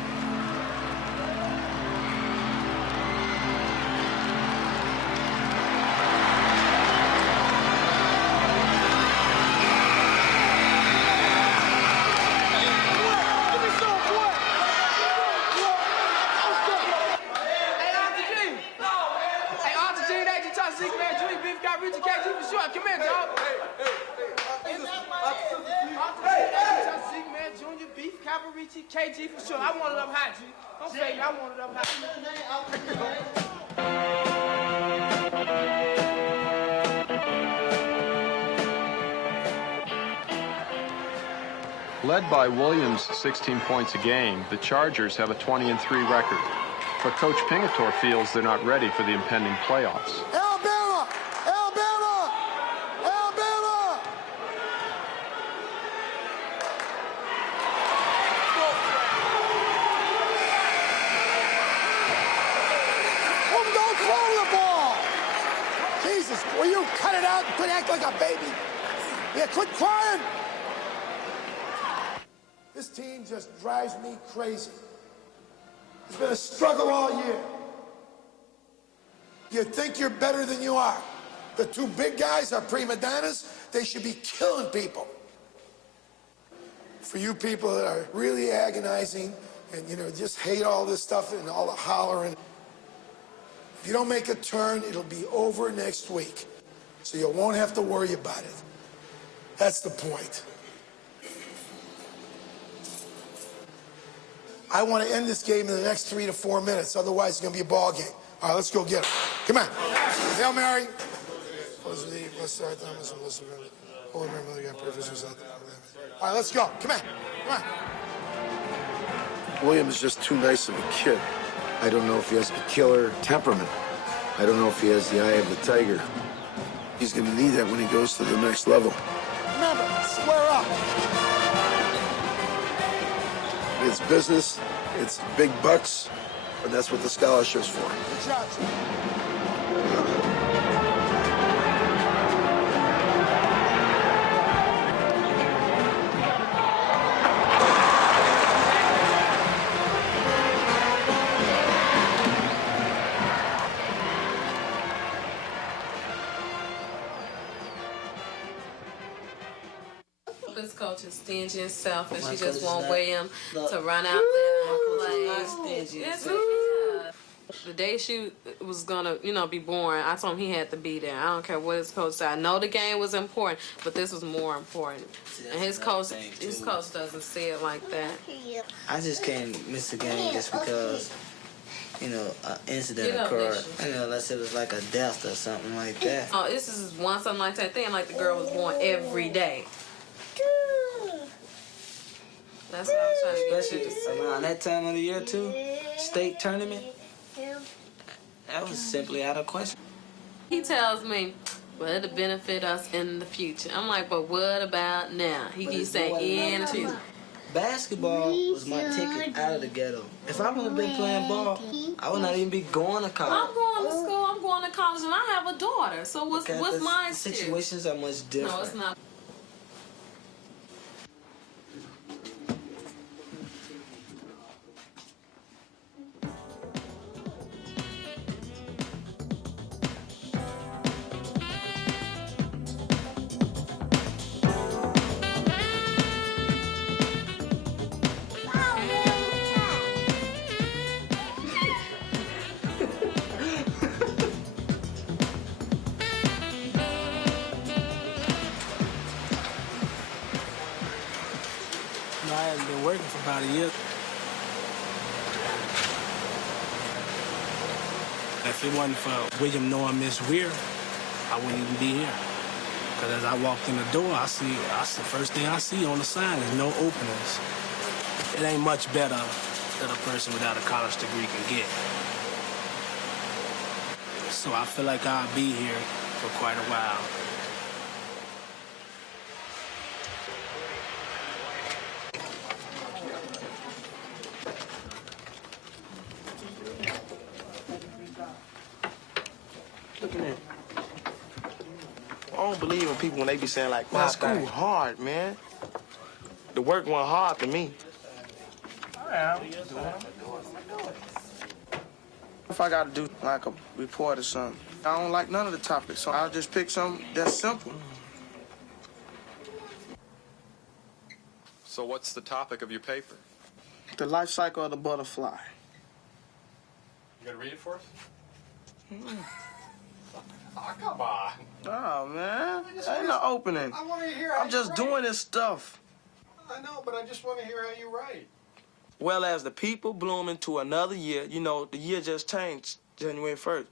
KG for sure. I want it up high, G. Don't say I want it up high. Led by Williams' 16 points a game, the Chargers have a 20-3 record. But Coach Pingatore feels they're not ready for the impending playoffs. Alabama! Alabama! Alabama! Don't throw the ball! Jesus, will you cut it out and quit acting like a baby? Yeah, quit crying! This team just drives me crazy. It's been a struggle all year. You think you're better than you are. The two big guys are prima donnas. They should be killing people. For you people that are really agonizing and, you know, just hate all this stuff and all the hollering, if you don't make a turn, it'll be over next week. So you won't have to worry about it. That's the point. I want to end this game in the next 3 to 4 minutes. Otherwise, it's going to be a ball game. All right, let's go get it. Come on. Hail Mary. All right, let's go. Come on. Come on. Williams is just too nice of a kid. I don't know if he has a killer temperament. I don't know if he has the eye of the tiger. He's going to need that when he goes to the next level. Remember, square up. It's business, it's big bucks, and that's what the scholarship's for. Good job, Jim. This coach is stingy and selfish. He just won't William to run out there and play. The day shoot was gonna, be boring. I told him he had to be there. I don't care what his coach said. I know the game was important, but this was more important. And his coach doesn't see it like that. I just can't miss a game just because, an incident occurred. Unless it was like a death or something like that. Oh, this is one something like that thing. Like the girl was born every day. That's what I was trying to get you to say. Around that time of the year too, state tournament. That was simply out of question. He tells me, well, it'll benefit us in the future. I'm like, but what about now? He keeps saying in the future. Basketball was my ticket out of the ghetto. If I would have been playing ball, I would not even be going to college. I'm going to school, I'm going to college, and I have a daughter. So what's my excuse? Situations are much different. No, it's not. I hadn't been working for about a year. If it wasn't for William knowing Miss Weir, I wouldn't even be here. Because as I walked in the door, that's the first thing I see on the sign is no openings. It ain't much better than a person without a college degree can get. So I feel like I'll be here for quite a while. Look at that. I don't believe in people when they be saying like, man, school hard, man. The work went hard to me. If I gotta do like a report or something, I don't like none of the topics, so I'll just pick something that's simple. So what's the topic of your paper? The life cycle of the butterfly. You gonna read it for us? Oh, come on. Oh, man. Ain't no opening. I want to hear how I'm just you doing write. this stuff. I know, but I just want to hear how you write. Well, as the people bloom into another year, you know, the year just changed January 1st.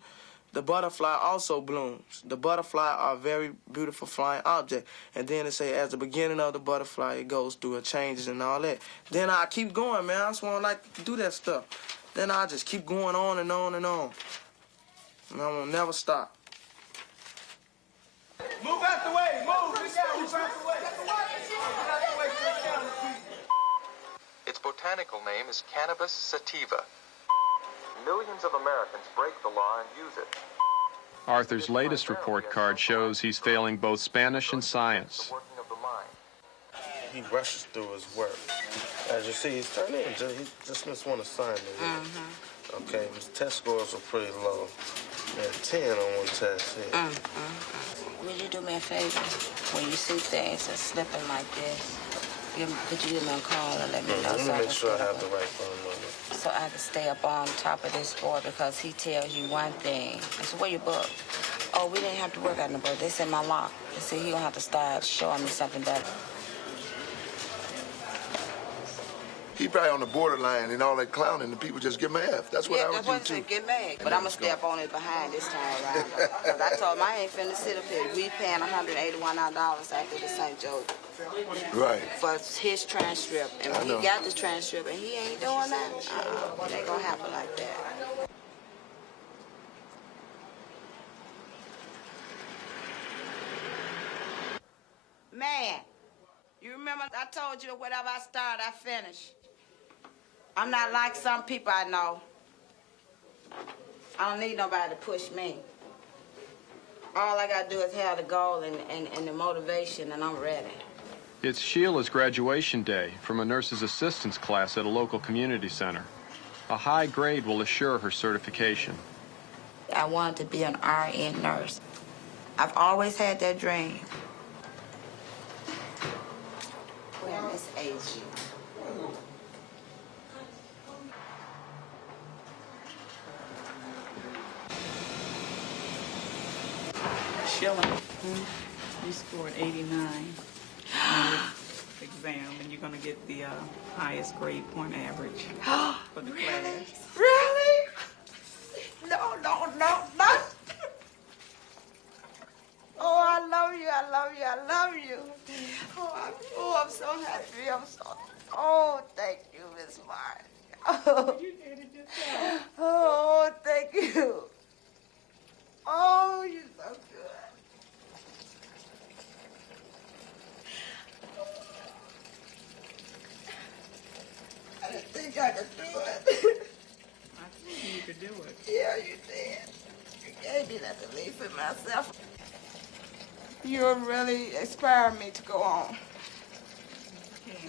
The butterfly also blooms. The butterfly are a very beautiful flying object. And then it say, as the beginning of the butterfly, it goes through changes and all that. Then I keep going, man. I just want to, like, do that stuff. Then I just keep going on and on and on. And I will never stop. Move out the way. Move. Move out the way. Its botanical name is Cannabis sativa. Millions of Americans break the law and use it. Arthur's latest report card shows he's failing both Spanish and science. He rushes through his work. As you see, he's turning in. He just missed one assignment. Okay, his test scores were pretty low. He had 10 on one test here. Would you do me a favor? When you see things that's slipping like this, could you give me a call and let me know? Let me make sure I have the right phone number. So I can stay up on top of this board because he tells you one thing. I said, where your book? Oh, we didn't have to work on the book. They said my lock. They said he gonna have to start showing me something better. He probably on the borderline and all that clowning, and people just give him an F. That's what I would do, too. Get mad. But I'm going to stay up on it behind this time around. Because I told him I ain't finna sit up here. We paying $181 after the St. Joseph. Right. For his transcript. And when I know. he got the transcript and he ain't doing that, it ain't going to happen like that. Man, you remember I told you whatever I start, I finish. I'm not like some people I know. I don't need nobody to push me. All I gotta do is have the goal and the motivation, and I'm ready. It's Sheila's graduation day from a nurse's assistance class at a local community center. A high grade will assure her certification. I wanted to be an RN nurse. I've always had that dream. Where Miss AG? Sheila, you scored 89 on your exam, and you're going to get the highest grade point average for the class. Really? No. Oh, I love you. Oh, I'm so happy. Oh, thank you, Miss Martin. Oh, thank you. Oh, you're so good. I didn't think I could do it. I told you could do it. Yeah, you did. You gave me that belief in myself. You really inspired me to go on.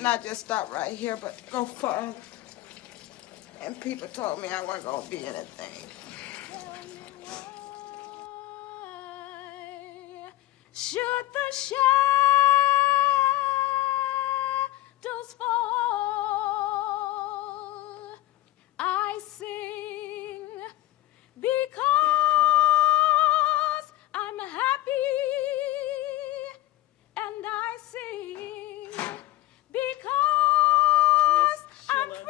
Not just stop right here, but go far. And people told me I wasn't going to be anything. Should the shadows fall, I sing because I'm happy, and I sing because I'm free.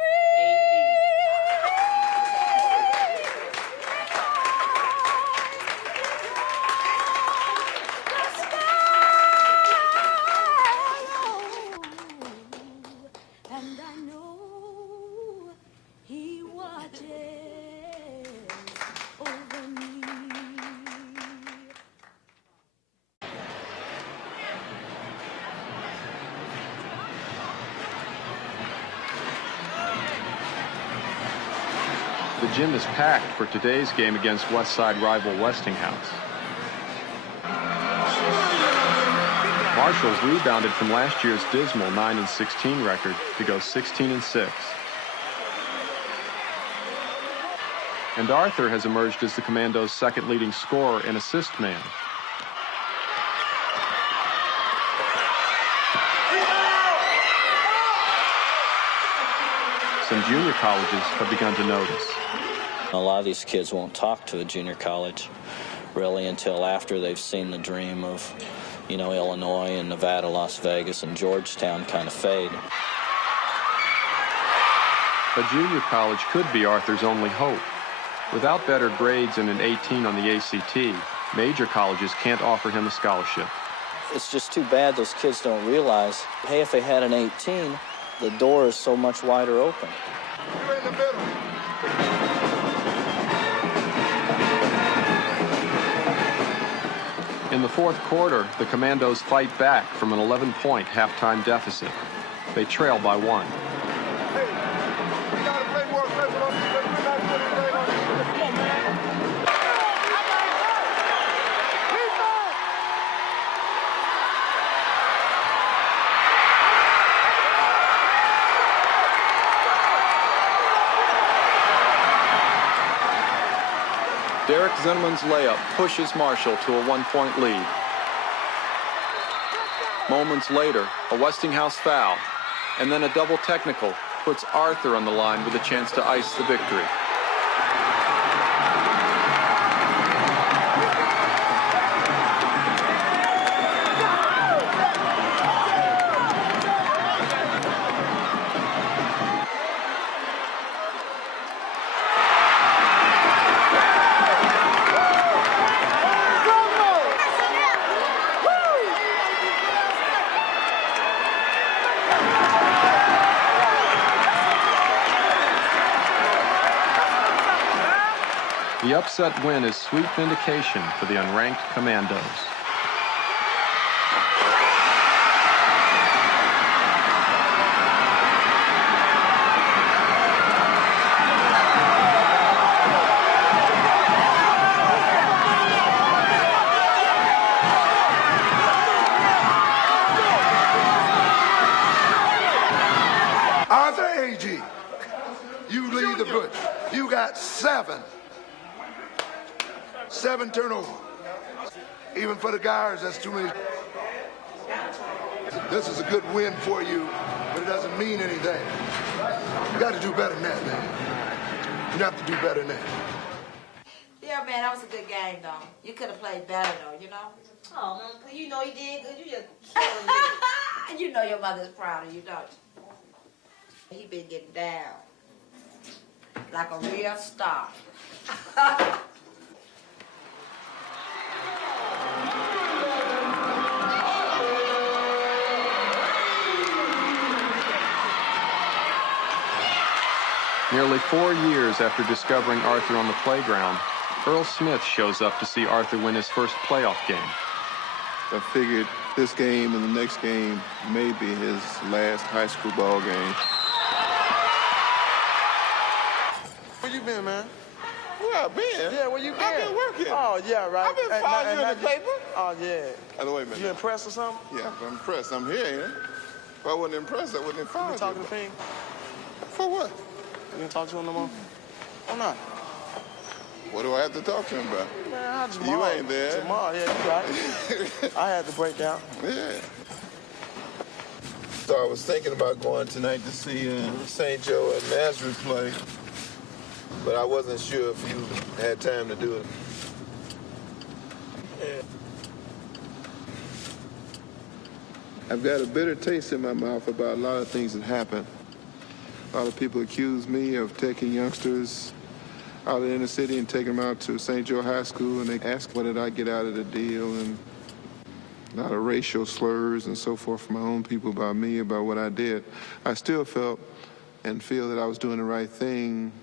And I know he watches over me. The gym is packed for today's game against West Side rival Westinghouse. Marshall's rebounded from last year's dismal 9-16 record to go 16-6. And Arthur has emerged as the Commandos' second leading scorer and assist man. Some junior colleges have begun to notice. A lot of these kids won't talk to a junior college really until after they've seen the dream of, you know, Illinois and Nevada, Las Vegas, and Georgetown kind of fade. A junior college could be Arthur's only hope. Without better grades and an 18 on the ACT, major colleges can't offer him a scholarship. It's just too bad those kids don't realize, hey, if they had an 18, the door is so much wider open. You're in the middle. In the fourth quarter, the Commandos fight back from an 11-point halftime deficit. They trail by 1. Derek Zinman's layup pushes Marshall to a 1-point lead. Moments later, a Westinghouse foul, and then a double technical puts Arthur on the line with a chance to ice the victory. The upset win is sweet vindication for the unranked Commandos. Arthur A.G., you lead the butch. You got 7 turnovers. Even for the guards, that's too many. This is a good win for you, but it doesn't mean anything. You got to do better than that, man. You have to do better than that. Yeah, man, that was a good game, though. You could have played better, though, you know? Oh, you know you did good. You just killing me. You know your mother's proud of you, don't you? He been getting down like a real star. Nearly 4 years after discovering Arthur on the playground, Earl Smith shows up to see Arthur win his first playoff game. I figured this game and the next game may be his last high school ball game. Where you been, man? Where I been? Yeah, where you been? I've been working. Oh, yeah, right. I've been following you in the paper. Oh, yeah. Wait a minute. You impressed or something? Yeah, I'm impressed. I'm here, ain't I? If I wasn't impressed, I wouldn't have followed you. You talking to Ping? For what? You gonna talk to him no more? Or not? What do I have to talk to him about? Man, Jamal. You ain't there. Jamal, yeah, you right. I had to break down. Yeah. So I was thinking about going tonight to see St. Joe at Nazareth play, but I wasn't sure if you had time to do it. I've got a bitter taste in my mouth about a lot of things that happened. A lot of people accuse me of taking youngsters out of the inner city and taking them out to St. Joe High School, and they ask what did I get out of the deal, and a lot of racial slurs and so forth from my own people about me, about what I did. I still felt and feel that I was doing the right thing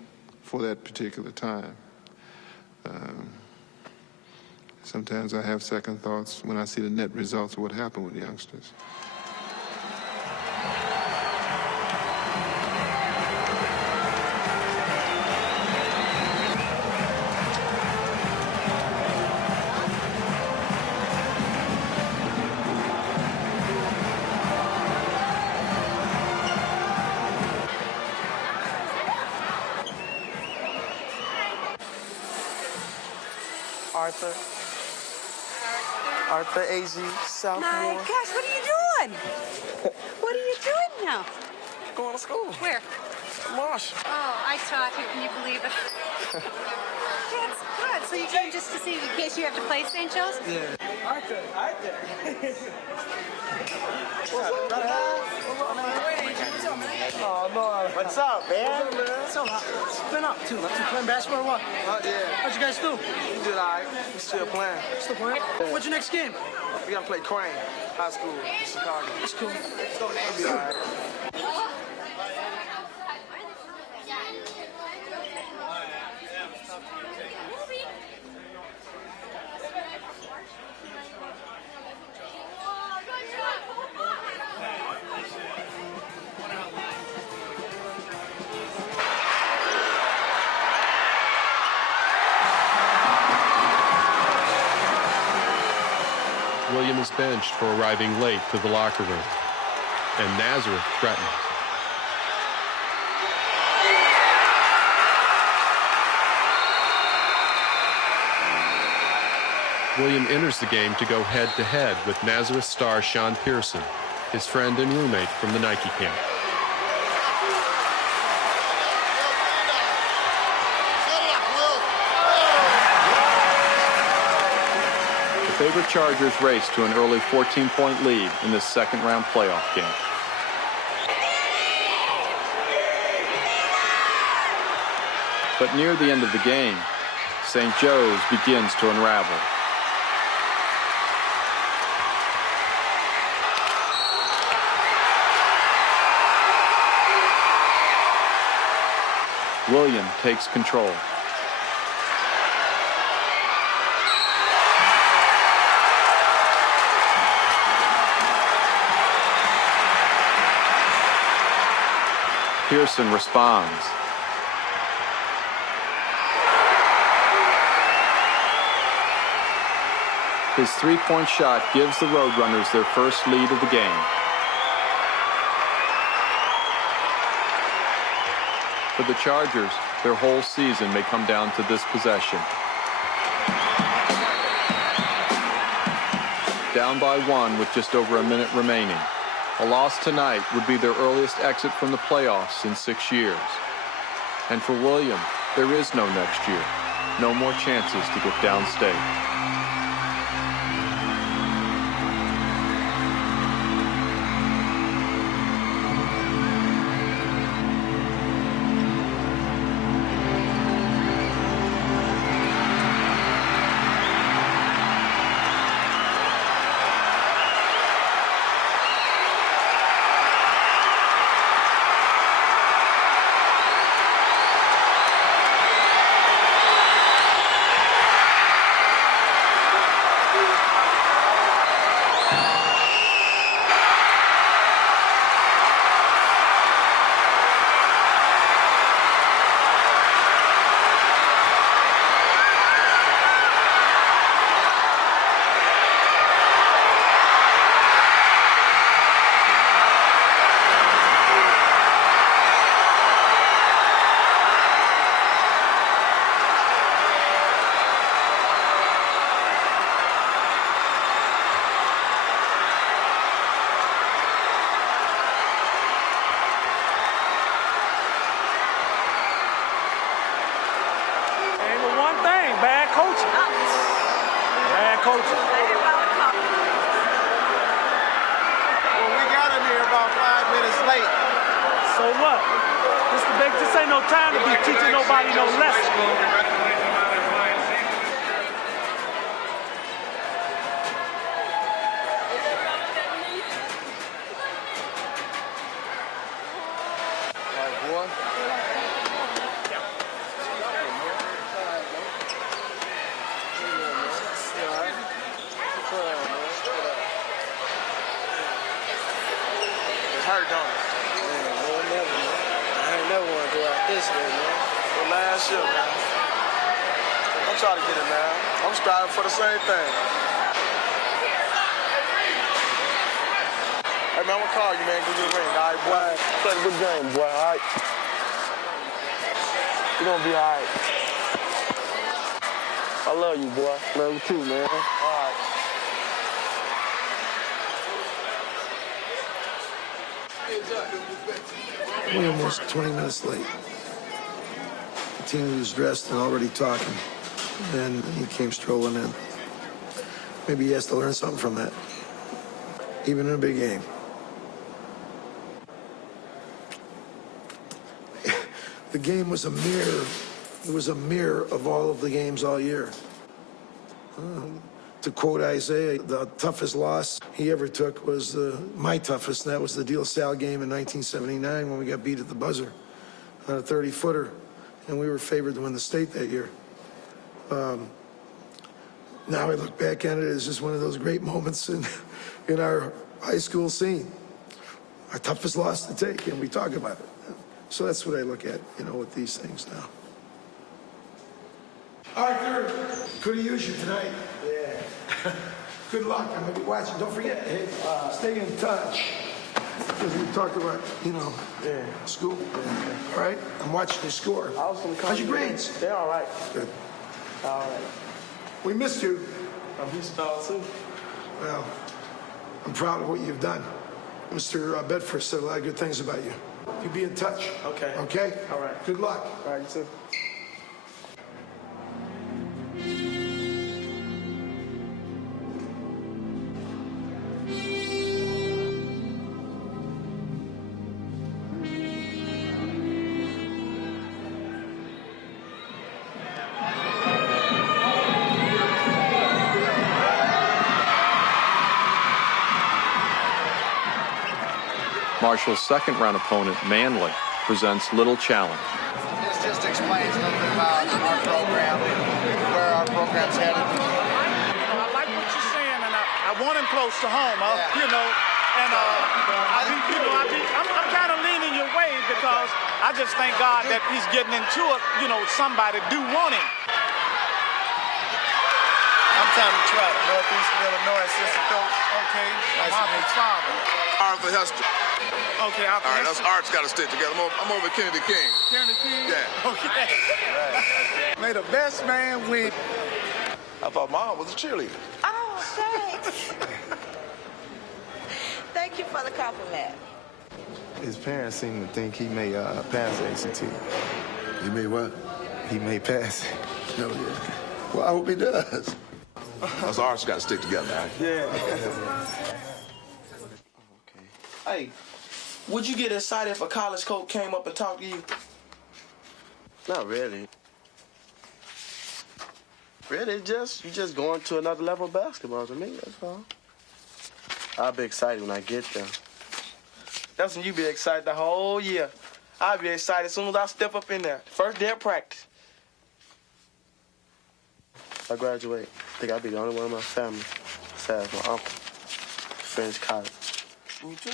for that particular time. Sometimes I have second thoughts when I see the net results of what happened with youngsters. Arthur. Arthur AZ, Southmore. My gosh, what are you doing? What are you doing now? Going to school. Where? Marshall. Oh, I taught you. Can you believe it? That's good. So you came just to see in case you have to play St. Joe's? Yeah. Arthur. Oh, no. What's up, man? What's up, man? What's been up to? You playing basketball or what? Yeah. What you guys do? We did all right. We still playing. Still playing? Yeah. What's your next game? We gotta play Crane High School in Chicago. That's cool. We'll be all right. William is benched for arriving late to the locker room, and Nazareth threatens. William enters the game to go head-to-head with Nazareth star Sean Pearson, his friend and roommate from the Nike camp. The favorite Chargers race to an early 14-point lead in this second-round playoff game. But near the end of the game, St. Joe's begins to unravel. William takes control. Pearson responds. His three-point shot gives the Roadrunners their first lead of the game. For the Chargers, their whole season may come down to this possession. Down by one with just over a minute remaining. A loss tonight would be their earliest exit from the playoffs in 6 years. And for William, there is no next year. No more chances to get downstate. I love you, boy. Love you too, man. All right. We're almost 20 minutes late. The team was dressed and already talking. Then he came strolling in. Maybe he has to learn something from that, even in a big game. The game was a mirror. It was a mirror of all of the games all year. To quote Isaiah, the toughest loss he ever took was my toughest, and that was the De La Salle game in 1979 when we got beat at the buzzer on a 30-footer, and we were favored to win the state that year. Now I look back at it as just one of those great moments in our high school scene. Our toughest loss to take, and we talk about it. So that's what I look at, with these things now. Arthur, could have used you tonight. Yeah. Good luck. I'm going to be watching. Don't forget, hey, stay in touch. Because we talked about, school. Yeah. All right? I'm watching your score. How's your grades? They're all right. Good. All right. We missed you. I missed y'all too. Well, I'm proud of what you've done. Mr. Bedford said a lot of good things about you. You be in touch. Okay. Okay? All right. Good luck. All right, you too. Marshall's second-round opponent, Manly, presents Little Challenge. This just explains a little bit about our program, where our program's headed. I like what you're saying, and I want him close to home, I'm kind of leaning your way because I just thank God that he's getting into it. Somebody do want him. I'm Tommy Trout, Northeastern Illinois assistant coach. Okay, Nice to meet you. Arthur Hester. Okay, Arthur All right, Hester. us arts got to stick together. I'm over Kennedy King. Kennedy King? Yeah. Okay. May the best man win. I thought Mom was a cheerleader. Oh, thanks. Thank you for the compliment. His parents seem to think he may pass the ACT. He may what? He may pass. Hell yeah. Well, I hope he does. Us arts got to stick together, all right? Yeah. Hey, would you get excited if a college coach came up and talked to you? Not really. Really, you just going to another level of basketball to me, that's all. I'll be excited when I get there. That's when you be excited the whole year. I'll be excited as soon as I step up in there. First day of practice. If I graduate, I think I'll be the only one in my family, besides my uncle, to finish college. Me too.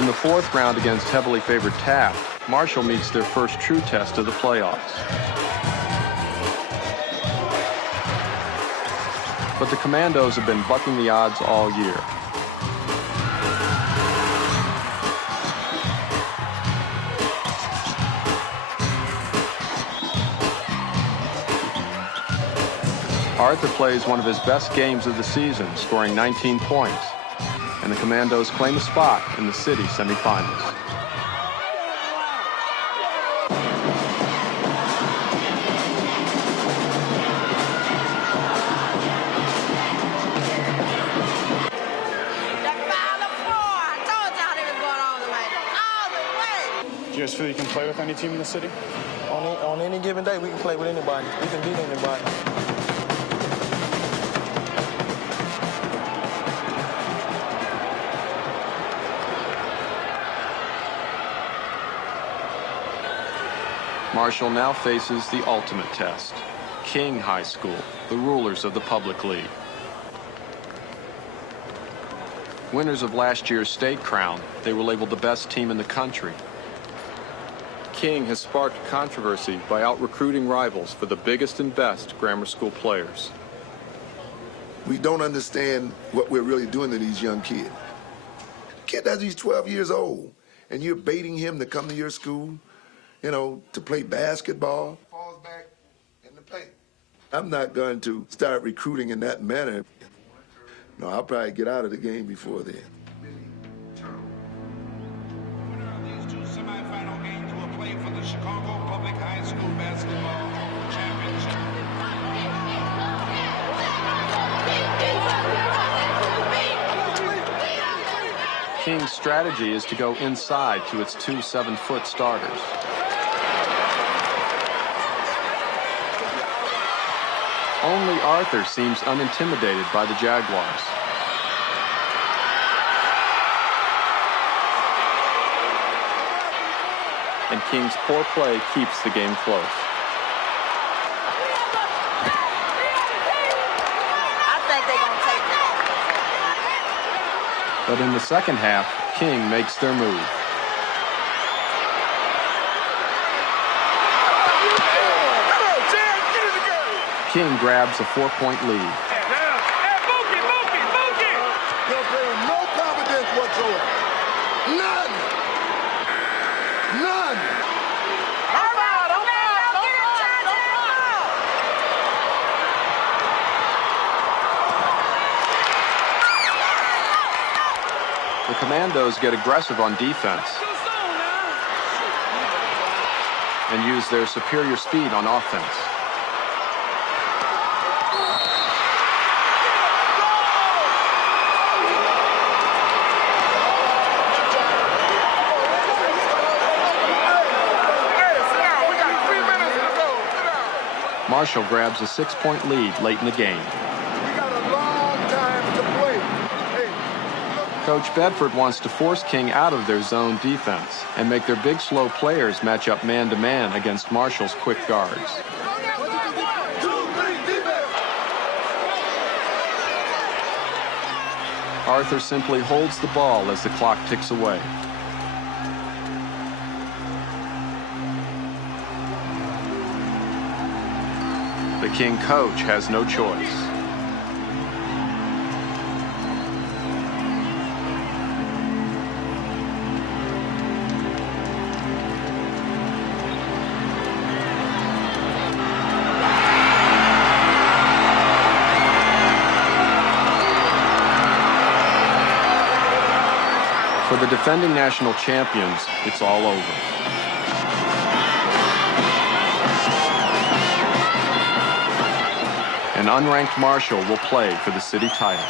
In the fourth round against heavily favored Taft, Marshall meets their first true test of the playoffs. But the Commandos have been bucking the odds all year. Arthur plays one of his best games of the season, scoring 19 points, and the Commandos claim a spot in the city semifinals. Do you just feel you can play with any team in the city? On any given day, we can play with anybody. We can beat anybody. Marshall now faces the ultimate test. King High School, the rulers of the public league. Winners of last year's state crown, they were labeled the best team in the country. King has sparked controversy by out-recruiting rivals for the biggest and best grammar school players. We don't understand what we're really doing to these young kids. Kid, he's 12 years old, and you're baiting him to come to your school, to play basketball. Falls back in the paint. I'm not going to start recruiting in that manner. No, I'll probably get out of the game before then. These two semifinal games will play for the Chicago Public High School Basketball Championship. King's strategy is to go inside to its 2 7-foot starters. Only Arthur seems unintimidated by the Jaguars. And King's poor play keeps the game close. I think they're going to take it. But in the second half, King makes their move. King grabs a 4-point lead. They'll play with no confidence whatsoever. None. None. The Commandos get aggressive on defense and use their superior speed on offense. Marshall grabs a 6-point lead late in the game. We got a long time to play. Coach Bedford wants to force King out of their zone defense and make their big, slow players match up man-to-man against Marshall's quick guards. Arthur simply holds the ball as the clock ticks away. The King coach has no choice. For the defending national champions, it's all over. An unranked Marshall will play for the city title.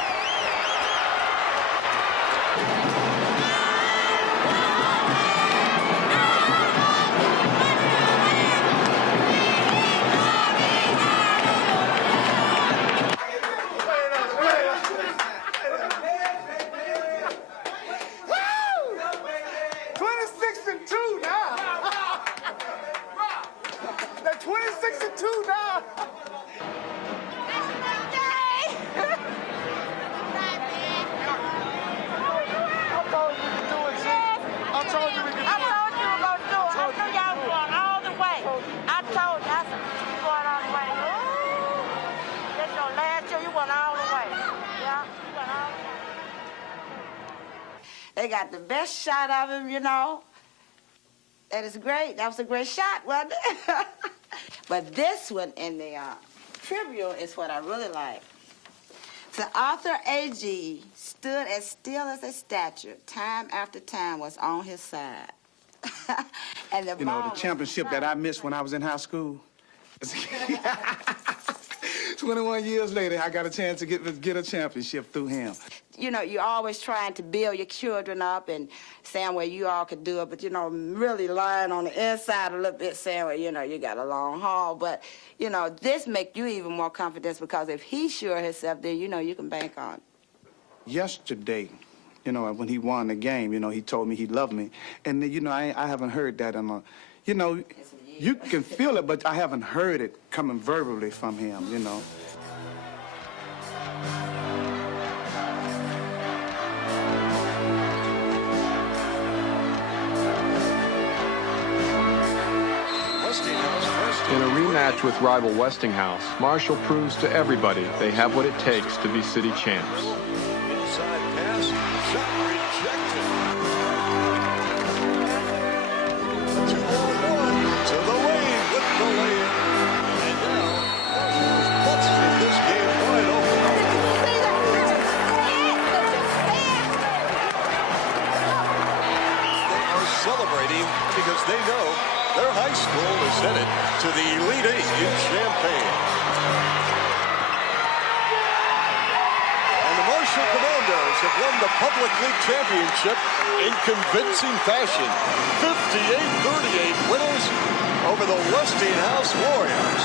They got the best shot of him, That is great. That was a great shot, wasn't it? But this one in the tribune is what I really like. So Arthur A.G. stood as still as a statue. Time after time was on his side. And the the championship that I missed when I was in high school. 21 years later, I got a chance to get a championship through him. You're always trying to build your children up and saying, well, you all could do it, but, really lying on the inside a little bit, saying, well, you got a long haul. But, this make you even more confident because if he's sure of himself, then, you can bank on it. Yesterday, when he won the game, he told me he loved me. And, I haven't heard that in a, you can feel it, but I haven't heard it coming verbally from him, In a rematch with rival Westinghouse, Marshall proves to everybody they have what it takes to be city champs. Inside pass, shot rejected. 2-on-1. High School is headed to the Elite Eight in Champaign. And the Marshall Commandos have won the Public League Championship in convincing fashion. 58-38 winners over the Westinghouse Warriors.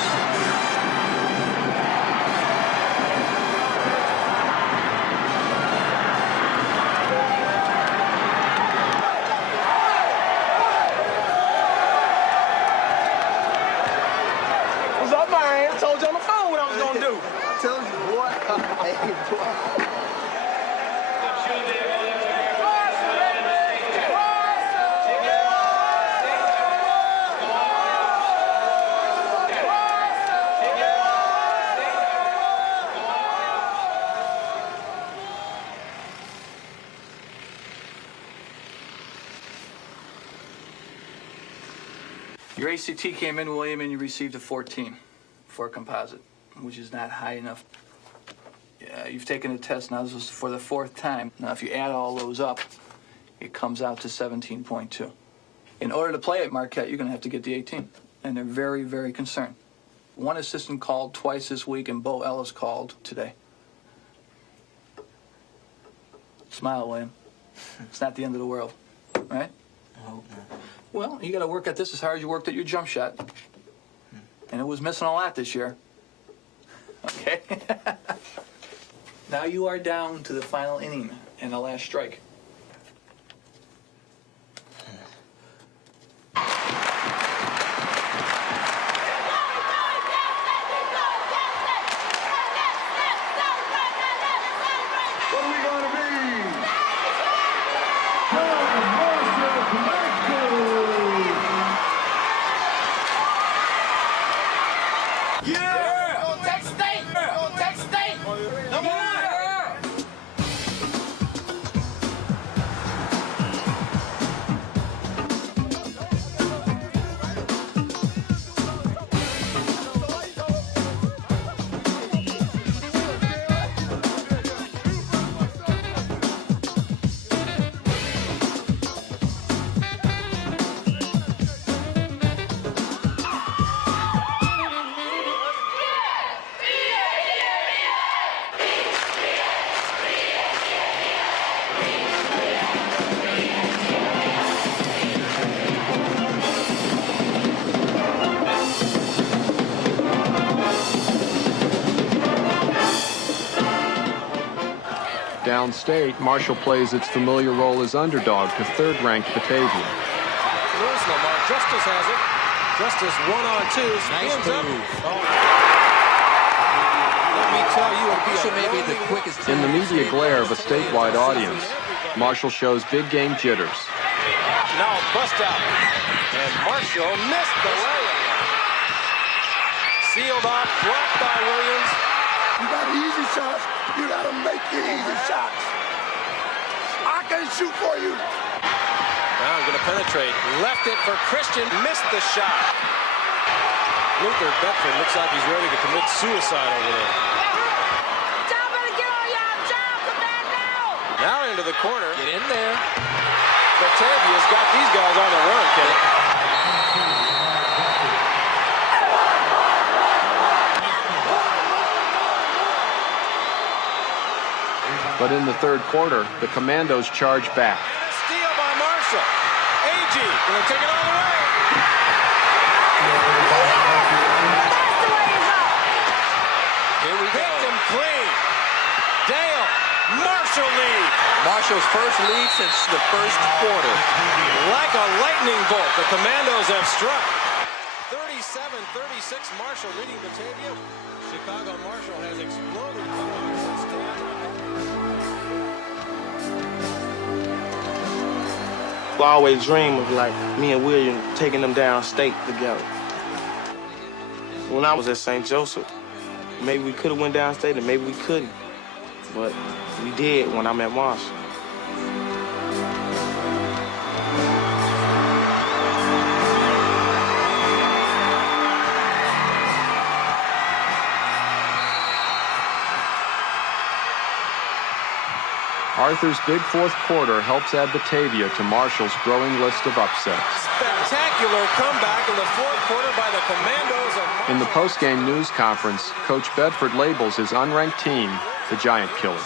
What's up, man? I told you on the phone what I was gonna do. I told you, boy. Hey, boy. Your ACT came in, William, and you received a 14 for a composite, which is not high enough. You've taken a test now. This is for the 4th time. Now, if you add all those up, it comes out to 17.2. In order to play at Marquette, you're going to have to get the 18, and they're very, very concerned. One assistant called twice this week, and Bo Ellis called today. Smile, William. It's not the end of the world, right? I hope not. Well, you got to work at this as hard as you worked at your jump shot. And it was missing a lot this year. Okay? Now you are down to the final inning and the last strike. What are we going to be? Yeah! Go Texas State! Go Texas State! Number one! Downstate, Marshall plays its familiar role as underdog to third-ranked Batavia. Loose, Lamar. Justice has it. Justice 1-on-2. Nice move. Let me tell you, Marshall may be the quickest. In the media glare of a statewide audience, Marshall shows big game jitters. Now bust out. And Marshall missed the layup. Sealed off, blocked by Williams. You got easy shots. You got to make the easy shots. I can shoot for you. Now I'm going to penetrate. Left it for Christian. Missed the shot. Luther Bedford looks like he's ready to commit suicide over there. Now into the corner. Get in there. Batavia's got these guys on the run, Kenny. But in the third quarter, the Commandos charge back. And a steal by Marshall. A.G. going to take it all the way. Here we go. Picked him clean. Dale. Marshall lead. Marshall's first lead since the first quarter. Like a lightning bolt, the Commandos have struck. 37-36, Marshall leading Batavia. Chicago Marshall has exploded. I always dream of like me and William taking them down state together. When I was at St. Joseph, maybe we could have went downstate and maybe we couldn't. But we did when I'm at Marshall. Arthur's big fourth quarter helps add Batavia to Marshall's growing list of upsets. Spectacular comeback in the fourth quarter by the Commandos of... In the post-game news conference, Coach Bedford labels his unranked team the Giant Killers.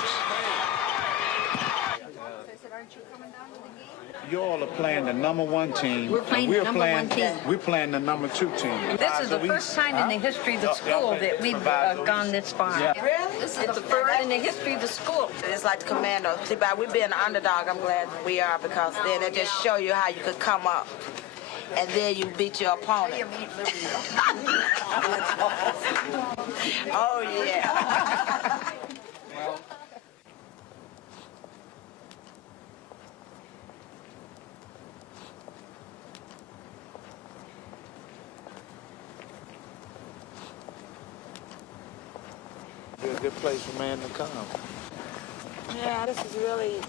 You all are playing the #1 team. We're playing the number one team. We're playing the #2 team. This is the first time in the history of the school that we've gone this far. Yeah. Really? This is the first in the history of the school. It's like the Commandos. See, by we being the underdog, I'm glad we are, because then it just show you how you could come up. And then you beat your opponent. Oh, yeah. Be a good place for man to come. Yeah, this is really,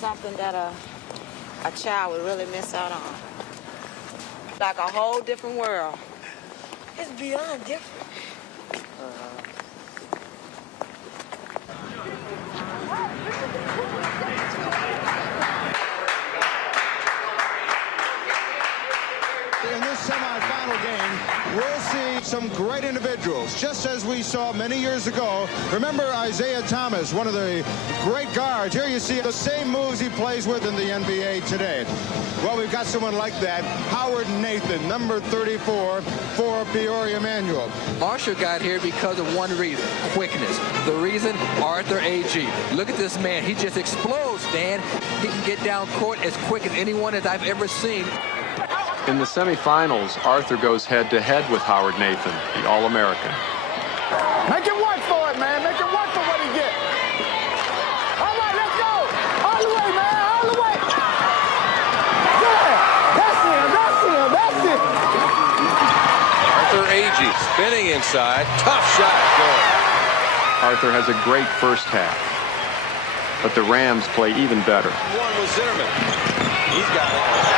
something that a child would really miss out on. Like a whole different world. It's beyond different. In this semifinal game, we'll see some great individuals, just as we saw many years ago. Remember Isaiah Thomas, one of the great guards. Here you see the same moves he plays with in the NBA today. Well, we've got someone like that. Howard Nathan, number 34 for Peoria Manual. Marshall got here because of one reason, quickness. The reason, Arthur A.G. Look at this man. He just explodes, Dan. He can get down court as quick as anyone that I've ever seen. In the semifinals, Arthur goes head-to-head with Howard Nathan, the All-American. Make it work for it, man. Make it work for what he get. All right, let's go. All the way, man. All the way. Yeah. That's it. That's it. That's it. Arthur A.G. spinning inside. Tough shot. Good. Arthur has a great first half, but the Rams play even better. One was Zimmerman. He's got it.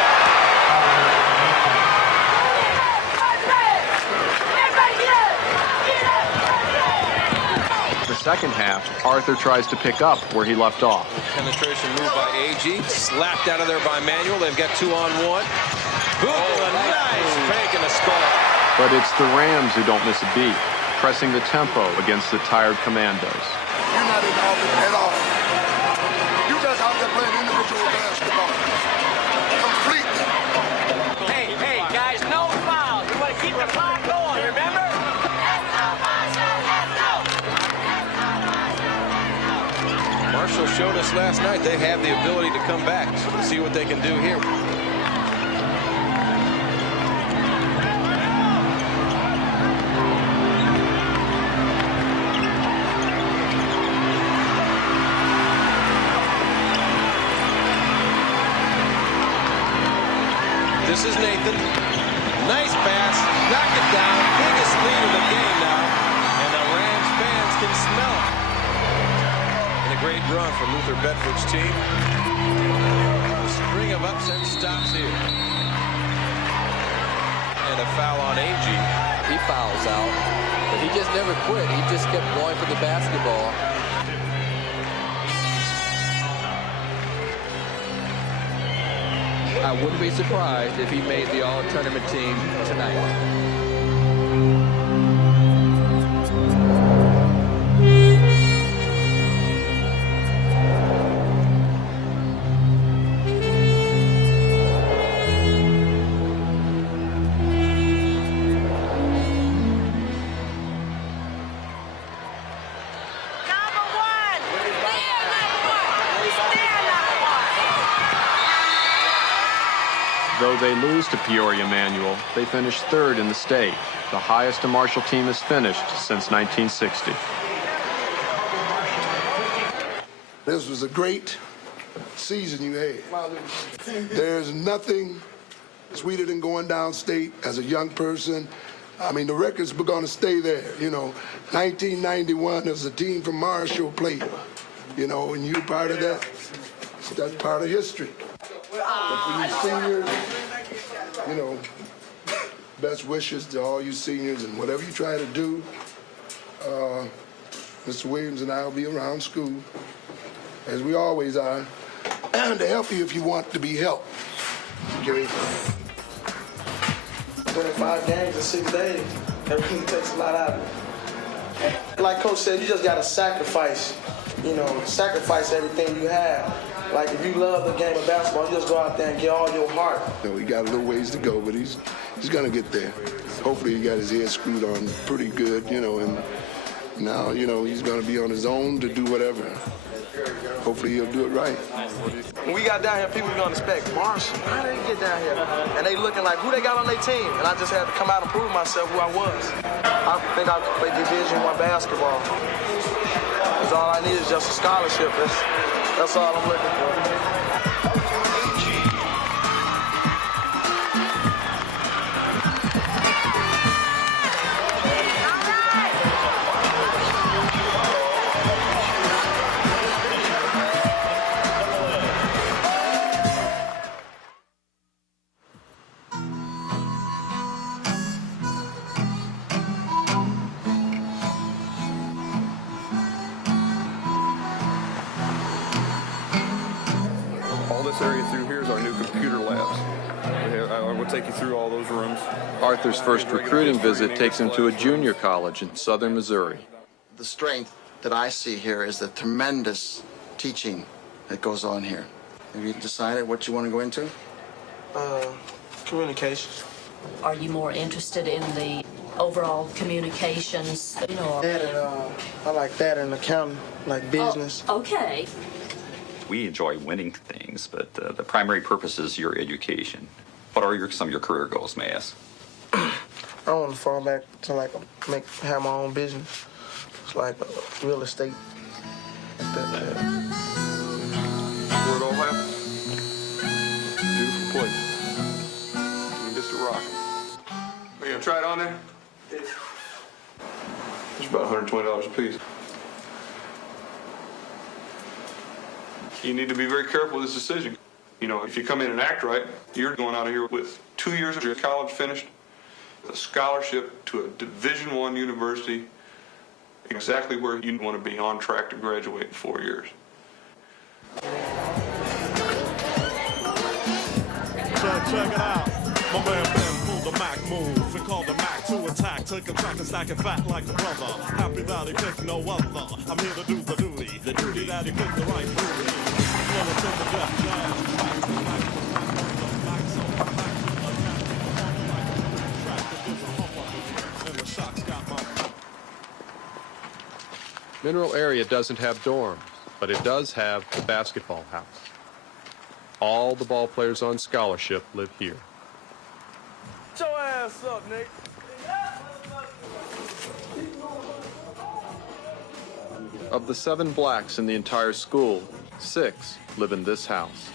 Second half, Arthur tries to pick up where he left off. Penetration move by A.G. Slapped out of there by Manuel. They've got 2-on-1. Boom, a nice fake and a score. But it's the Rams who don't miss a beat, pressing the tempo against the tired Commandos. You're not in the offense at all. You just out there playing individual basketball. Completely. Hey, guys, no fouls. We want to keep the clock going, remember? Marshall showed us last night they have the ability to come back. So we'll see what they can do here. This is Nathan. Nice pass. Knock it down. Biggest lead of the game now. And the Rams fans can smell it. Great run for Luther Bedford's team. The string of upsets stops here. And a foul on A.G. He fouls out, but he just never quit. He just kept going for the basketball. I wouldn't be surprised if he made the all-tournament team tonight. Though they lose to Peoria Manual, they finish third in the state, the highest a Marshall team has finished since 1960. This was a great season you had. There's nothing sweeter than going downstate as a young person. I mean, the record's going to stay there. 1991, there was a team from Marshall played, and you're part of that. That's part of history. But for you seniors, best wishes to all you seniors, and whatever you try to do, Mr. Williams and I will be around school. as we always are, to help you if you want to be helped. Okay? 25 games in 6 days. Everything takes a lot out of it. Like Coach said, you just gotta sacrifice. Sacrifice everything you have. Like if you love the game of basketball, you just go out there and get all your heart. He got a little ways to go, but he's gonna get there. Hopefully he got his head screwed on pretty good, and now, he's gonna be on his own to do whatever. Hopefully he'll do it right. When we got down here, people were gonna expect Marshall. How did he get down here? And they looking like who they got on their team. And I just had to come out and prove myself who I was. I think I could play Division I basketball. Because all I need is just a scholarship. That's all I'm looking for. Take you through all those rooms. Arthur's first recruiting visit takes him to a junior college in southern Missouri. The strength that I see here is the tremendous teaching that goes on here. Have you decided what you want to go into? Communications. Are you more interested in the overall communications? That and I like that and accounting, like business. Oh, okay. We enjoy winning things, but the primary purpose is your education. What are some of your career goals, may I ask? I want to fall back to have my own business. It's like real estate. Where it all happened. Beautiful place. Just a rock. Are you gonna try it on there? It's about $120 a piece. You need to be very careful with this decision. If you come in and act right, you're going out of here with 2 years of your college finished, a scholarship to a Division I university, exactly where you want to be, on track to graduate in 4 years. Check it out. My man Ben pulled the Mac move and called the Mac to attack. Took a track and stack it fat like the brother. Happy that he picked no other. I'm here to do the duty. The duty that he picked the right movie. Mineral area doesn't have dorms, but it does have the basketball house. All the ball players on scholarship live here. Get your ass up, Nate. Of the 7 blacks in the entire school, 6 live in this house.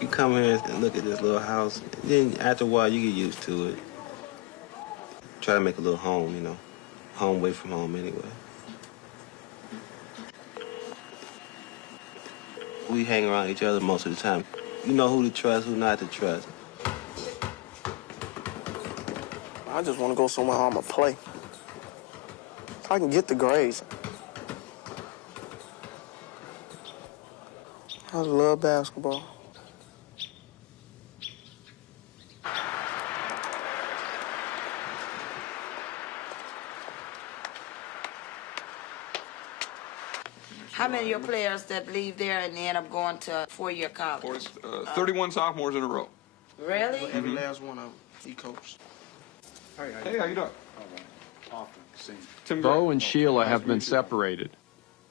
You come here and look at this little house, then after a while you get used to it. Try to make a little home, home away from home anyway. We hang around each other most of the time. You know who to trust, who not to trust. I just want to go somewhere I'm going to play. So I can get the grades. I love basketball. How many of your players that leave there and end up going to 4-year college? 31 sophomores in a row. Really? Every last one of them, he coached. Hey, how you doing? Bo and Sheila have been separated.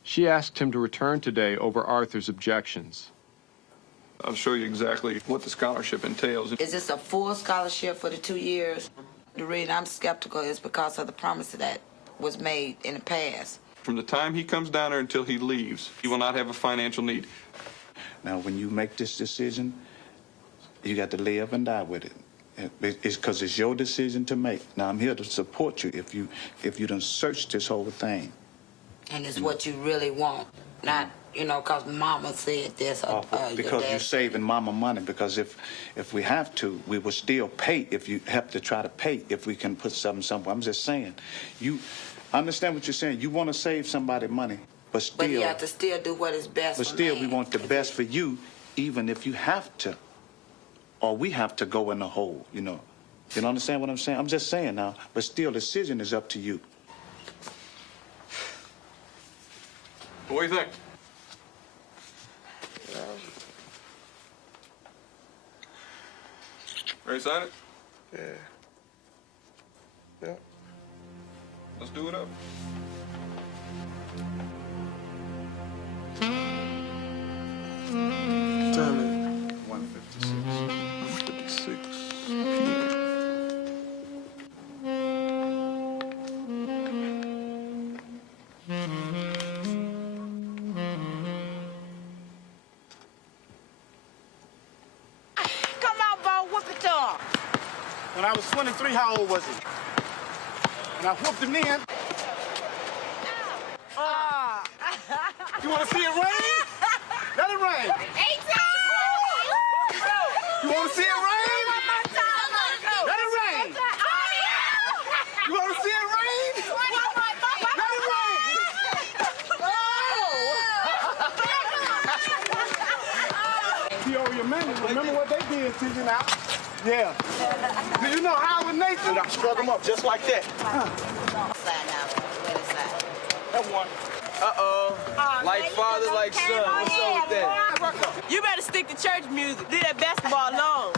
She asked him to return today over Arthur's objections. I'll show you exactly what the scholarship entails. Is this a full scholarship for the 2 years? The reason I'm skeptical is because of the promise that was made in the past. From the time he comes down there until he leaves, he will not have a financial need. Now, when you make this decision, you got to live and die with it. It's because it's your decision to make. Now, I'm here to support you if you done search this whole thing. And it's what you really want, not, because mama said this or because you're saving mama money. Because if we have to, we will still pay if you have to try to pay if we can put something somewhere. I'm just saying, I understand what you're saying. You want to save somebody money, but still. But you have to still do what is best But for still, man. we want the best for you, even if you have to, or we have to go in the hole. You know. You don't understand what I'm saying? I'm just saying now. But still, the decision is up to you. What do you think? Ready to sign it? Yeah. Yeah. Let's do it up. Time it. 1:56 p.m. Come on, Bo, whoop it to him. When I was 23, how old was he? And I whooped him then. You want to see it rain? Let it rain. 18! You want to see it rain? Let it rain. You want to see it rain? Let it rain. Peoria Manning, remember what they did to you now? Yeah. Do you know Howard Nathan? I struck him up just like that. That one. Uh-oh. Like father, like son. What's up with that? You better stick to church music. Leave that basketball alone.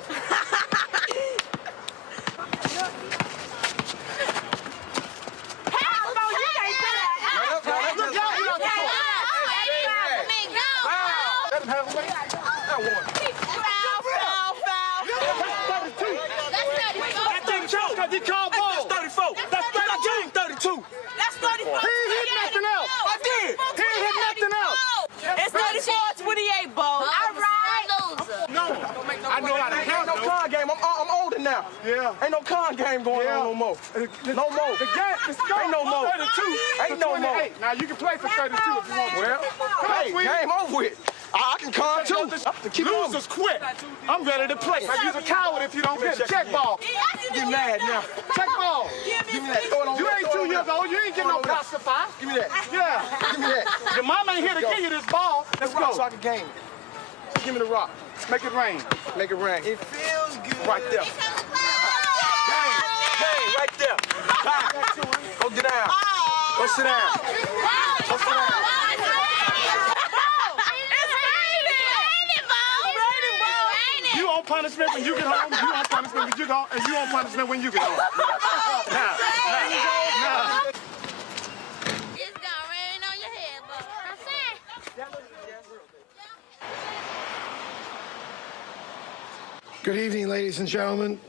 He called ball. That's 34. That's 32. That's 34. He ain't hit nothing else. I did. He ain't hit nothing else. It's 34-28, Bo. All right. No. I know how to count. Ain't no con game. I'm older now. Yeah. Ain't no con game going on no more. No more. The game, Ain't no more. 32. Ain't no more. Now you can play for 32 if you want to. Well, hey, game over with. I can con too. Losers quit. I'm ready to play. Now you's a coward if you don't get a check ball. Get mad now. Check ball. Give me that. Throw it on. You ain't 2 years old. You ain't getting no pacify. Give me that. Yeah. Give me that. Your mama ain't here to give you this ball. Let's go. So I can game. Give me the rock. Make it rain. Make it rain. It feels good. Right there. Game. Right there. Time. Go get down. Go sit down. Go sit down. You on punishment when you get home. You on punishment when you go home. And you on punishment when you get home. Now. It's gonna rain on your head, Bo. Good evening, ladies and gentlemen,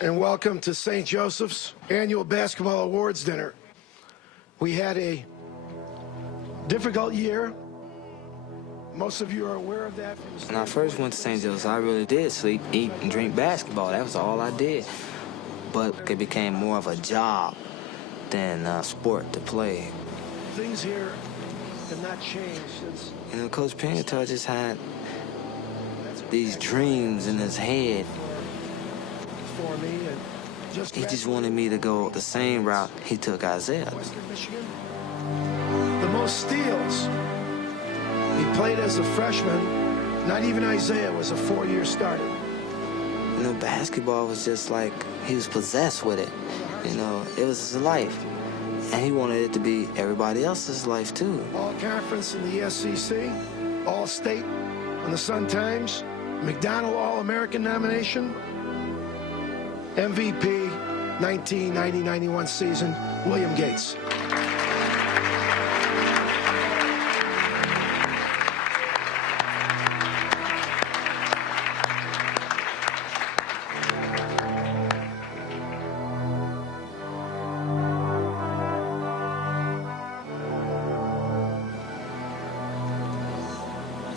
and welcome to St. Joseph's Annual Basketball Awards Dinner. We had a difficult year. Most of you are aware of that. When I first went to St. Joe's, I really did sleep, eat, and drink basketball. That was all I did. But it became more of a job than a sport to play. Things here have not changed since. You know, Coach Pingatar just had these dreams in his head. For me, and He just wanted me to go the same route he took Isaiah. Western Michigan, the most steals. He played as a freshman. Not even Isaiah was a 4-year starter. You know, basketball was just like he was possessed with it. You know, it was his life. And he wanted it to be everybody else's life, too. All-Conference in the SEC, All-State on the Sun-Times, McDonald All-American nomination, MVP 1990-91 season, William Gates.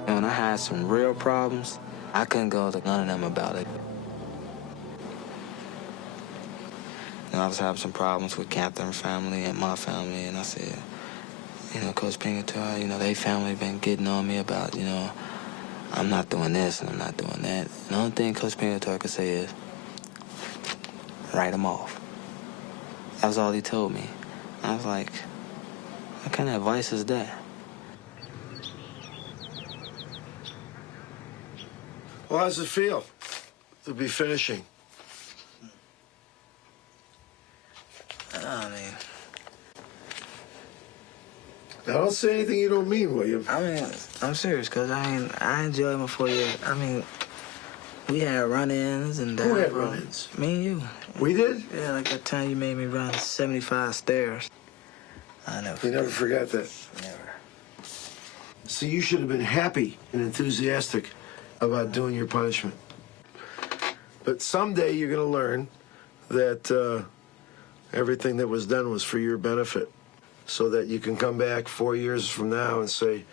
And when I had some real problems, I couldn't go to none of them about it. You know, I was having some problems with Catherine's family and my family, and I said, you know, Coach Pingatar, you know, they family been getting on me about, you know, I'm not doing this and I'm not doing that. And the only thing Coach Pingatar could say is, write them off. That was all he told me. I was like, what kind of advice is that? Well, how's it feel to be finishing? I mean, Now, don't say anything you don't mean, William. I mean, I'm serious, cause I enjoyed my 4 years. I mean, we had run-ins and Who had run-ins? Me and you. We did? Yeah, like that time you made me run 75 stairs. I never. You never forgot that. Never. See, you should have been happy and enthusiastic about doing your punishment. But someday you're going to learn that everything that was done was for your benefit, so that you can come back 4 years from now and say,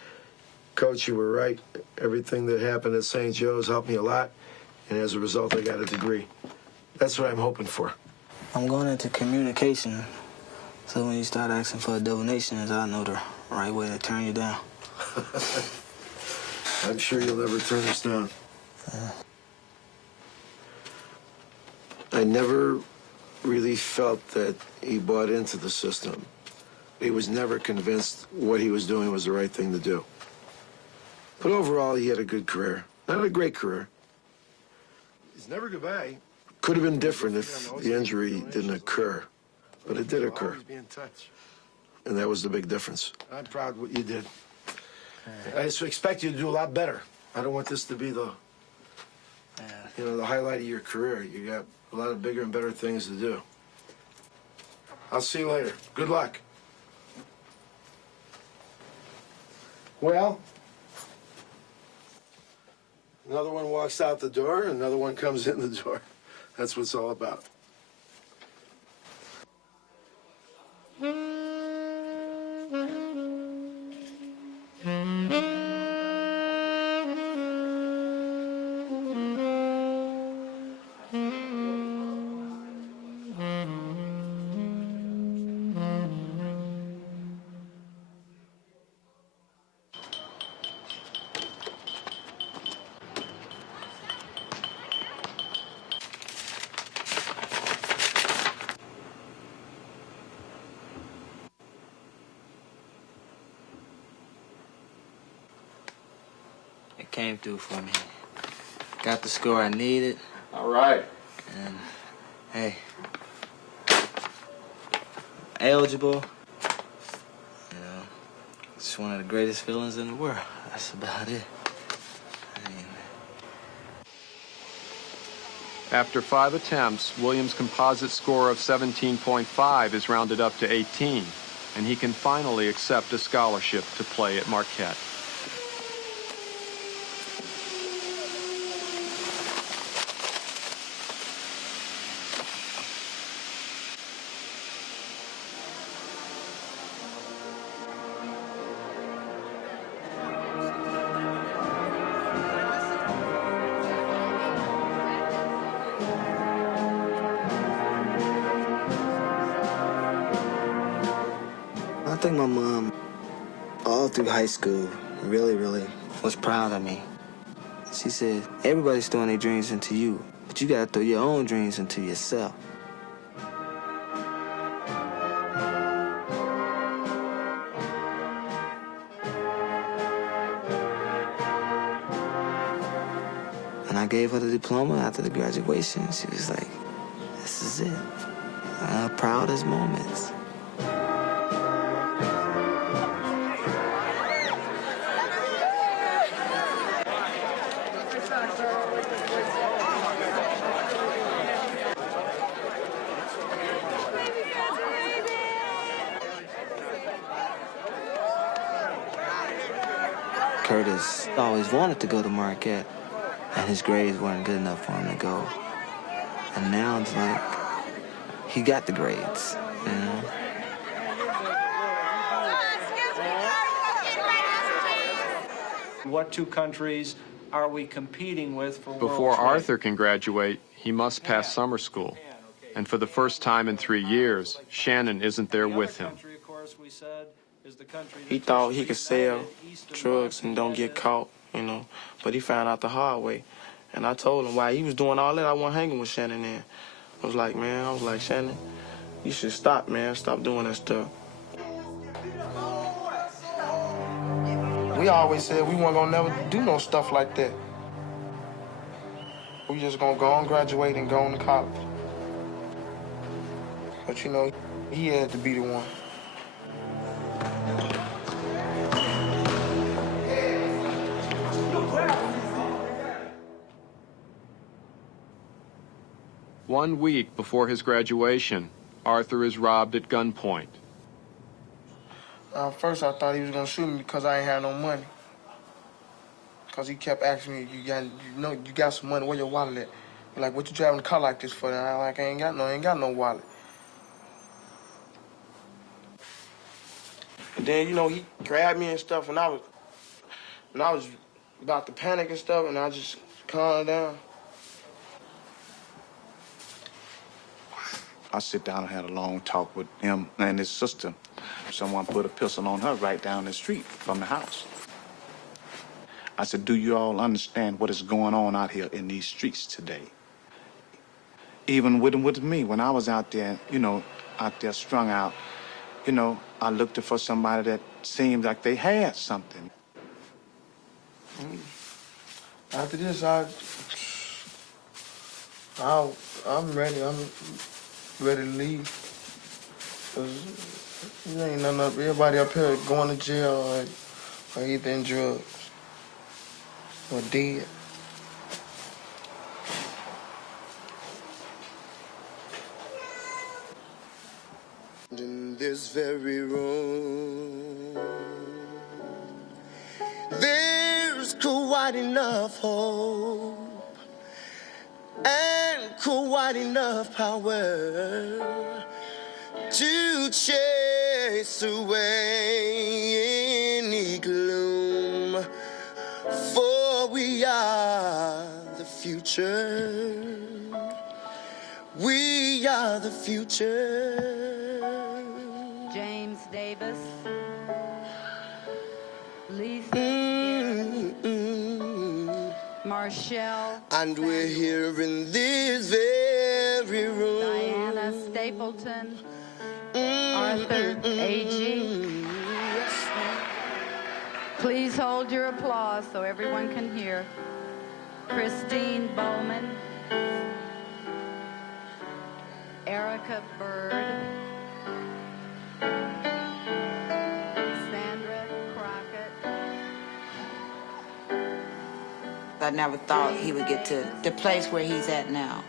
Coach, you were right. Everything that happened at St. Joe's helped me a lot, and as a result, I got a degree. That's what I'm hoping for. I'm going into communication, so when you start asking for donations, I know the right way to turn you down. I'm sure you'll never turn us down. I never really felt that he bought into the system. He was never convinced what he was doing was the right thing to do. But overall, he had a good career. Not a great career. It's never goodbye. Could have been different if the injury didn't occur, but it did occur. Always be in touch. And that was the big difference. I'm proud of what you did. I just expect you to do a lot better. I don't want this to be the highlight of your career. You got a lot of bigger and better things to do. I'll see you later. Good luck. Well, another one walks out the door, another one comes in the door. That's what it's all about. It came through for me. Got the score I needed. All right. And, hey, eligible. You know, it's one of the greatest feelings in the world. That's about it. After 5 attempts, Williams' composite score of 17.5 is rounded up to 18, and he can finally accept a scholarship to play at Marquette. I think my mom, all through high school, really was proud of me. She said, everybody's throwing their dreams into you, but you gotta throw your own dreams into yourself. And I gave her the diploma after the graduation. She was like, this is it. Our proudest moments. Curtis always wanted to go to Marquette, and his grades weren't good enough for him to go. And now it's like, he got the grades, you know? What two countries are we competing with for world Before trade? Arthur can graduate, he must pass summer school. And for the first time in 3 years, Shannon isn't there with him. He thought he could sell drugs and don't get caught, you know, but he found out the hard way. And I told him while he was doing all that, I wasn't hanging with Shannon then. I was like, Shannon, you should stop, man. Stop doing that stuff. We always said we weren't gonna never do no stuff like that. We just gonna go on, graduate, and go on to college. But you know, he had to be the one. One week before his graduation, Arthur is robbed at gunpoint. First I thought he was gonna shoot me because I ain't had no money. Cause he kept asking me, you got some money, where your wallet at? I'm like, what you driving a car like this for? And I'm like, I ain't got no wallet. And then, you know, he grabbed me and stuff, and I was about to panic and stuff, and I just calmed down. I sit down and had a long talk with him and his sister. Someone put a pistol on her right down the street from the house. I said, do you all understand what is going on out here in these streets today? Even with me, when I was out there, out there strung out, I looked for somebody that seemed like they had something. After this, I'm ready. I'm ready to leave. 'Cause there ain't nothing up. Everybody up here going to jail or either in drugs or dead. In this very room, there's quite enough hope and quite enough power to chase away any gloom, for we are the future. We are the future. James Davis, Lisa, Marshall, and we're here in this very room. Diana Stapleton, Arthur A.G. Please hold your applause so everyone can hear. Christine Bowman, Erica Bird, Sandra Crockett. I never thought he would get to the place where he's at now.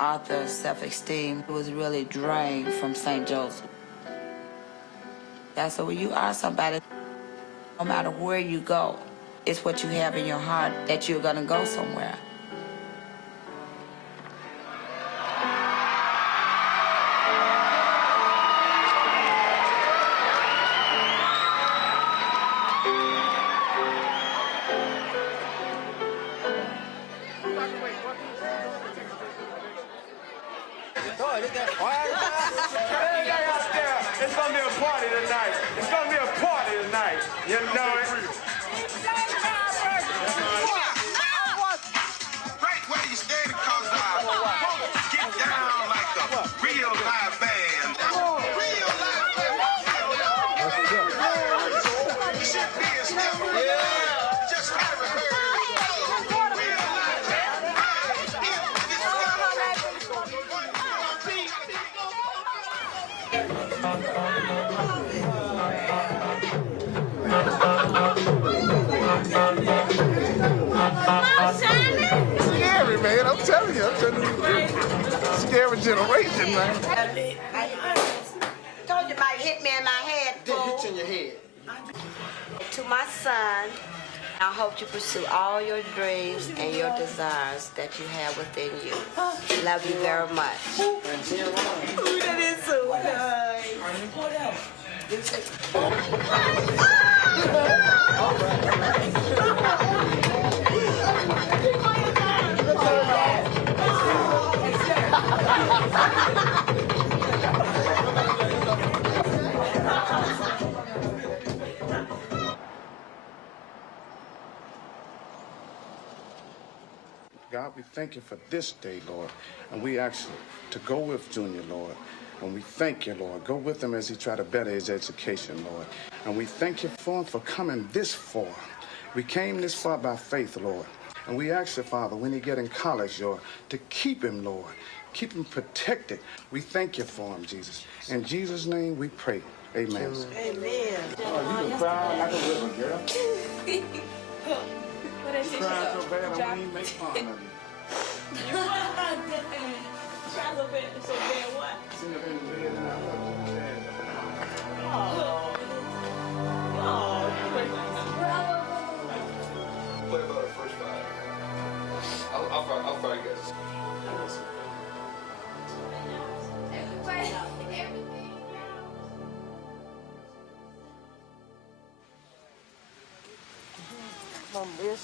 Arthur's self-esteem was really drained from St. Joseph. So when you are somebody, no matter where you go, it's what you have in your heart that you're gonna go somewhere. It's gonna be a party tonight. It's gonna be a party tonight. You know it. Right where you stand because get down like a real live band. Real live band. You should be a step. Just haven't heard. Scary, man. I'm telling you. Scary generation, man. I told you might hit me in my head, fool. Hit you in your head. To my son, I hope you pursue all your dreams and your desires that you have within you. Love you very much. Ooh, that is so nice. What else? God, we thank you for this day, Lord. And we ask you to go with Junior, Lord. And we thank you, Lord. Go with him as he try to better his education, Lord. And we thank you for him for coming this far. We came this far by faith, Lord. And we ask you, Father, when he get in college, Lord, to keep him, Lord. Keep him protected. We thank you for him, Jesus. In Jesus' name we pray. Amen. Amen. Oh, you can cry like a little girl. You crying so bad, I won't even make fun of you. Try so bad what? Sing up in the bed and I love you. Oh. What about the first five? I'll fight you guys. Mom, miss.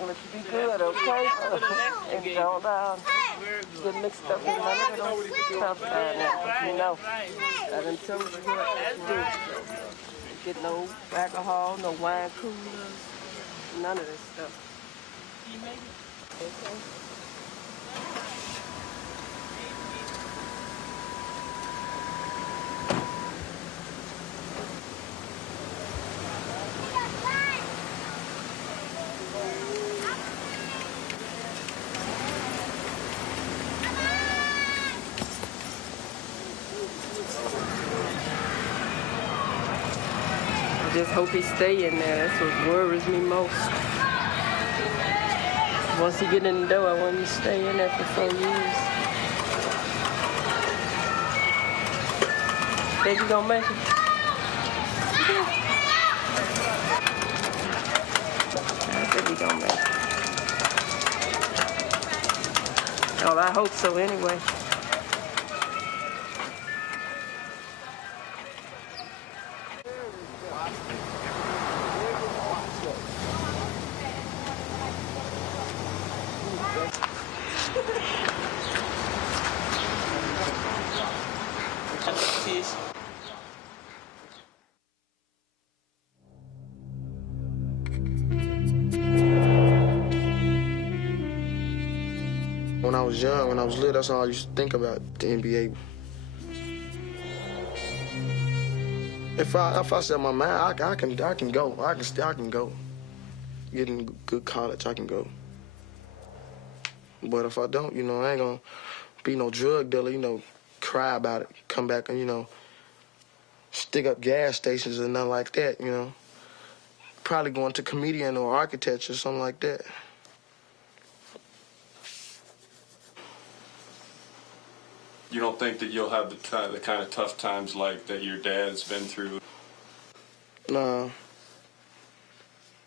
I'll let you be good, okay? And don't get mixed up in none of those tough times. You know, I done told you what to do. Get no alcohol, no wine coolers, none of this stuff. Okay? I just hope he stay in there. That's what worries me most. Once he get in the door, I want him to stay in there for 4 years. Think he gonna make it? I think he gonna make it. Oh, I hope so anyway. When I was young, when I was little, that's all I used to think about, the NBA. If I set my mind, I can go. I can go. Get in good college, I can go. But if I don't, you know, I ain't gonna be no drug dealer, you know, cry about it, come back and, you know, stick up gas stations and nothing like that, you know. Probably going to comedian or architecture, something like that. You don't think that you'll have the kind of tough times like that your dad's been through? Nah.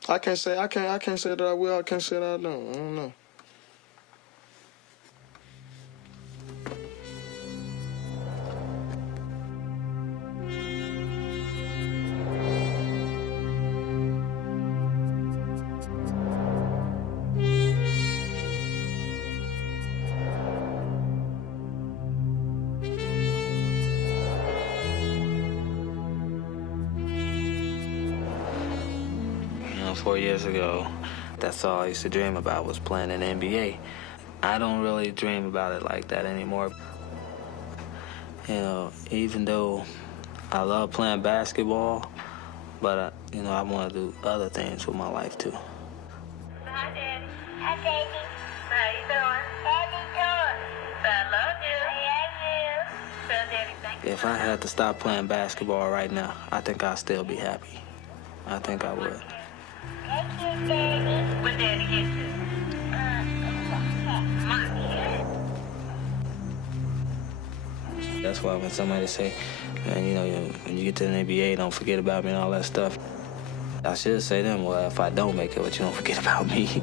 I can't say that I will. I can't say that I don't. I don't know. You know, 4 years ago, that's all I used to dream about was playing in the NBA. I don't really dream about it like that anymore. You know, even though I love playing basketball, but, you know, I want to do other things with my life, too. Hi, Daddy. Hi, baby. How you doing? How you doing? I love you. I love you. Tell Daddy thank you. If I had to stop playing basketball right now, I think I'd still be happy. I think I would. Thank you, Daddy. When Daddy gets you? That's why when somebody say, man, you know, when you get to the NBA, don't forget about me and all that stuff, I should say to them, well, if I don't make it, but you don't forget about me.